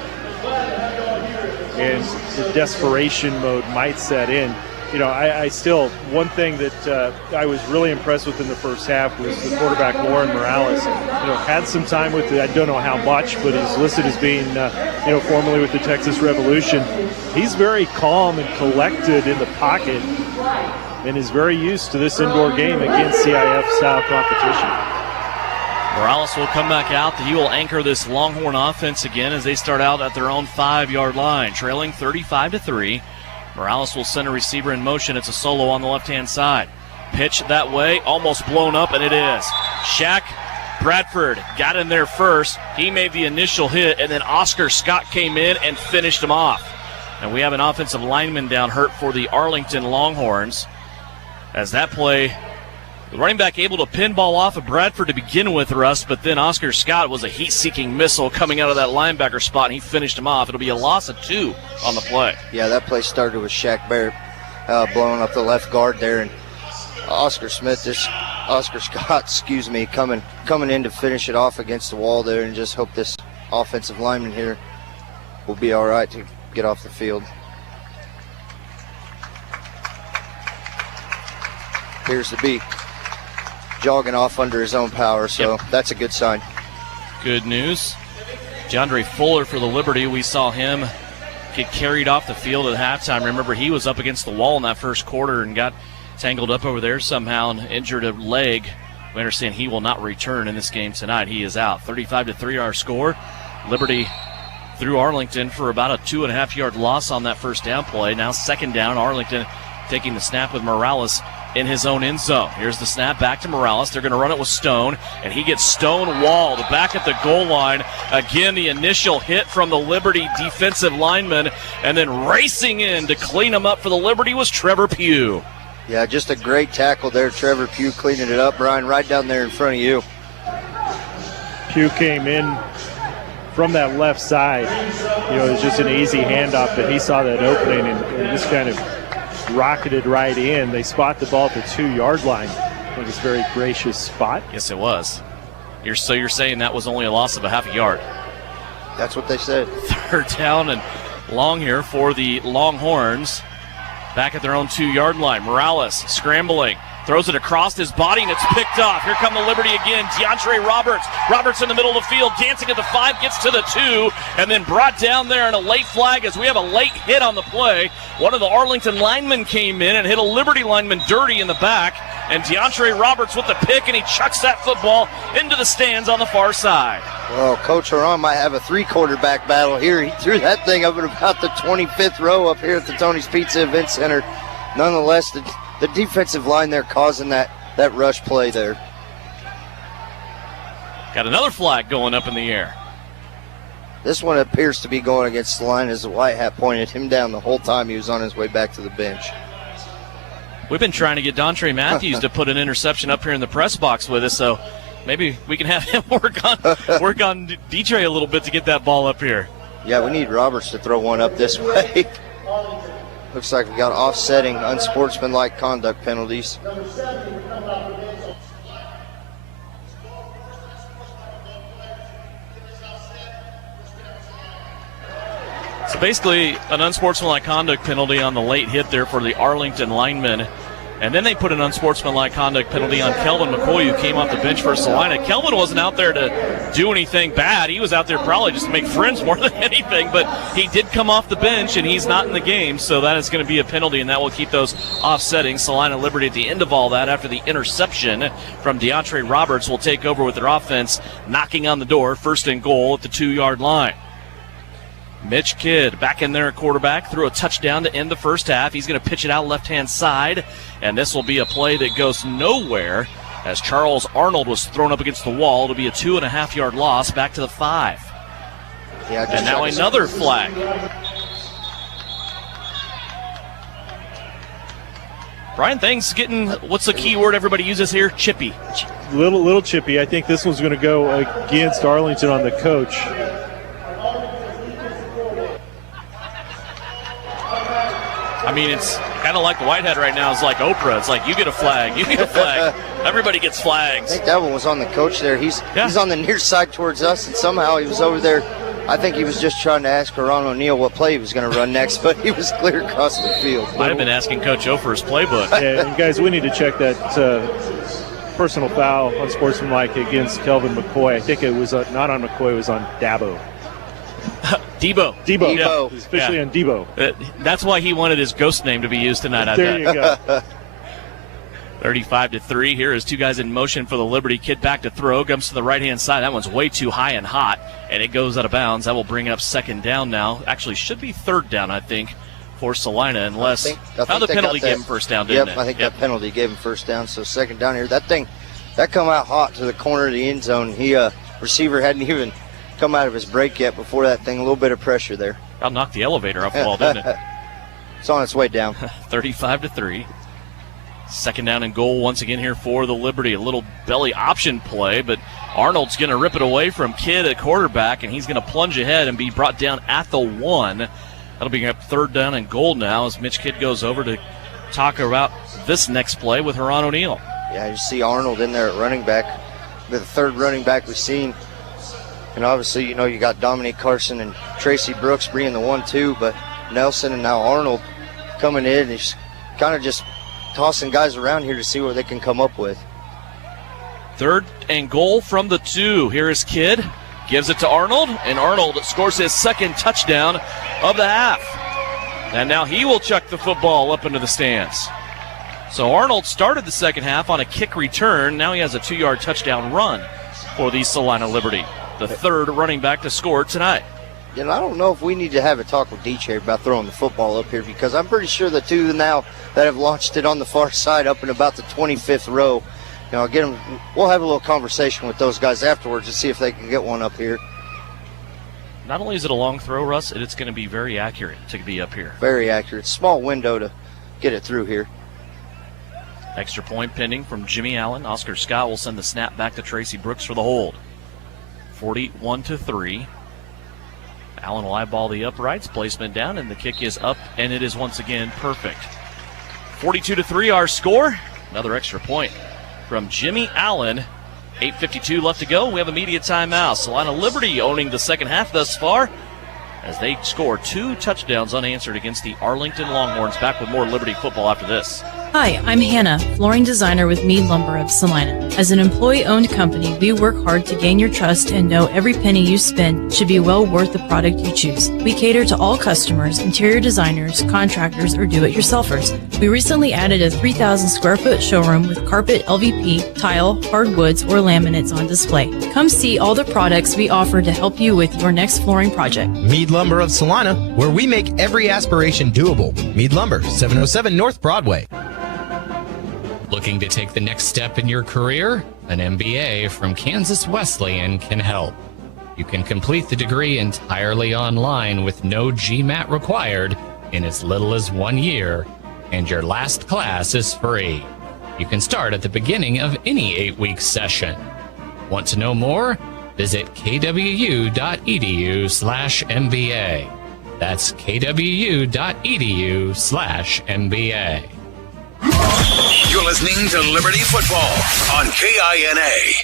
And the desperation mode might set in. I still, one thing that I was really impressed with in the first half was the quarterback, Lauren Morales. Had some time with it. I don't know how much, but he's listed as being, formerly with the Texas Revolution. He's very calm and collected in the pocket and is very used to this indoor game against CIF-style competition. Morales will come back out. He will anchor this Longhorn offense again as they start out at their own 5-yard line, trailing 35-3. Morales will send a receiver in motion. It's a solo on the left-hand side. Pitch that way, almost blown up, and it is. Shaq Bradford got in there first. He made the initial hit, and then Oscar Scott came in and finished him off. And we have an offensive lineman down hurt for the Arlington Longhorns. As that play, the running back able to pinball off of Bradford to begin with, Russ, but then Oscar Scott was a heat-seeking missile coming out of that linebacker spot, and he finished him off. It'll be a loss of 2 on the play. Yeah, that play started with Shaq Barrett blowing up the left guard there, and Oscar Scott, coming in to finish it off against the wall there, and just hope this offensive lineman here will be all right to get off the field. Appears to be jogging off under his own power, so That's a good sign. Good news. DeAndre Fuller for the Liberty. We saw him get carried off the field at halftime. Remember, he was up against the wall in that first quarter and got tangled up over there somehow and injured a leg. We understand he will not return in this game tonight. He is out. 35-3 our score. Liberty through Arlington for about a 2.5-yard loss on that first down play. Now second down, Arlington taking the snap with Morales in his own end zone. Here's the snap back to Morales. They're going to run it with Stone, and he gets stone-walled back at the goal line. Again, the initial hit from the Liberty defensive lineman, and then racing in to clean him up for the Liberty was Trevor Pugh. Yeah, just a great tackle there. Trevor Pugh cleaning it up, Brian, right down there in front of you. Pugh came in from that left side. It was just an easy handoff, but he saw that opening and just kind of rocketed right in. They spot the ball at the 2-yard line. I think it's a very gracious spot. Yes, it was. You're saying that was only a loss of a half a yard. That's what they said. Third down and long here for the Longhorns. Back at their own 2-yard line. Morales scrambling. Throws it across his body, and it's picked off. Here come the Liberty again. DeAndre Roberts. Roberts in the middle of the field, dancing at the 5, gets to the 2, and then brought down there in a late flag as we have a late hit on the play. One of the Arlington linemen came in and hit a Liberty lineman dirty in the back, and DeAndre Roberts with the pick, and he chucks that football into the stands on the far side. Well, Coach Haran might have a 3-quarterback battle here. He threw that thing up at about the 25th row up here at the Tony's Pizza Event Center. Nonetheless, the defensive line there causing that rush play there. Got another flag going up in the air. This one appears to be going against Salina as the white hat pointed him down the whole time he was on his way back to the bench. We've been trying to get Dontre Matthews to put an interception up here in the press box with us, so maybe we can have him work on DJ a little bit to get that ball up here. Yeah, we need Roberts to throw one up this way. Looks like we got offsetting unsportsmanlike conduct penalties. So basically an unsportsmanlike conduct penalty on the late hit there for the Arlington lineman. And then they put an unsportsmanlike conduct penalty on Kelvin McCoy, who came off the bench for Salina. Kelvin wasn't out there to do anything bad. He was out there probably just to make friends more than anything. But he did come off the bench, and he's not in the game. So that is going to be a penalty, and that will keep those offsetting. Salina Liberty at the end of all that, after the interception from DeAndre Roberts, will take over with their offense, knocking on the door, 1st and goal at the 2-yard line. Mitch Kidd back in there at quarterback, threw a touchdown to end the first half. He's going to pitch it out left-hand side, and this will be a play that goes nowhere as Charles Arnold was thrown up against the wall. It'll be a 2.5-yard loss back to the 5. Yeah, and now another flag. Brian, things getting, what's the key word everybody uses here? Chippy. Little chippy. I think this one's going to go against Arlington on the coach. I mean, it's kind of like Whitehead right now. It's like Oprah. It's like, you get a flag, you get a flag. Everybody gets flags. I think that one was on the coach there. He's on the near side towards us, and somehow he was over there. I think he was just trying to ask Ron O'Neill what play he was going to run next, but he was clear across the field. Might have been asking Coach O for his playbook. Yeah, and guys, we need to check that personal foul, unsportsmanlike against Kelvin McCoy. I think it was not on McCoy, it was on Dabo. Debo. Yeah, especially on Debo. That's why he wanted his ghost name to be used tonight, I There bet. you go. 35-3. Here is two guys in motion for the Liberty. Kid back to throw. Comes to the right-hand side. That one's way too high and hot, and it goes out of bounds. That will bring up second down now. Actually, should be third down, I think, for Salina, unless I think the penalty gave him first down, didn't it? I think that penalty gave him first down, so second down here. That come out hot to the corner of the end zone. Receiver hadn't even come out of his break yet before that thing. A little bit of pressure there. I'll knock the elevator off the wall, didn't it? It's on its way down. 35-3. Second down and goal once again here for the Liberty. A little belly option play, but Arnold's going to rip it away from Kidd at quarterback, and he's going to plunge ahead and be brought down at the 1. That'll be up third down and goal now as Mitch Kidd goes over to talk about this next play with Ron O'Neill. Yeah, you see Arnold in there at running back, the third running back we've seen. And obviously, you got Dominique Carson and Tracy Brooks bringing the 1-2, but Nelson and now Arnold coming in. He's kind of just tossing guys around here to see what they can come up with. Third and goal from the 2. Here is Kidd. Gives it to Arnold, and Arnold scores his second touchdown of the half. And now he will chuck the football up into the stands. So Arnold started the second half on a kick return. Now he has a 2-yard touchdown run for the Salina Liberty. The third running back to score tonight. I don't know if we need to have a talk with DJ about throwing the football up here, because I'm pretty sure the two now that have launched it on the far side up in about the 25th row, we'll have a little conversation with those guys afterwards to see if they can get one up here. Not only is it a long throw, Russ, it's going to be very accurate to be up here. Very accurate. Small window to get it through here. Extra point pending from Jimmy Allen. Oscar Scott will send the snap back to Tracy Brooks for the hold. 41-3. Allen will eyeball the uprights, placement down, and the kick is up, and it is once again perfect. 42-3 our score. Another extra point from Jimmy Allen. 8:52 left to go. We have a media timeout. Salina Liberty owning the second half thus far as they score 2 touchdowns unanswered against the Arlington Longhorns. Back with more Liberty football after this. Hi, I'm Hannah, flooring designer with Mead Lumber of Salina. As an employee-owned company, we work hard to gain your trust and know every penny you spend should be well worth the product you choose. We cater to all customers, interior designers, contractors, or do-it-yourselfers. We recently added a 3,000 square foot showroom with carpet, LVP, tile, hardwoods, or laminates on display. Come see all the products we offer to help you with your next flooring project. Mead Lumber of Salina, where we make every aspiration doable. Mead Lumber, 707 North Broadway. Looking to take the next step in your career? An MBA from Kansas Wesleyan can help. You can complete the degree entirely online with no GMAT required in as little as 1 year, and your last class is free. You can start at the beginning of any 8-week session. Want to know more? Visit kwu.edu/MBA. That's kwu.edu/MBA. You're listening to Liberty Football on KINA.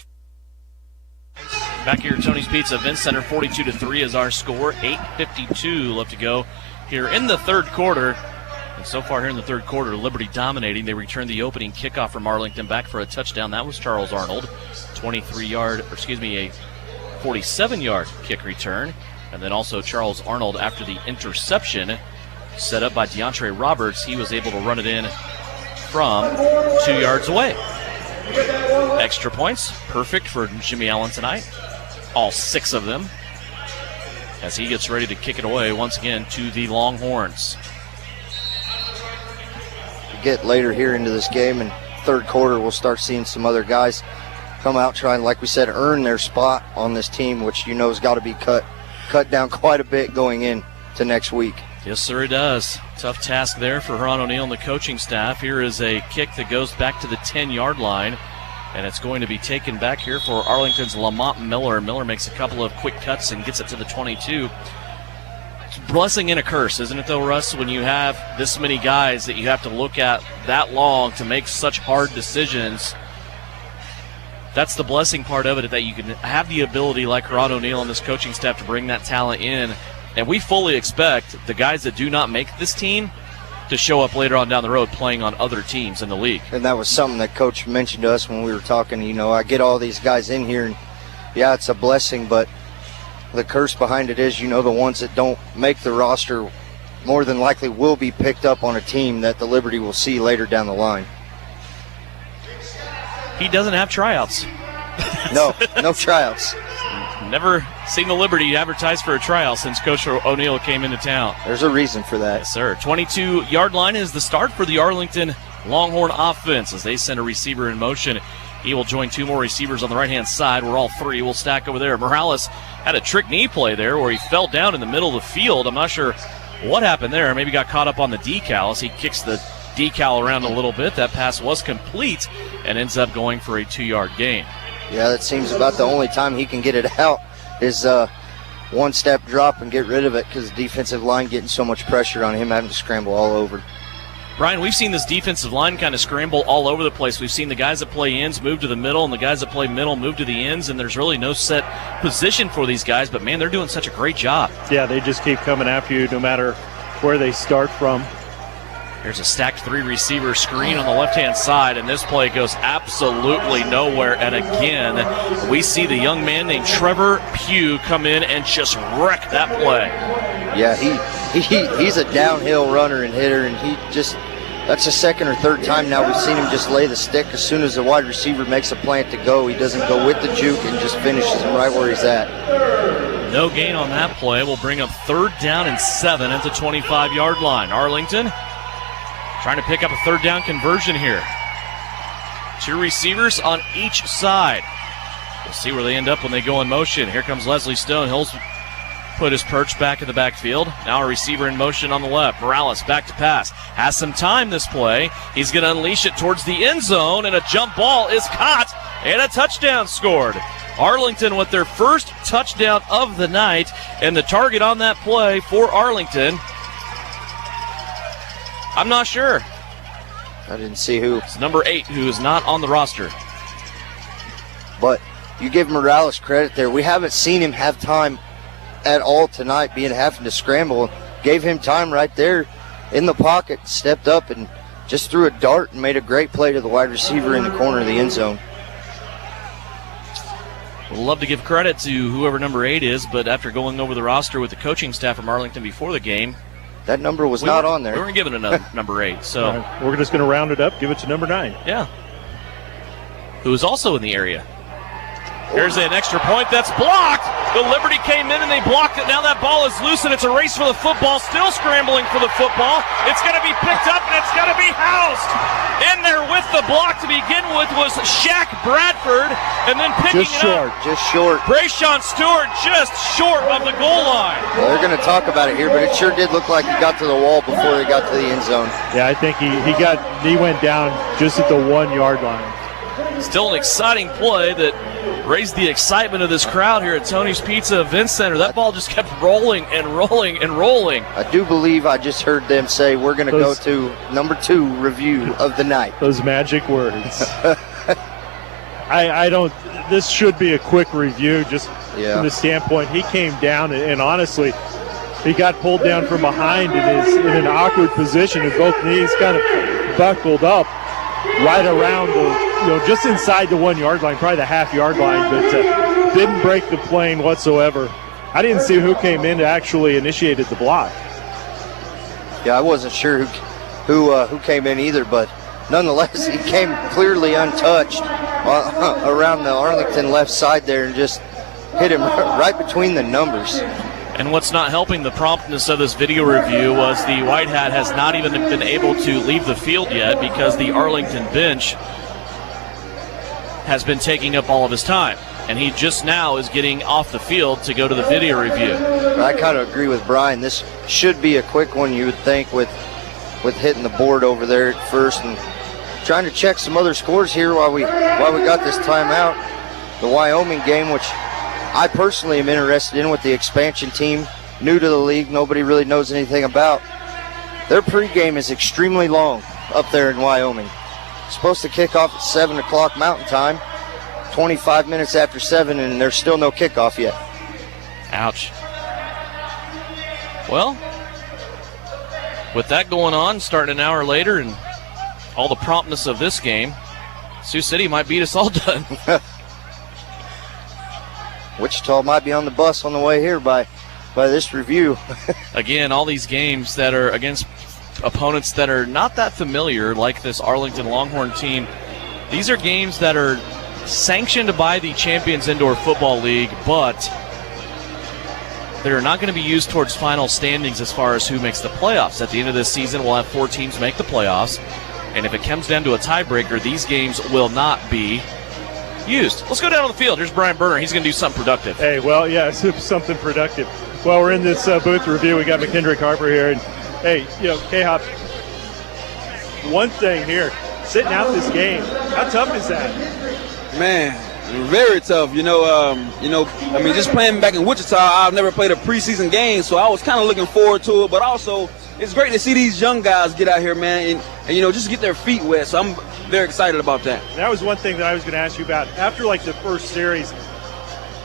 Back here at Tony's Pizza Event Center, 42-3 is our score. 8:52 left to go here in the third quarter. And so far here in the third quarter, Liberty dominating. They returned the opening kickoff from Arlington back for a touchdown. That was Charles Arnold. A 47-yard kick return. And then also Charles Arnold after the interception set up by DeAndre Roberts. He was able to run it in from 2 yards away. Extra points, perfect for Jimmy Allen tonight. All 6 of them as he gets ready to kick it away once again to the Longhorns. We get later here into this game, and third quarter we'll start seeing some other guys come out trying, like we said, earn their spot on this team, which has got to be cut down quite a bit going in to next week. Yes, sir, it does. Tough task there for Ron O'Neill and the coaching staff. Here is a kick that goes back to the 10-yard line, and it's going to be taken back here for Arlington's Lamont Miller. Miller makes a couple of quick cuts and gets it to the 22. blessing and a curse, isn't it, though, Russ, when you have this many guys that you have to look at that long to make such hard decisions? That's the blessing part of it, that you can have the ability, like Ron O'Neal and this coaching staff, to bring that talent in. And we fully expect the guys that do not make this team to show up later on down the road playing on other teams in the league. And that was something that Coach mentioned to us when we were talking. You know, I get all these guys in here, and, yeah, it's a blessing, but the curse behind it is, you know, the ones that don't make the roster more than likely will be picked up on a team that the Liberty will see later down the line. He doesn't have tryouts. No tryouts. Never seen the Liberty advertise for a tryout since Coach O'Neal came into town. There's a reason for that. Yes, sir. 22-yard line is the start for the Arlington Longhorn offense as they send a receiver in motion. He will join two more receivers on the right-hand side, where all three will stack over there. Morales had a trick knee play there where he fell down in the middle of the field. I'm not sure what happened there. Maybe got caught up on the decal as he kicks the decal around a little bit. That pass was complete and ends up going for a 2-yard gain. Yeah, that seems about the only time he can get it out is one-step drop and get rid of it, because the defensive line getting so much pressure on him, having to scramble all over. Brian, we've seen this defensive line kind of scramble all over the place. We've seen the guys that play ends move to the middle and the guys that play middle move to the ends, and there's really no set position for these guys. But, man, they're doing such a great job. Yeah, they just keep coming after you no matter where they start from. There's a stacked three-receiver screen on the left-hand side, and this play goes absolutely nowhere. And, again, we see the young man named Trevor Pugh come in and just wreck that play. Yeah, he's a downhill runner and hitter, and that's the second or third time now we've seen him just lay the stick. As soon as the wide receiver makes a plant to go, he doesn't go with the juke and just finishes him right where he's at. No gain on that play. Will bring up 3rd down and 7 at the 25-yard line. Arlington trying to pick up a 3rd down conversion here. Two receivers on each side. We'll see where they end up when they go in motion. Here comes Leslie Stone. He'll put his perch back in the backfield. Now a receiver in motion on the left. Morales back to pass. Has some time this play. He's going to unleash it towards the end zone, and a jump ball is caught, and a touchdown scored. Arlington with their first touchdown of the night, and the target on that play for Arlington, I'm not sure. I didn't see who. It's number 8, who is not on the roster. But you give Morales credit there. We haven't seen him have time at all tonight, having to scramble. Gave him time right there in the pocket, stepped up and just threw a dart and made a great play to the wide receiver in the corner of the end zone. We'd love to give credit to whoever number 8 is, but after going over the roster with the coaching staff from Arlington before the game, that number was not on there. We weren't given another number 8, so we're just going to round it up, give it to number 9. Yeah, who is also in the area. Here's an extra point that's blocked. The Liberty came in and they blocked it. Now that ball is loose and it's a race for the football. Still scrambling for the football. It's going to be picked up and it's going to be housed. In there with the block to begin with was Shaq Bradford, and then picking it up. Just short. Brayshawn Stewart just short of the goal line. Well, they're going to talk about it here, but it sure did look like he got to the wall before he got to the end zone. Yeah, I think he went down just at the 1-yard line. Still an exciting play that raised the excitement of this crowd here at Tony's Pizza Event Center. That ball just kept rolling and rolling and rolling. I do believe I just heard them say we're going to go to number 2 review of the night. Those magic words. I don't. This should be a quick review, just from the standpoint he came down and honestly, he got pulled down from behind and is in an awkward position, and both knees kind of buckled up right around just inside the 1-yard line, probably the half-yard line, but didn't break the plane whatsoever. I didn't see who came in to actually initiated the block. Yeah, I wasn't sure who came in either, but nonetheless, he came clearly untouched around the Arlington left side there and just hit him right between the numbers. And what's not helping the promptness of this video review was the White Hat has not even been able to leave the field yet because the Arlington bench has been taking up all of his time. And he just now is getting off the field to go to the video review. I kind of agree with Brian. This should be a quick one, you would think, with hitting the board over there at first and trying to check some other scores here while we got this timeout. The Wyoming game, which I personally am interested in with the expansion team new to the league, nobody really knows anything about. Their pregame is extremely long up there in Wyoming. Supposed to kick off at 7 o'clock Mountain Time, 25 minutes after 7, and there's still no kickoff yet. Ouch. Well, with that going on, starting an hour later, and all the promptness of this game, Sioux City might beat us all done. Wichita might be on the bus on the way here by this review. Again, all these games that are against opponents that are not that familiar, like this Arlington Longhorn team, these are games that are sanctioned by the Champions Indoor Football League, but they're not going to be used towards final standings as far as who makes the playoffs. At the end of this season, we'll have 4 teams make the playoffs, and if it comes down to a tiebreaker, these games will not be used. Let's go down on the field. Here's Brian Berner. He's going to do something productive. Hey, well, yeah, something productive. Well, we're in this booth review. We got McKendrick Harper here, and hey, K-Hop, one thing here, sitting out this game, how tough is that? Man, very tough. Just playing back in Wichita, I've never played a preseason game, so I was kind of looking forward to it, but also it's great to see these young guys get out here, man, and just get their feet wet, so I'm very excited about that. That was one thing that I was going to ask you about. After, the first series,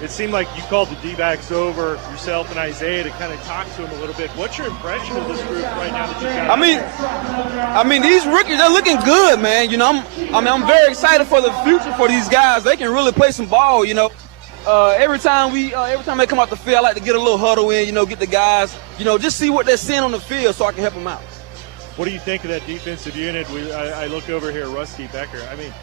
it seemed like you called the D-backs over, yourself and Isaiah, to kind of talk to them a little bit. What's your impression of this group right now that you've got? I mean, these rookies, they're looking good, man. I'm very excited for the future for these guys. They can really play some ball, Every time they come out the field, I like to get a little huddle in, get the guys, just see what they're seeing on the field so I can help them out. What do you think of that defensive unit? I look over here, Rusty Becker. I mean,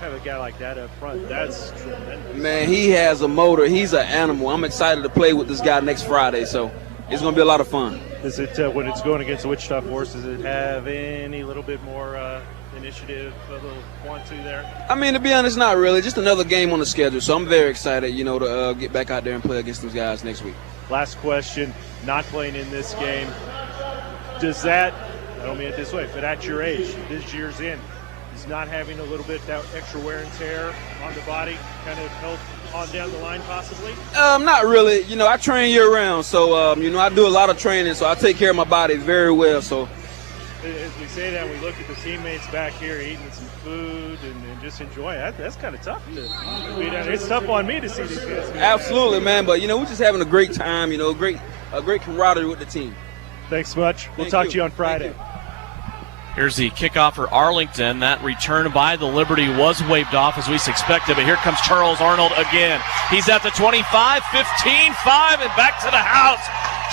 have a guy like that up front, that's tremendous. Man, he has a motor. He's an animal. I'm excited to play with this guy next Friday, so it's going to be a lot of fun. Is it, when it's going against the Wichita Force, does it have any little bit more initiative, a little want to there? I mean, to be honest, not really. Just another game on the schedule, so I'm very excited, to get back out there and play against those guys next week. Last question, not playing in this game, does that, I don't mean it this way, but at your age, this year's in, is not having a little bit that extra wear and tear on the body kind of help on down the line possibly? Not really. I train year round, so I do a lot of training, so I take care of my body very well. So as we say that, we look at the teammates back here eating some food and just enjoying it. That's kind of tough to be down there. It's tough on me to see these guys. Absolutely, man. But we're just having a great time. A great camaraderie with the team. Thanks so much. We'll talk to you on Friday. Here's the kickoff for Arlington. That return by the Liberty was waved off as we expected, but here comes Charles Arnold again. He's at the 25, 15, 5, and back to the house.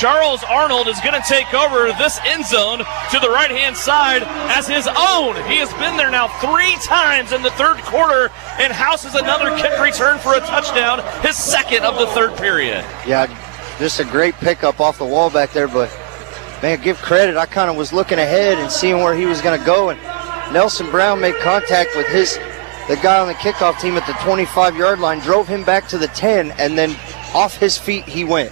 Charles Arnold is going to take over this end zone to the right-hand side as his own. He has been there now 3 times in the third quarter and houses another kick return for a touchdown, his second of the third period. Yeah, just a great pickup off the wall back there, but man, give credit. I kind of was looking ahead and seeing where he was going to go, and Nelson Brown made contact with the guy on the kickoff team at the 25-yard line, drove him back to the 10, and then off his feet he went.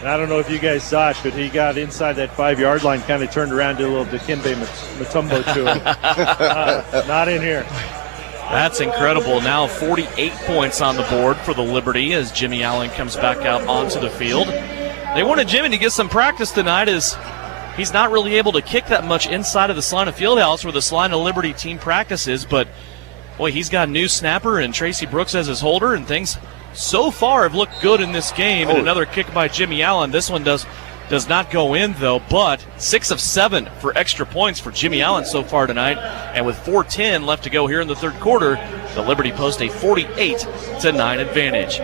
And I don't know if you guys saw it, but he got inside that 5-yard line, kind of turned around, did a little Dikembe Mutombo to him. Not in here. That's incredible. Now 48 points on the board for the Liberty as Jimmy Allen comes back out onto the field. They wanted Jimmy to get some practice tonight as he's not really able to kick that much inside of the Salina Fieldhouse where the Salina Liberty team practices, but boy, he's got a new snapper and Tracy Brooks as his holder, and things so far have looked good in this game. And another kick by Jimmy Allen. This one does not go in though, but 6 of 7 for extra points for Jimmy Allen so far tonight. And with 4:10 left to go here in the third quarter, the Liberty post a 48-9 advantage.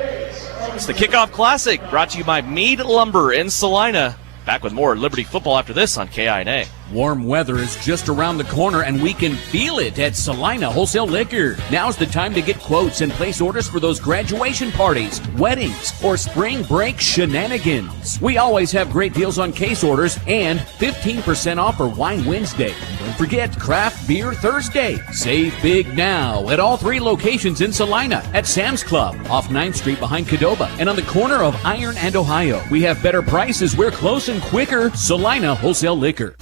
It's the Kickoff Classic, brought to you by Meade Lumber in Salina. Back with more Liberty football after this on KINA. Warm weather is just around the corner, and we can feel it at Salina Wholesale Liquor. Now's the time to get quotes and place orders for those graduation parties, weddings, or spring break shenanigans. We always have great deals on case orders and 15% off for Wine Wednesday. Don't forget Craft Beer Thursday. Save big now at all 3 locations in Salina, at Sam's Club, off 9th Street behind Cadova, and on the corner of Iron and Ohio. We have better prices. We're close and quicker. Salina Wholesale Liquor.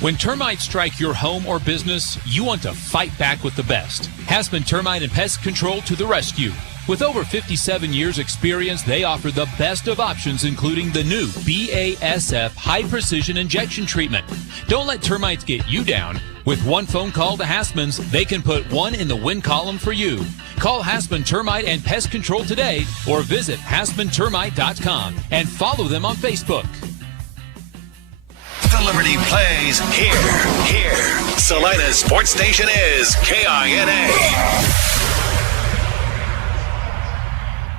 When termites strike your home or business, you want to fight back with the best. Hasman Termite and Pest Control to the rescue. With over 57 years experience, they offer the best of options, including the new BASF High Precision Injection Treatment. Don't let termites get you down. With one phone call to Hasman's, they can put one in the win column for you. Call Hasman Termite and Pest Control today or visit HasmanTermite.com and follow them on Facebook. The Liberty plays here. Salina's sports station is KINA.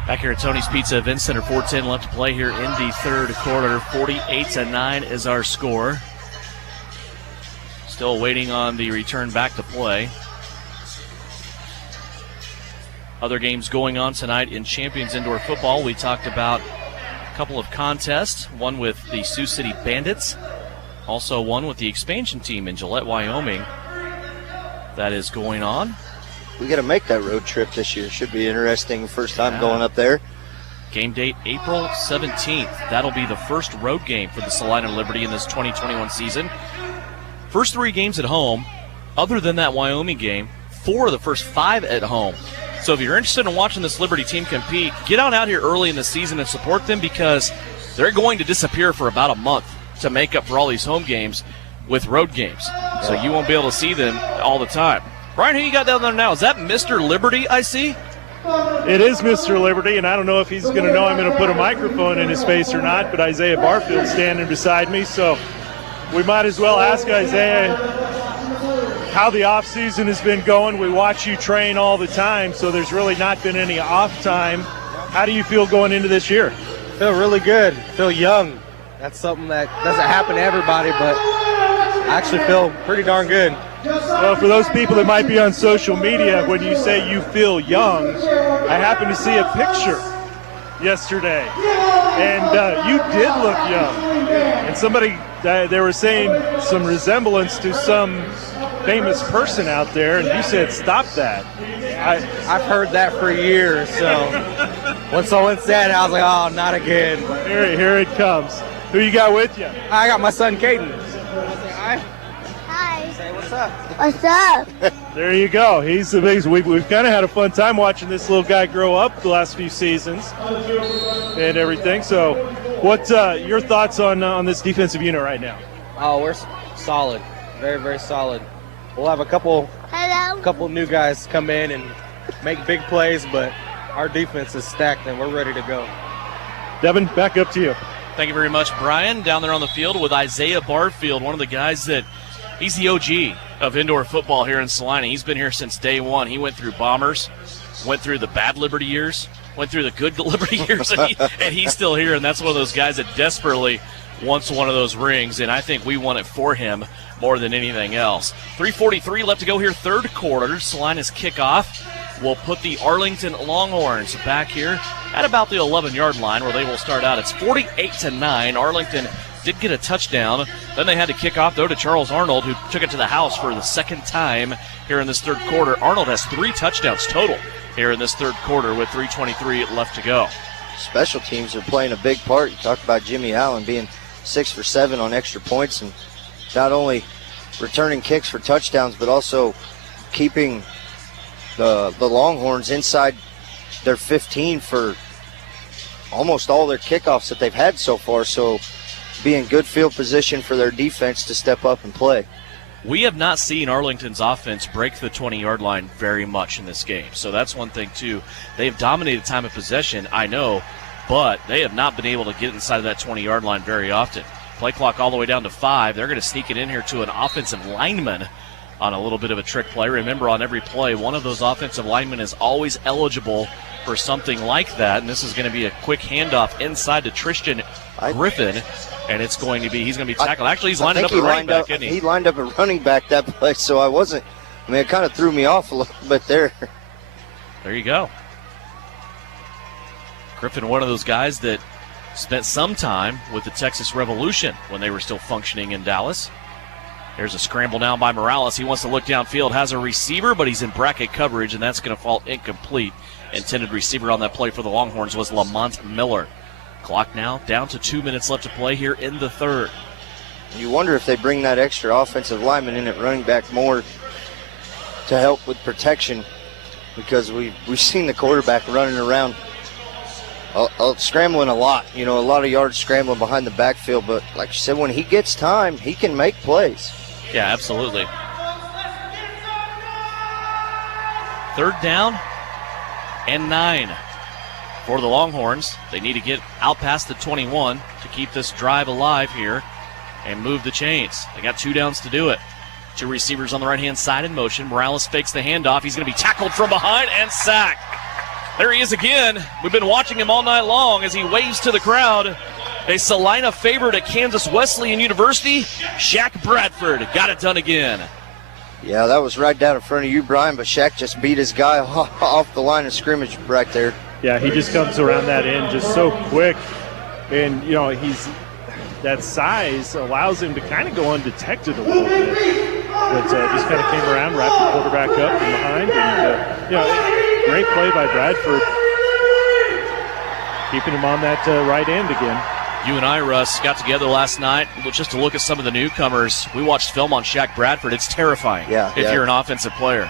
Back here at Tony's Pizza Event Center, 4:10 left to play here in the third quarter. 48-9 is our score. Still waiting on the return back to play. Other games going on tonight in Champions Indoor Football. We talked about a couple of contests, one with the Sioux City Bandits, also one with the expansion team in Gillette, Wyoming. That is going on. We got to make that road trip this year. Should be interesting. First time going up there. Game date April 17th. That'll be the first road game for the Salina Liberty in this 2021 season. First 3 games at home. Other than that Wyoming game, 4 of the first 5 at home. So if you're interested in watching this Liberty team compete, get on out here early in the season and support them, because they're going to disappear for about a month to make up for all these home games with road games. So you won't be able to see them all the time. Brian, who you got down there now? Is that Mr. Liberty I see? It is Mr. Liberty, and I don't know if he's going to know I'm going to put a microphone in his face or not, but Isaiah Barfield's standing beside me, so we might as well ask Isaiah how the offseason has been going. We watch you train all the time, so there's really not been any off time. How do you feel going into this year? Feel really good. Feel young. That's something that doesn't happen to everybody, but I actually feel pretty darn good. Well, for those people that might be on social media, when you say you feel young, I happened to see a picture yesterday, and you did look young. And somebody, they were saying some resemblance to some famous person out there, and you said, stop that. I've heard that for years, so when someone said it, I was like, oh, not again. Here it comes. Who you got with you? I got my son, Caden. Hi. Say what's up. What's up? There you go. He's the biggest. We've kind of had a fun time watching this little guy grow up the last few seasons and everything. So what's your thoughts on this defensive unit right now? Oh, we're solid. Very, very solid. We'll have a couple new guys come in and make big plays, but our defense is stacked and we're ready to go. Devin, back up to you. Thank you very much, Brian. Down there on the field with Isaiah Barfield, one of the guys that he's the OG of indoor football here in Salina. He's been here since day one. He went through Bombers, went through the bad Liberty years, went through the good Liberty years, and he's still here. And that's one of those guys that desperately wants one of those rings, and I think we want it for him more than anything else. 3:43 left to go here, third quarter. Salina's kickoff will put the Arlington Longhorns back here at about the 11-yard line where they will start out. It's 48-9. Arlington did get a touchdown. Then they had to kick off, though, to Charles Arnold, who took it to the house for the second time here in this third quarter. Arnold has 3 touchdowns total here in this third quarter with 3:23 left to go. Special teams are playing a big part. You talked about Jimmy Allen being 6 for 7 on extra points, and not only returning kicks for touchdowns, but also keeping the Longhorns inside their 15 for almost all their kickoffs that they've had so far. So be in good field position for their defense to step up and play. We have not seen Arlington's offense break the 20-yard line very much in this game. So that's one thing, too. They've dominated time of possession, I know, but they have not been able to get inside of that 20-yard line very often. Play clock all the way down to 5. They're going to sneak it in here to an offensive lineman on a little bit of a trick play. Remember, on every play, one of those offensive linemen is always eligible for something like that, and this is going to be a quick handoff inside to Tristan Griffin, and he's going to be tackled. Actually, he's lining up a running back, isn't he? He lined up a running back that play, so it kind of threw me off a little bit there. There you go. Griffin, one of those guys that spent some time with the Texas Revolution when they were still functioning in Dallas. There's a scramble now by Morales. He wants to look downfield, has a receiver, but he's in bracket coverage, and that's going to fall incomplete. Intended receiver on that play for the Longhorns was Lamont Miller. Clock now down to 2 minutes left to play here in the third. You wonder if they bring that extra offensive lineman in at running back more to help with protection, because we've seen the quarterback running around scrambling a lot, a lot of yards scrambling behind the backfield. But like you said, when he gets time, he can make plays. Yeah, absolutely. 3rd down and 9 for the Longhorns. They need to get out past the 21 to keep this drive alive here and move the chains. They got 2 downs to do it. 2 receivers on the right-hand side in motion. Morales fakes the handoff. He's going to be tackled from behind and sacked. There he is again. We've been watching him all night long as he waves to the crowd. A Salina favorite at Kansas Wesleyan University. Shaq Bradford got it done again. Yeah, that was right down in front of you, Brian, but Shaq just beat his guy off the line of scrimmage right there. Yeah, he just comes around that end just so quick. And, that size allows him to kind of go undetected a little bit. But just kind of came around, wrapped the quarterback up from behind. And, great play by Bradford, keeping him on that right end again. You and I, Russ, got together last night just to look at some of the newcomers. We watched film on Shaq Bradford. It's terrifying if you're an offensive player.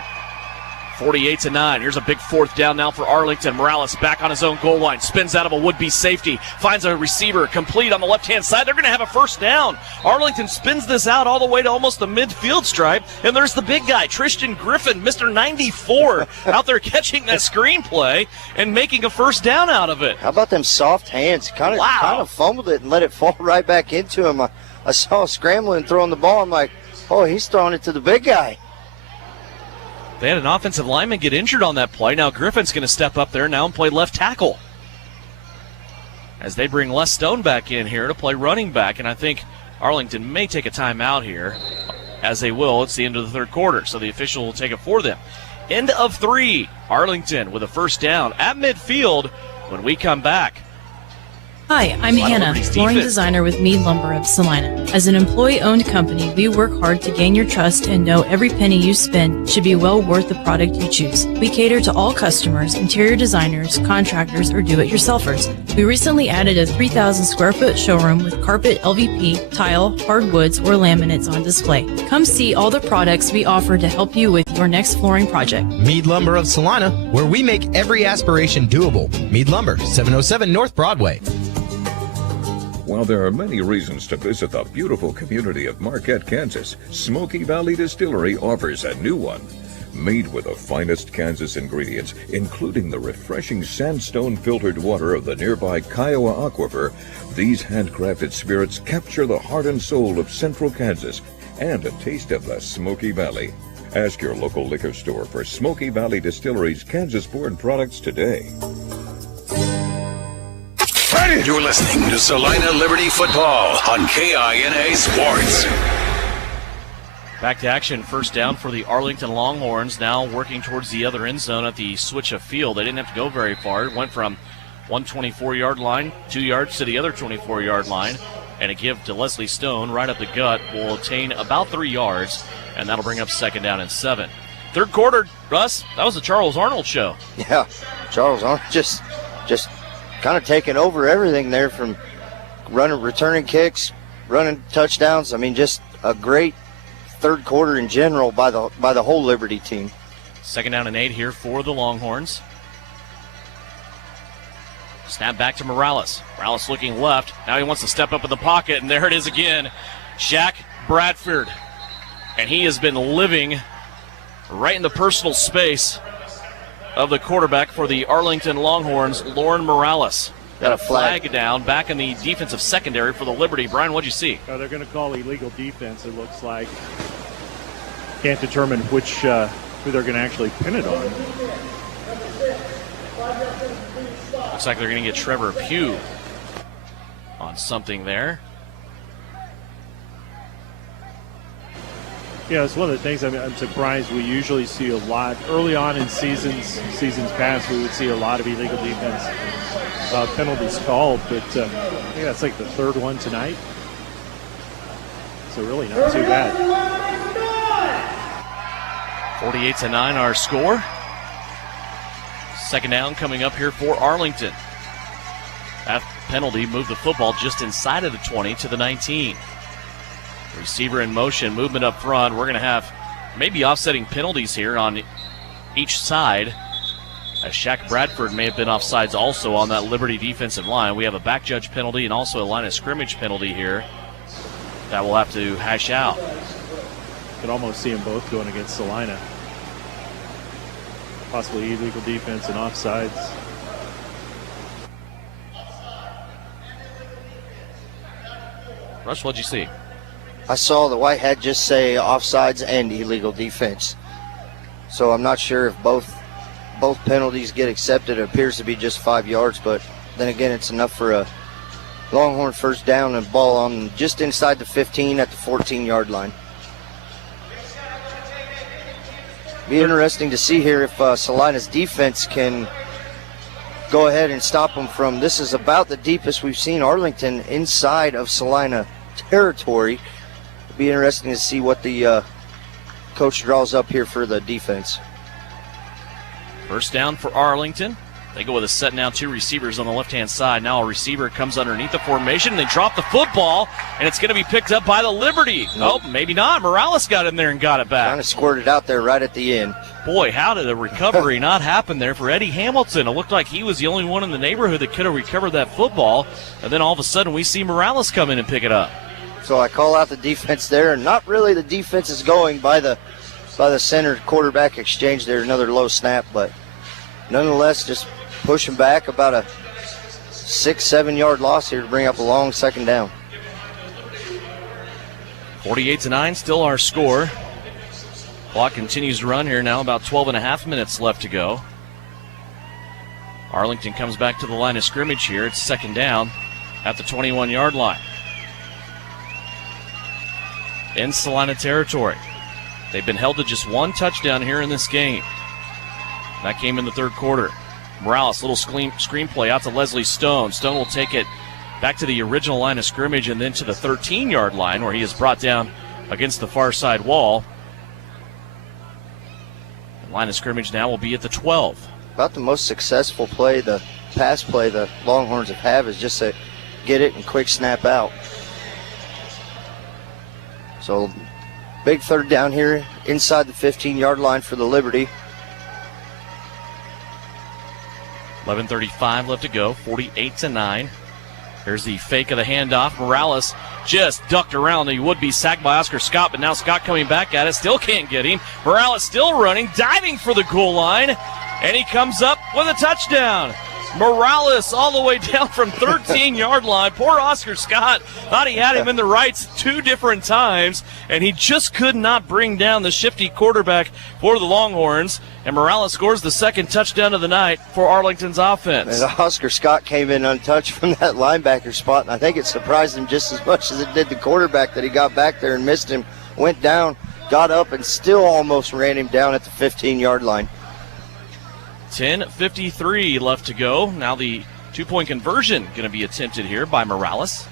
48-9. Here's a big 4th down now for Arlington. Morales back on his own goal line. Spins out of a would-be safety. Finds a receiver complete on the left-hand side. They're going to have a 1st down. Arlington spins this out all the way to almost the midfield stripe. And there's the big guy, Tristan Griffin, Mr. 94, out there catching that screenplay and making a 1st down out of it. How about them soft hands? Kind of fumbled it and let it fall right back into him. I saw him scrambling and throwing the ball. I'm like, oh, he's throwing it to the big guy. They had an offensive lineman get injured on that play. Now Griffin's going to step up there now and play left tackle, as they bring Les Stone back in here to play running back. And I think Arlington may take a timeout here, as they will. It's the end of the 3rd quarter, so the official will take it for them. End of 3. Arlington with a 1st down at midfield when we come back. Hi, I'm Hannah, flooring designer with Mead Lumber of Salina. As an employee-owned company, we work hard to gain your trust and know every penny you spend should be well worth the product you choose. We cater to all customers, interior designers, contractors, or do-it-yourselfers. We recently added a 3,000 square foot showroom with carpet, LVP, tile, hardwoods, or laminates on display. Come see all the products we offer to help you with your next flooring project. Mead Lumber of Salina, where we make every aspiration doable. Mead Lumber, 707 North Broadway. While there are many reasons to visit the beautiful community of Marquette, Kansas, Smoky Valley Distillery offers a new one. Made with the finest Kansas ingredients, including the refreshing sandstone filtered water of the nearby Kiowa Aquifer, these handcrafted spirits capture the heart and soul of central Kansas and a taste of the Smoky Valley. Ask your local liquor store for Smoky Valley Distillery's Kansas-born products today. You're listening to Salina Liberty Football on KINA Sports. Back to action. 1st down for the Arlington Longhorns, now working towards the other end zone at the switch of field. They didn't have to go very far. It went from one 24-yard line, 2 yards to the other 24-yard line, and a give to Leslie Stone right up the gut will attain about 3 yards, and that'll bring up 2nd down and 7. 3rd quarter, Russ, that was the Charles Arnold show. Yeah, Charles Arnold just kind of taking over everything there, from returning kicks, running touchdowns. I mean, just a great 3rd quarter in general by the whole Liberty team. 2nd down and 8 here for the Longhorns. Snap back to Morales. Morales looking left. Now he wants to step up in the pocket, and there it is again. Shaq Bradford. And he has been living right in the personal space of the quarterback for the Arlington Longhorns, Lauren Morales. Got a flag down back in the defensive secondary for the Liberty. Brian, what'd you see? They're going to call illegal defense, it looks like. Can't determine who they're going to actually pin it on. Looks like they're going to get Trevor Pugh on something there. Yeah, it's one of the things I'm surprised. We usually see a lot early on in seasons past. We would see a lot of illegal defense penalties called, but I think that's like the 3rd one tonight. So really not too bad. 48-9 our score. 2nd down coming up here for Arlington. That penalty moved the football just inside of the 20 to the 19. Receiver in motion, movement up front. We're going to have maybe offsetting penalties here on each side. As Shaq Bradford may have been offsides also on that Liberty defensive line. We have a back judge penalty and also a line of scrimmage penalty here that we'll have to hash out. Could almost see them both going against Salina. Possibly illegal defense and offsides. Rush, what'd you see? I saw the white hat just say offsides and illegal defense. So I'm not sure if both penalties get accepted. It appears to be just 5 yards, but then again, it's enough for a Longhorn first down and ball on just inside the 15 at the 14-yard line. Be interesting to see here if Salina's defense can go ahead and stop them from, this is about the deepest we've seen Arlington inside of Salina territory. It'll be interesting to see what the coach draws up here for the defense. First down for Arlington. They go with a set now, 2 receivers on the left-hand side. Now a receiver comes underneath the formation. They drop the football, and it's going to be picked up by the Liberty. Nope. Oh, maybe not. Morales got in there and got it back. Kind of squirted out there right at the end. Boy, how did the recovery not happen there for Eddie Hamilton? It looked like he was the only one in the neighborhood that could have recovered that football. And then all of a sudden we see Morales come in and pick it up. So I call out the defense there, and not really the defense is going by the center quarterback exchange there. Another low snap, but nonetheless, just pushing back about a 6-7 yard loss here to bring up a long second down. 48-9, still our score. Clock continues to run here now, about 12.5 minutes left to go. Arlington comes back to the line of scrimmage here. It's second down at the 21-yard line. In Salina territory. They've been held to just 1 touchdown here in this game. That came in the third quarter. Morales, little screenplay out to Leslie Stone. Stone will take it back to the original line of scrimmage and then to the 13-yard line where he is brought down against the far side wall. The line of scrimmage now will be at the 12. About the most successful play, the pass play the Longhorns have is just to get it and quick snap out. So big third down here inside the 15-yard line for the Liberty. 11:35 left to go, 48-9. There's the fake of the handoff. Morales just ducked around. He would be sacked by Oscar Scott, but now Scott coming back at it. Still can't get him. Morales still running, diving for the goal line, and he comes up with a touchdown. Morales all the way down from 13-yard line. Poor Oscar Scott thought he had him in the rights 2 different times, and he just could not bring down the shifty quarterback for the Longhorns. And Morales scores the second touchdown of the night for Arlington's offense. And Oscar Scott came in untouched from that linebacker spot, and I think it surprised him just as much as it did the quarterback that he got back there and missed him, went down, got up, and still almost ran him down at the 15-yard line. 10:53 left to go. Now the 2-point conversion going to be attempted here by Morales.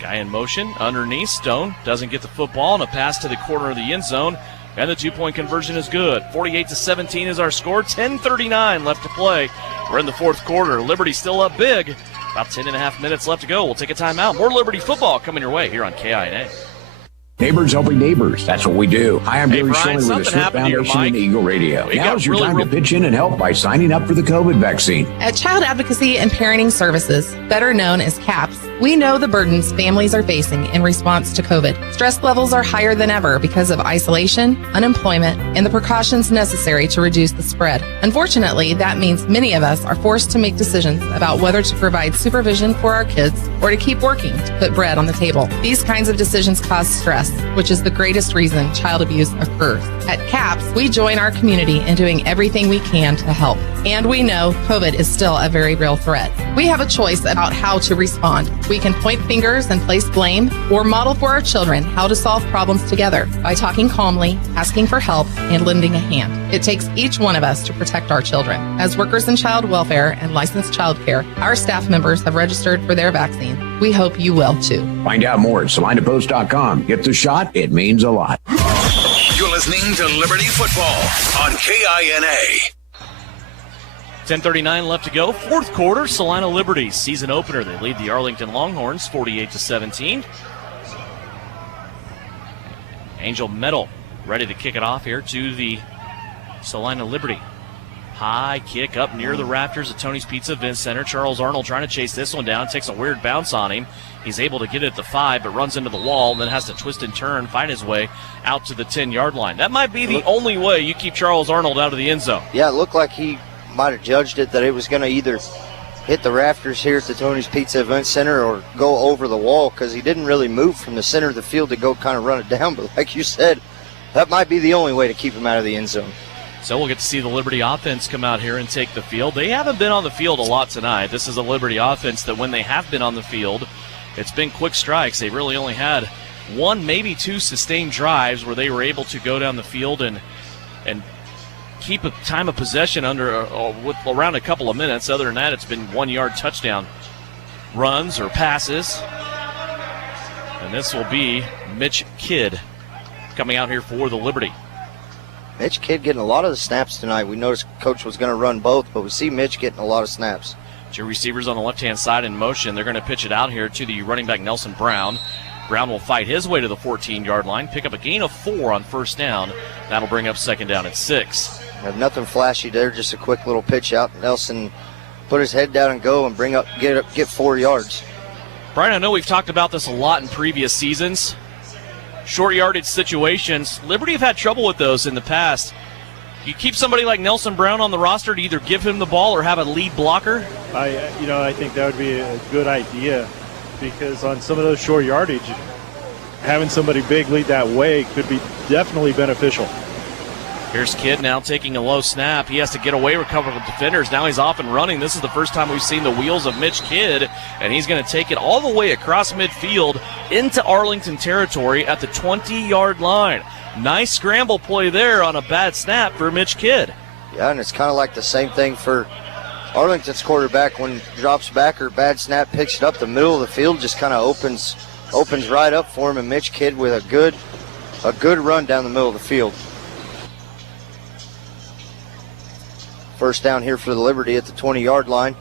Guy in motion underneath. Stone doesn't get the football, and a pass to the corner of the end zone. And the 2-point conversion is good. 48-17 is our score. 10:39 left to play. We're in the fourth quarter. Liberty still up big. About 10.5 minutes left to go. We'll take a timeout. More Liberty football coming your way here on KINA. Neighbors helping neighbors. That's what we do. Hi, I'm Gary Brian, Shulman with the Smith Foundation and Eagle Radio. Now's your time to pitch in and help by signing up for the COVID vaccine. At Child Advocacy and Parenting Services, better known as CAPS, we know the burdens families are facing in response to COVID. Stress levels are higher than ever because of isolation, unemployment, and the precautions necessary to reduce the spread. Unfortunately, that means many of us are forced to make decisions about whether to provide supervision for our kids or to keep working to put bread on the table. These kinds of decisions cause stress, which is the greatest reason child abuse occurs. At CAPS, we join our community in doing everything we can to help. And we know COVID is still a very real threat. We have a choice about how to respond. We can point fingers and place blame, or model for our children how to solve problems together by talking calmly, asking for help, and lending a hand. It takes each one of us to protect our children. As workers in child welfare and licensed child care, our staff members have registered for their vaccine. We hope you will too. Find out more at SalinaPost.com. Get the shot. It means a lot. You're listening to Liberty Football on KINA. 10:39 left to go. Fourth quarter, Salina Liberty season opener. They lead the Arlington Longhorns 48-17. Angel Metal ready to kick it off here to the Salina Liberty. High kick up near the rafters at Tony's Pizza Event Center. Charles Arnold trying to chase this one down. Takes a weird bounce on him. He's able to get it at the 5, but runs into the wall and then has to twist and turn, find his way out to the 10-yard line. That might be the only way you keep Charles Arnold out of the end zone. Yeah, it looked like he might have judged it that it was going to either hit the rafters here at the Tony's Pizza Event Center or go over the wall, because he didn't really move from the center of the field to go kind of run it down. But like you said, that might be the only way to keep him out of the end zone. So we'll get to see the Liberty offense come out here and take the field. They haven't been on the field a lot tonight. This is a Liberty offense that when they have been on the field, it's been quick strikes. They really only had one, maybe two sustained drives where they were able to go down the field and keep a time of possession with around a couple of minutes. Other than that, it's been 1-yard touchdown runs or passes. And this will be Mitch Kidd coming out here for the Liberty. Mitch Kidd getting a lot of the snaps tonight. We noticed Coach was going to run both, but we see Mitch getting a lot of snaps. Two receivers on the left-hand side in motion. They're going to pitch it out here to the running back, Nelson Brown. Brown will fight his way to the 14-yard line, pick up a gain of 4 on first down. That'll bring up second down at 6. Nothing flashy there, just a quick little pitch out. Nelson put his head down and go and get 4 yards. Brian, I know we've talked about this a lot in previous seasons. Short yardage situations. Liberty have had trouble with those in the past. You keep somebody like Nelson Brown on the roster to either give him the ball or have a lead blocker? I think that would be a good idea, because on some of those short yardage, having somebody big lead that way could be definitely beneficial. Here's Kidd now taking a low snap. He has to get away with a couple of defenders. Now he's off and running. This is the first time we've seen the wheels of Mitch Kidd, and he's going to take it all the way across midfield into Arlington territory at the 20-yard line. Nice scramble play there on a bad snap for Mitch Kidd. Yeah, and it's kind of like the same thing for Arlington's quarterback when he drops back or bad snap, picks it up the middle of the field, just kind of opens right up for him, and Mitch Kidd with a good run down the middle of the field. First down here for the Liberty at the 20-yard line.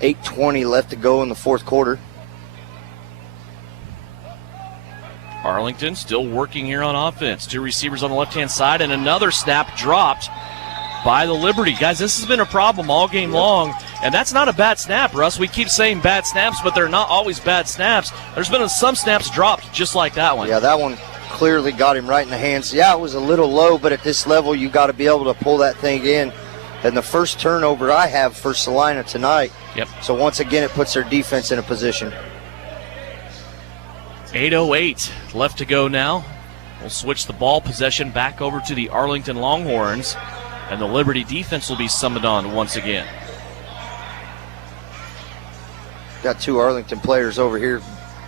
8:20 left to go in the fourth quarter. Arlington still working here on offense. Two receivers on the left-hand side, and another snap dropped by the Liberty. Guys, this has been a problem all game long, and that's not a bad snap, Russ. We keep saying bad snaps, but they're not always bad snaps. There's been some snaps dropped just like that one. Yeah, that one clearly got him right in the hands. Yeah, it was a little low, but at this level, you got to be able to pull that thing in. And the first turnover I have for Salina tonight. Yep. So once again, it puts their defense in a position. 8:08 left to go now. We'll switch the ball possession back over to the Arlington Longhorns, and the Liberty defense will be summoned on once again. Got two Arlington players over here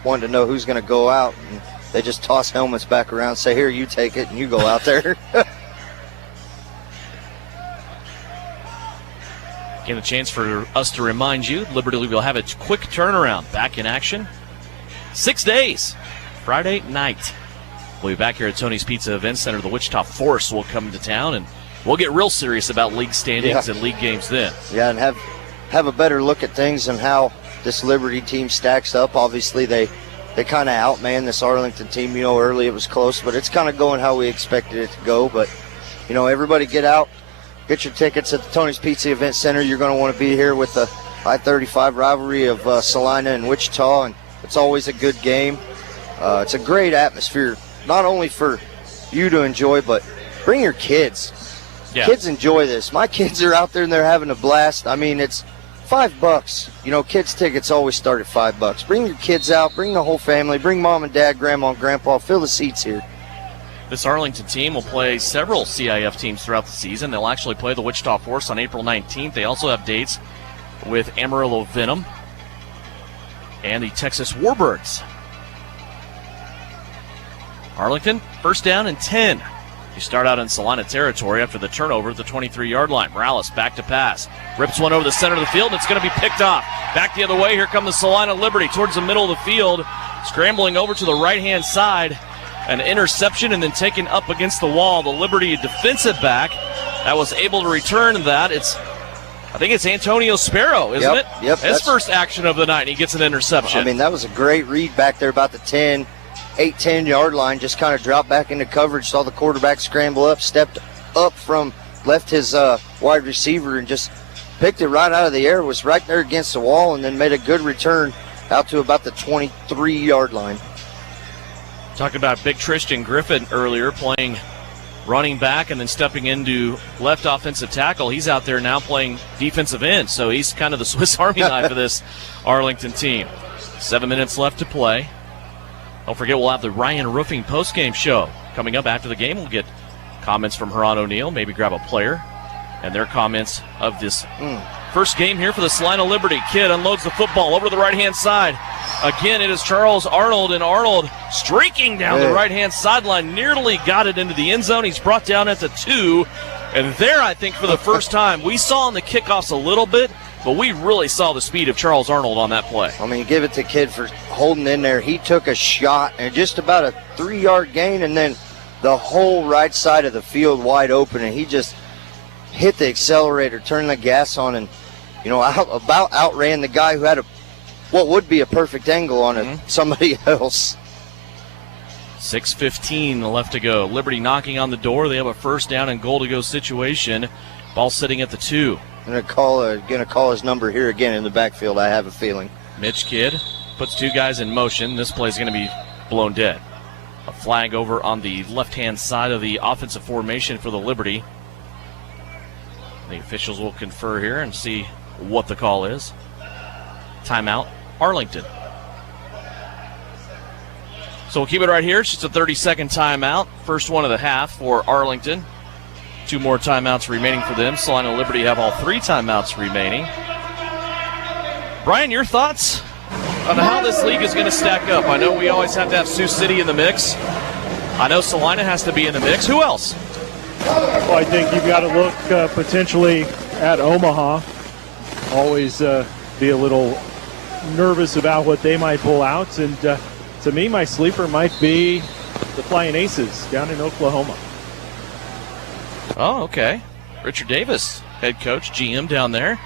wanting to know who's going to go out. And they just toss helmets back around, say, here, you take it, and you go out there. Again, a chance for us to remind you, Liberty will have a quick turnaround. Back in action. 6 days. Friday night. We'll be back here at Tony's Pizza Event Center. The Wichita Force will come to town, and we'll get real serious about league standings and league games then. Yeah, and have a better look at things and how this Liberty team stacks up. Obviously, they kind of outman this Arlington team. You know, early it was close, but it's kind of going how we expected it to go. But, you know, everybody get out. Get your tickets at the Tony's Pizza Event Center. You're going to want to be here with the I-35 rivalry of Salina and Wichita, and it's always a good game. It's a great atmosphere, not only for you to enjoy, but bring your kids. Yeah. Kids enjoy this. My kids are out there and they're having a blast. I mean, it's $5. You know, kids' tickets always start at $5. Bring your kids out. Bring the whole family. Bring mom and dad, grandma and grandpa. Fill the seats here. This Arlington team will play several CIF teams throughout the season. They'll actually play the Wichita Force on April 19th. They also have dates with Amarillo Venom and the Texas Warbirds. Arlington, first down and 10. You start out in Salina territory after the turnover at the 23-yard line. Morales back to pass. Rips one over the center of the field, and it's going to be picked off. Back the other way, here come the Salina Liberty towards the middle of the field. Scrambling over to the right-hand side. An interception and then taken up against the wall. The Liberty defensive back that was able to return that. I think it's Antonio Sparrow, isn't it? Yep. His first action of the night, and he gets an interception. I mean, that was a great read back there about the 10. 8-10 yard line, just kind of dropped back into coverage, saw the quarterback scramble up, stepped up left his wide receiver and just picked it right out of the air, was right there against the wall, and then made a good return out to about the 23-yard line. Talking about big Tristan Griffin earlier, playing running back and then stepping into left offensive tackle. He's out there now playing defensive end, so he's kind of the Swiss Army knife of this Arlington team. 7 minutes left to play. Don't forget, we'll have the Ryan Roofing postgame show coming up after the game. We'll get comments from Huron O'Neill, maybe grab a player, and their comments of this first game here for the Salina Liberty. Kidd unloads the football over to the right-hand side. Again, it is Charles Arnold, and Arnold streaking down the right-hand sideline, nearly got it into the end zone. He's brought down at the 2, and there, I think, for the first time, we saw on the kickoffs a little bit, but we really saw the speed of Charles Arnold on that play. I mean, give it to Kidd for holding in there. He took a shot, and just about a 3-yard gain, and then the whole right side of the field wide open, and he just hit the accelerator, turned the gas on, and, outran the guy who had what would be a perfect angle on somebody else. 6:15 left to go. Liberty knocking on the door. They have a first down and goal to go situation. Ball sitting at the 2. Gonna call his number here again in the backfield, I have a feeling. Mitch Kidd puts 2 guys in motion. This play is going to be blown dead. A flag over on the left-hand side of the offensive formation for the Liberty. The officials will confer here and see what the call is. Timeout, Arlington. So we'll keep it right here. It's just a 30-second timeout. First one of the half for Arlington. 2 more timeouts remaining for them. Salina Liberty have all 3 timeouts remaining. Brian, your thoughts on how this league is going to stack up? I know we always have to have Sioux City in the mix. I know Salina has to be in the mix. Who else? Well, I think you've got to look potentially at Omaha. Always be a little nervous about what they might pull out. And to me, my sleeper might be the Flying Aces down in Oklahoma. Oh, okay. Richard Davis, head coach, GM down there.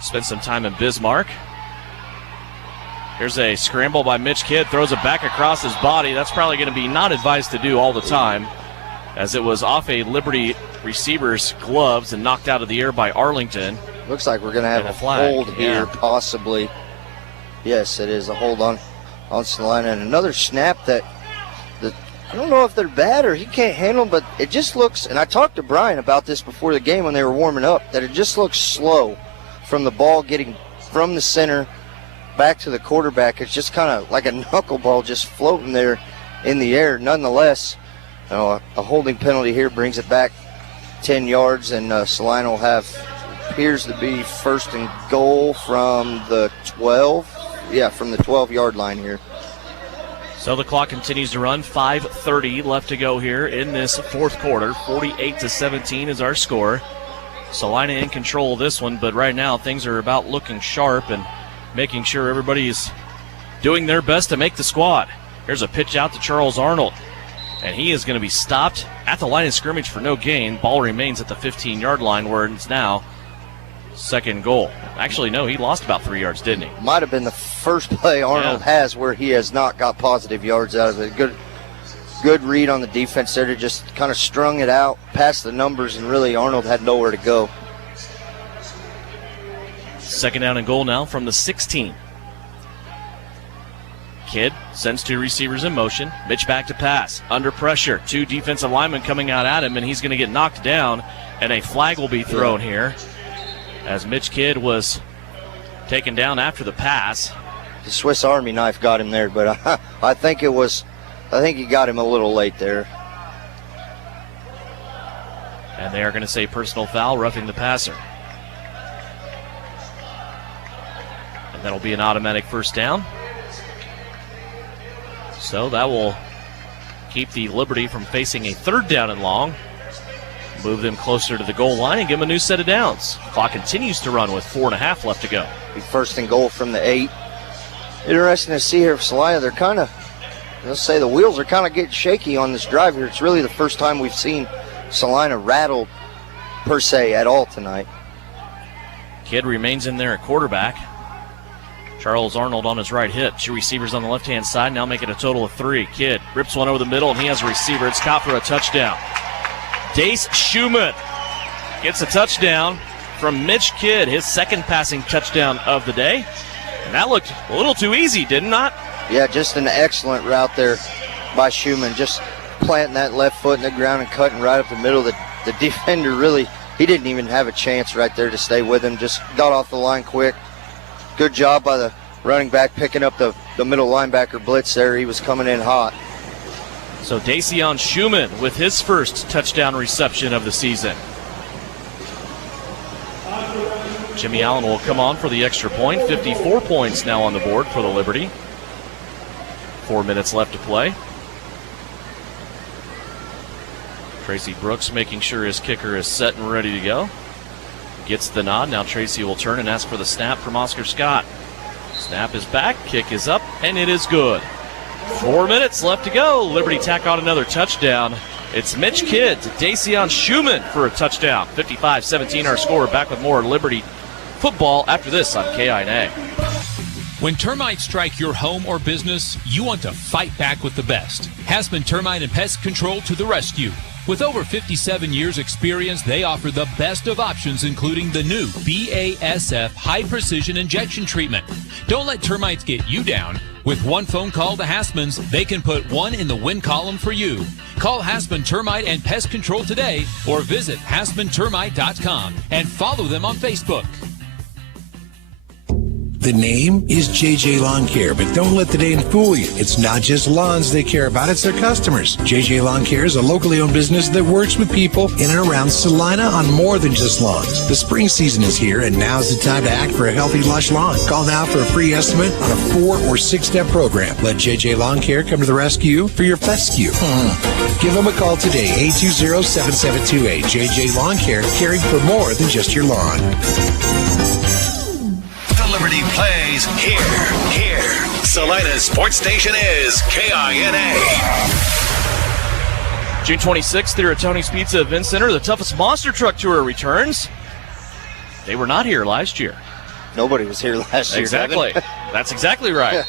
Spent some time in Bismarck. Here's a scramble by Mitch Kidd. Throws it back across his body. That's probably going to be not advised to do all the time, as it was off a Liberty receiver's gloves and knocked out of the air by Arlington. Looks like we're going to have a hold here, possibly. Yes, it is a hold on Salina. And another snap that I don't know if they're bad or he can't handle, but it just looks, and I talked to Brian about this before the game when they were warming up, that it just looks slow from the ball getting from the center back to the quarterback. It's just kind of like a knuckleball just floating there in the air. Nonetheless, a holding penalty here brings it back 10 yards, and Salina will have, appears to be first and goal from the 12. Yeah, from the 12-yard line here. So the clock continues to run. 5:30 left to go here in this fourth quarter. 48-17 is our score. Salina in control of this one, but right now things are about looking sharp and making sure everybody is doing their best to make the squad. Here's a pitch out to Charles Arnold, and he is going to be stopped at the line of scrimmage for no gain. Ball remains at the 15-yard line where it's now second goal. Actually, no, he lost about 3 yards, didn't he? Might have been the first play Arnold has where he has not got positive yards out of it. Good read on the defense there to just kind of strung it out past the numbers, and really Arnold had nowhere to go. Second down and goal now from the 16. Kidd sends 2 receivers in motion. Mitch back to pass. Under pressure. 2 defensive linemen coming out at him, and he's going to get knocked down, and a flag will be thrown here, as Mitch Kidd was taken down after the pass. The Swiss Army knife got him there, but I think he got him a little late there. And they are going to say personal foul, roughing the passer. And that'll be an automatic first down. So that will keep the Liberty from facing a third down and long. Move them closer to the goal line and give them a new set of downs. Clock continues to run with 4.5 left to go. First and goal from the 8. Interesting to see here for Salina. They're kind of, let's say the wheels are kind of getting shaky on this drive here. It's really the first time we've seen Salina rattled per se at all tonight. Kidd remains in there at quarterback. Charles Arnold on his right hip. Two receivers on the left-hand side, now making a total of 3. Kidd rips one over the middle, and he has a receiver. It's caught for a touchdown. Dace Schumann gets a touchdown from Mitch Kidd, his second passing touchdown of the day. And that looked a little too easy, did it not? Yeah, just an excellent route there by Schumann, just planting that left foot in the ground and cutting right up the middle. The defender really, he didn't even have a chance right there to stay with him, just got off the line quick. Good job by the running back picking up the middle linebacker blitz there. He was coming in hot. So Dacian Schumann with his first touchdown reception of the season. Jimmy Allen will come on for the extra point. 54 points now on the board for the Liberty. 4 minutes left to play. Tracy Brooks making sure his kicker is set and ready to go. Gets the nod. Now Tracy will turn and ask for the snap from Oscar Scott. Snap is back. Kick is up, and it is good. 4 minutes left to go. Liberty tack on another touchdown. It's Mitch Kidd to Dacian Schumann for a touchdown. 55-17 our score. Back with more Liberty football after this on KINA. When termites strike your home or business, you want to fight back with the best. Hasman Termite and Pest Control to the rescue. With over 57 years experience, they offer the best of options, including the new BASF High Precision Injection Treatment. Don't let termites get you down. With one phone call to Hasman's, they can put one in the win column for you. Call Hasman Termite and Pest Control today or visit HasmanTermite.com and follow them on Facebook. The name is JJ Lawn Care, but don't let the name fool you. It's not just lawns they care about, it's their customers. JJ Lawn Care is a locally owned business that works with people in and around Salina on more than just lawns. The spring season is here, and now's the time to act for a healthy, lush lawn. Call now for a free estimate on a 4 or 6 step program. Let JJ Lawn Care come to the rescue for your fescue. Give them a call today, 820-7728. JJ Lawn Care, caring for more than just your lawn. Liberty plays here. Salina's sports station is KINA. June 26th here at Tony's Pizza Event Center, the toughest monster truck tour returns. They were not here last year. Nobody was here last year. Exactly. That's exactly right.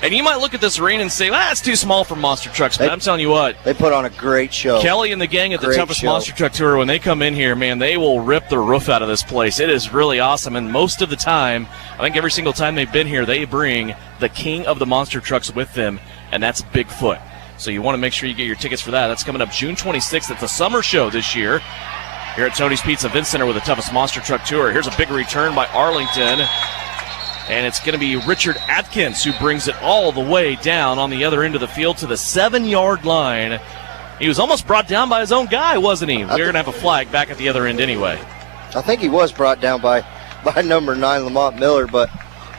And you might look at this arena and say, well, it's too small for monster trucks, but I'm telling you what. They put on a great show. Kelly and the gang at the toughest monster truck tour, when they come in here, man, they will rip the roof out of this place. It is really awesome, and most of the time, I think every single time they've been here, they bring the king of the monster trucks with them, and that's Bigfoot. So you want to make sure you get your tickets for that. That's coming up June 26th. It's a summer show this year here at Tony's Pizza Event Center with the toughest monster truck tour. Here's a big return by Arlington. And it's going to be Richard Atkins who brings it all the way down on the other end of the field to the 7-yard line. He was almost brought down by his own guy, wasn't he? We're going to have a flag back at the other end anyway. I think he was brought down by number 9, Lamont Miller, but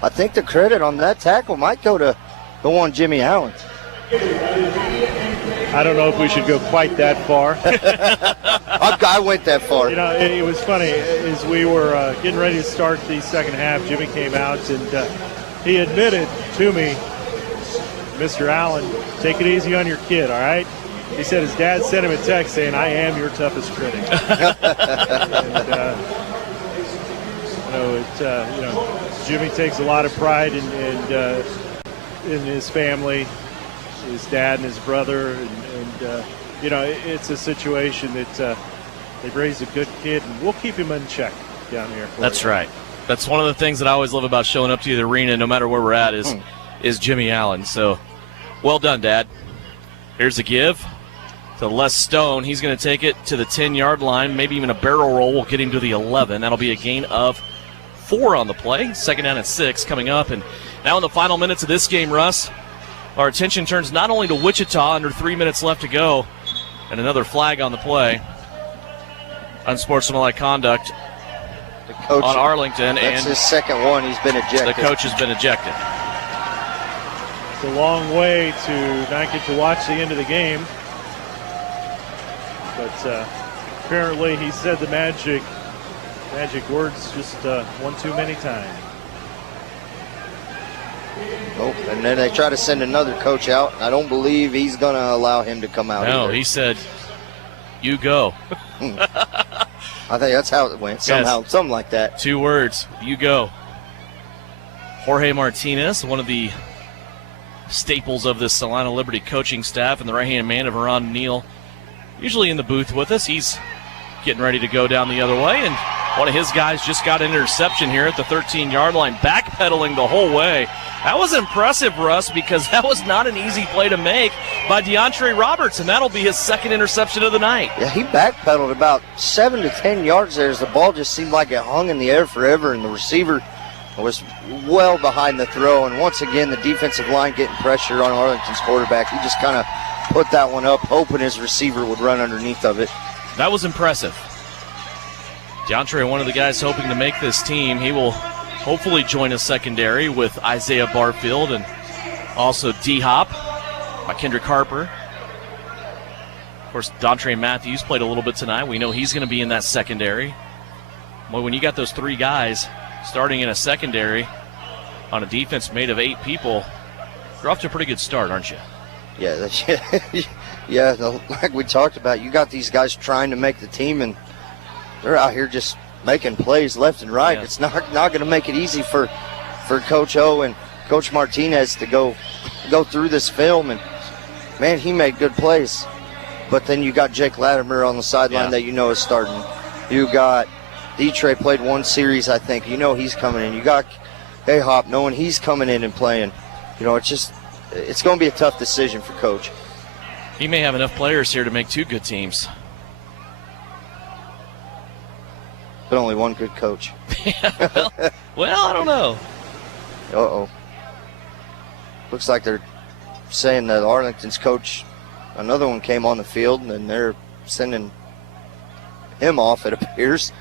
I think the credit on that tackle might go on Jimmy Allen. I don't know if we should go quite that far. I went that far. You know, it was funny. As we were getting ready to start the second half, Jimmy came out and he admitted to me, Mr. Allen, take it easy on your kid, all right? He said his dad sent him a text saying, I am your toughest critic. And, Jimmy takes a lot of pride in his family, his dad and his brother, and it's a situation that they've raised a good kid, and we'll keep him in check down here. That's right. That's one of the things that I always love about showing up to the arena, no matter where we're at, is Jimmy Allen. So, well done, Dad. Here's a give to Les Stone. He's going to take it to the 10-yard line, maybe even a barrel roll will get him to the 11. That'll be a gain of 4 on the play. Second down and 6 coming up. And now in the final minutes of this game, Russ, our attention turns not only to Wichita under 3 minutes left to go, and another flag on the play. Unsportsmanlike conduct on Arlington. That's his second one. He's been ejected. The coach has been ejected. It's a long way to not get to watch the end of the game. But apparently he said the magic words just one too many times. Oh, and then they try to send another coach out. I don't believe he's going to allow him to come out. No, either. He said, you go. I think that's how it went. Somehow, something like that. 2 words, you go. Jorge Martinez, one of the staples of this Salina Liberty coaching staff, and the right-hand man of Ron Neal, usually in the booth with us. He's getting ready to go down the other way, and one of his guys just got an interception here at the 13-yard line, backpedaling the whole way. That was impressive, Russ, because that was not an easy play to make by DeAndre Roberts, and that'll be his second interception of the night. Yeah, he backpedaled about 7 to 10 yards there as the ball just seemed like it hung in the air forever, and the receiver was well behind the throw. And once again, the defensive line getting pressure on Arlington's quarterback. He just kind of put that one up, hoping his receiver would run underneath of it. That was impressive. DeAndre, one of the guys hoping to make this team. He will hopefully join a secondary with Isaiah Barfield and also D-Hop by Kendrick Harper. Of course, Dontre Matthews played a little bit tonight. We know he's going to be in that secondary. Well, when you got those three guys starting in a secondary on a defense made of 8 people, you're off to a pretty good start, aren't you? Yeah, yeah. Like we talked about, you got these guys trying to make the team, and they're out here just making plays left and right. Yeah. It's not going to make it easy for Coach O and Coach Martinez to go through this film. And man, he made good plays. But then you got Jake Latimer on the sideline that you know is starting. You got D-Trey played one series, I think. You know he's coming in. You got A-Hop knowing he's coming in and playing. You know, it's going to be a tough decision for Coach. He may have enough players here to make 2 good teams. But only one good coach. well, I don't know. Uh-oh. Looks like they're saying that Arlington's coach, another one came on the field, and they're sending him off, it appears.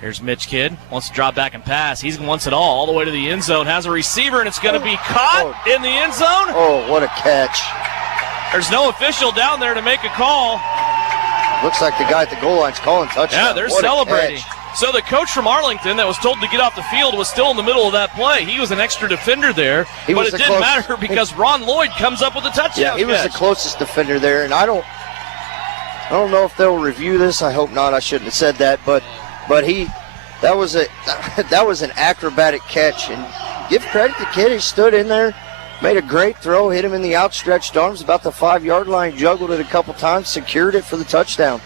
Here's Mitch Kidd. Wants to drop back and pass. He wants it all the way to the end zone. Has a receiver, and it's going to be caught in the end zone. Oh, what a catch. There's no official down there to make a call. Looks like the guy at the goal line's calling touchdown. Yeah, they're celebrating. So the coach from Arlington that was told to get off the field was still in the middle of that play. He was an extra defender there, but it didn't matter because Ron Lloyd comes up with a touchdown. Yeah, he was the closest defender there, and I don't know if they'll review this. I hope not. I shouldn't have said that, but that was an acrobatic catch, and give credit to Kidd. He stood in there, made a great throw, hit him in the outstretched arms about the 5-yard line, juggled it a couple times, secured it for the touchdown.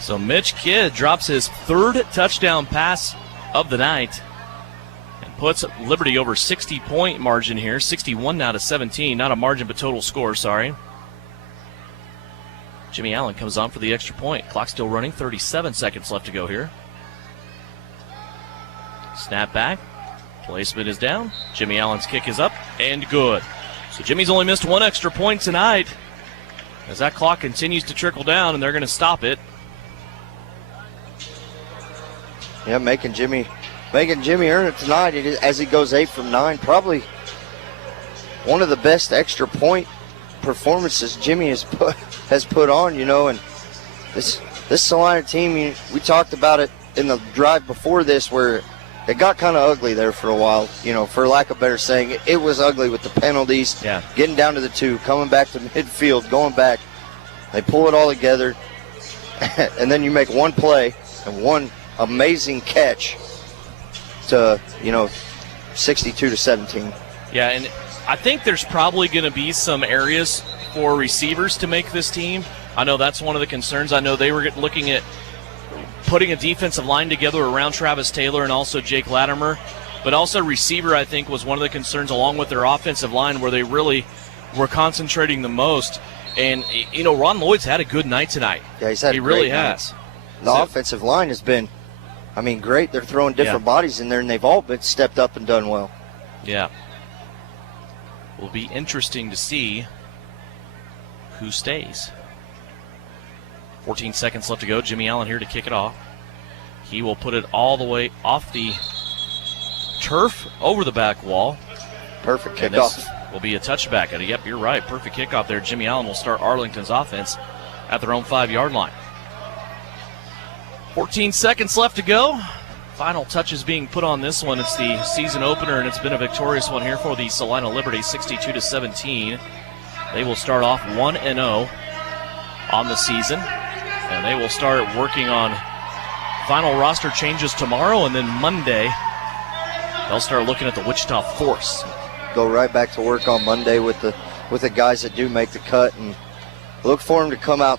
So Mitch Kidd drops his 3rd touchdown pass of the night and puts Liberty over 60-point margin here, 61 now to 17, not a margin but total score, sorry. Jimmy Allen comes on for the extra point. Clock still running, 37 seconds left to go here. Snap back. Placement is down. Jimmy Allen's kick is up and good. So Jimmy's only missed 1 extra point tonight as that clock continues to trickle down, and they're going to stop it. Yeah, making Jimmy earn it tonight as he goes 8 from 9. Probably one of the best extra point performances Jimmy has put on, you know. And this Salina team, we talked about it in the drive before this, where it got kind of ugly there for a while, you know, for lack of better saying. It was ugly with the penalties, getting down to the 2, coming back to midfield, going back. They pull it all together, and then you make one play and one amazing catch to, 62 to 17. Yeah, and I think there's probably going to be some areas for receivers to make this team. I know that's one of the concerns. I know they were looking at putting a defensive line together around Travis Taylor and also Jake Latimer. But also receiver, I think, was one of the concerns along with their offensive line where they really were concentrating the most. And, Ron Lloyd's had a good night tonight. Yeah, he's had a great night. He really has. The offensive line has been, great. They're throwing different bodies in there, and they've all been stepped up and done well. Yeah. Will be interesting to see who stays. 14 seconds left to go. Jimmy Allen here to kick it off. He will put it all the way off the turf over the back wall. Perfect kickoff. This will be a touchback. Yep, you're right. Perfect kickoff there. Jimmy Allen will start Arlington's offense at their own 5-yard line. 14 seconds left to go. Final touches being put on this one. It's the season opener, and it's been a victorious one here for the Salina Liberty, 62 to 17. They will start off 1-0 on the season, and they will start working on Final roster changes tomorrow, and then Monday they'll start looking at the Wichita Force. Go right back to work on Monday with the guys that do make the cut, and look for them to come out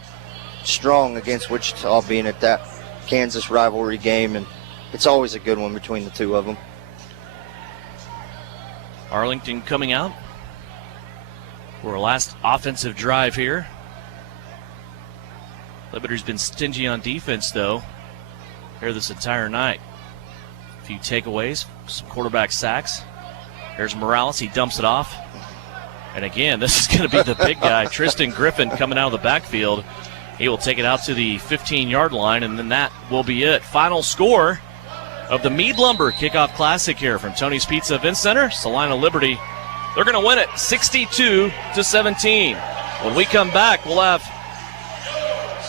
strong against Wichita, being at that Kansas rivalry game, and it's always a good one between the two of them. Arlington coming out for our last offensive drive here. Liberty's been stingy on defense, though, here this entire night. A few takeaways, some quarterback sacks. Here's Morales. He dumps it off. And again, this is going to be the big guy, Tristan Griffin, coming out of the backfield. He will take it out to the 15-yard line, and then that will be it. Final score of the Meade Lumber Kickoff Classic here from Tony's Pizza Event Center. Salina Liberty, they're going to win it 62-17. When we come back, we'll have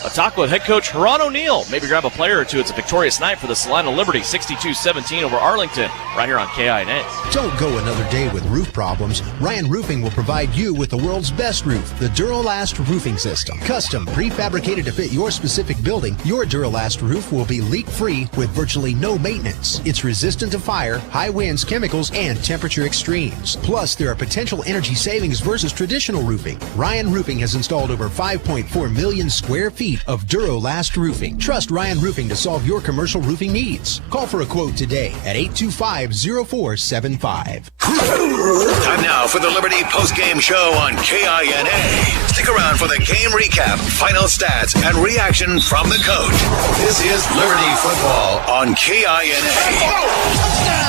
a talk with head coach Ron O'Neill. Maybe grab a player or two. It's a victorious night for the Salina Liberty, 62-17 over Arlington, right here on KINA. Don't go another day with roof problems. Ryan Roofing will provide you with the world's best roof, the Duralast Roofing System. Custom, prefabricated to fit your specific building, your Duralast roof will be leak-free with virtually no maintenance. It's resistant to fire, high winds, chemicals, and temperature extremes. Plus, there are potential energy savings versus traditional roofing. Ryan Roofing has installed over 5.4 million square feet of Duralast Roofing. Trust Ryan Roofing to solve your commercial roofing needs. Call for a quote today at 825-0475. Time now for the Liberty postgame show on KINA. Stick around for the game recap, final stats, and reaction from the coach. This is Liberty football on KINA.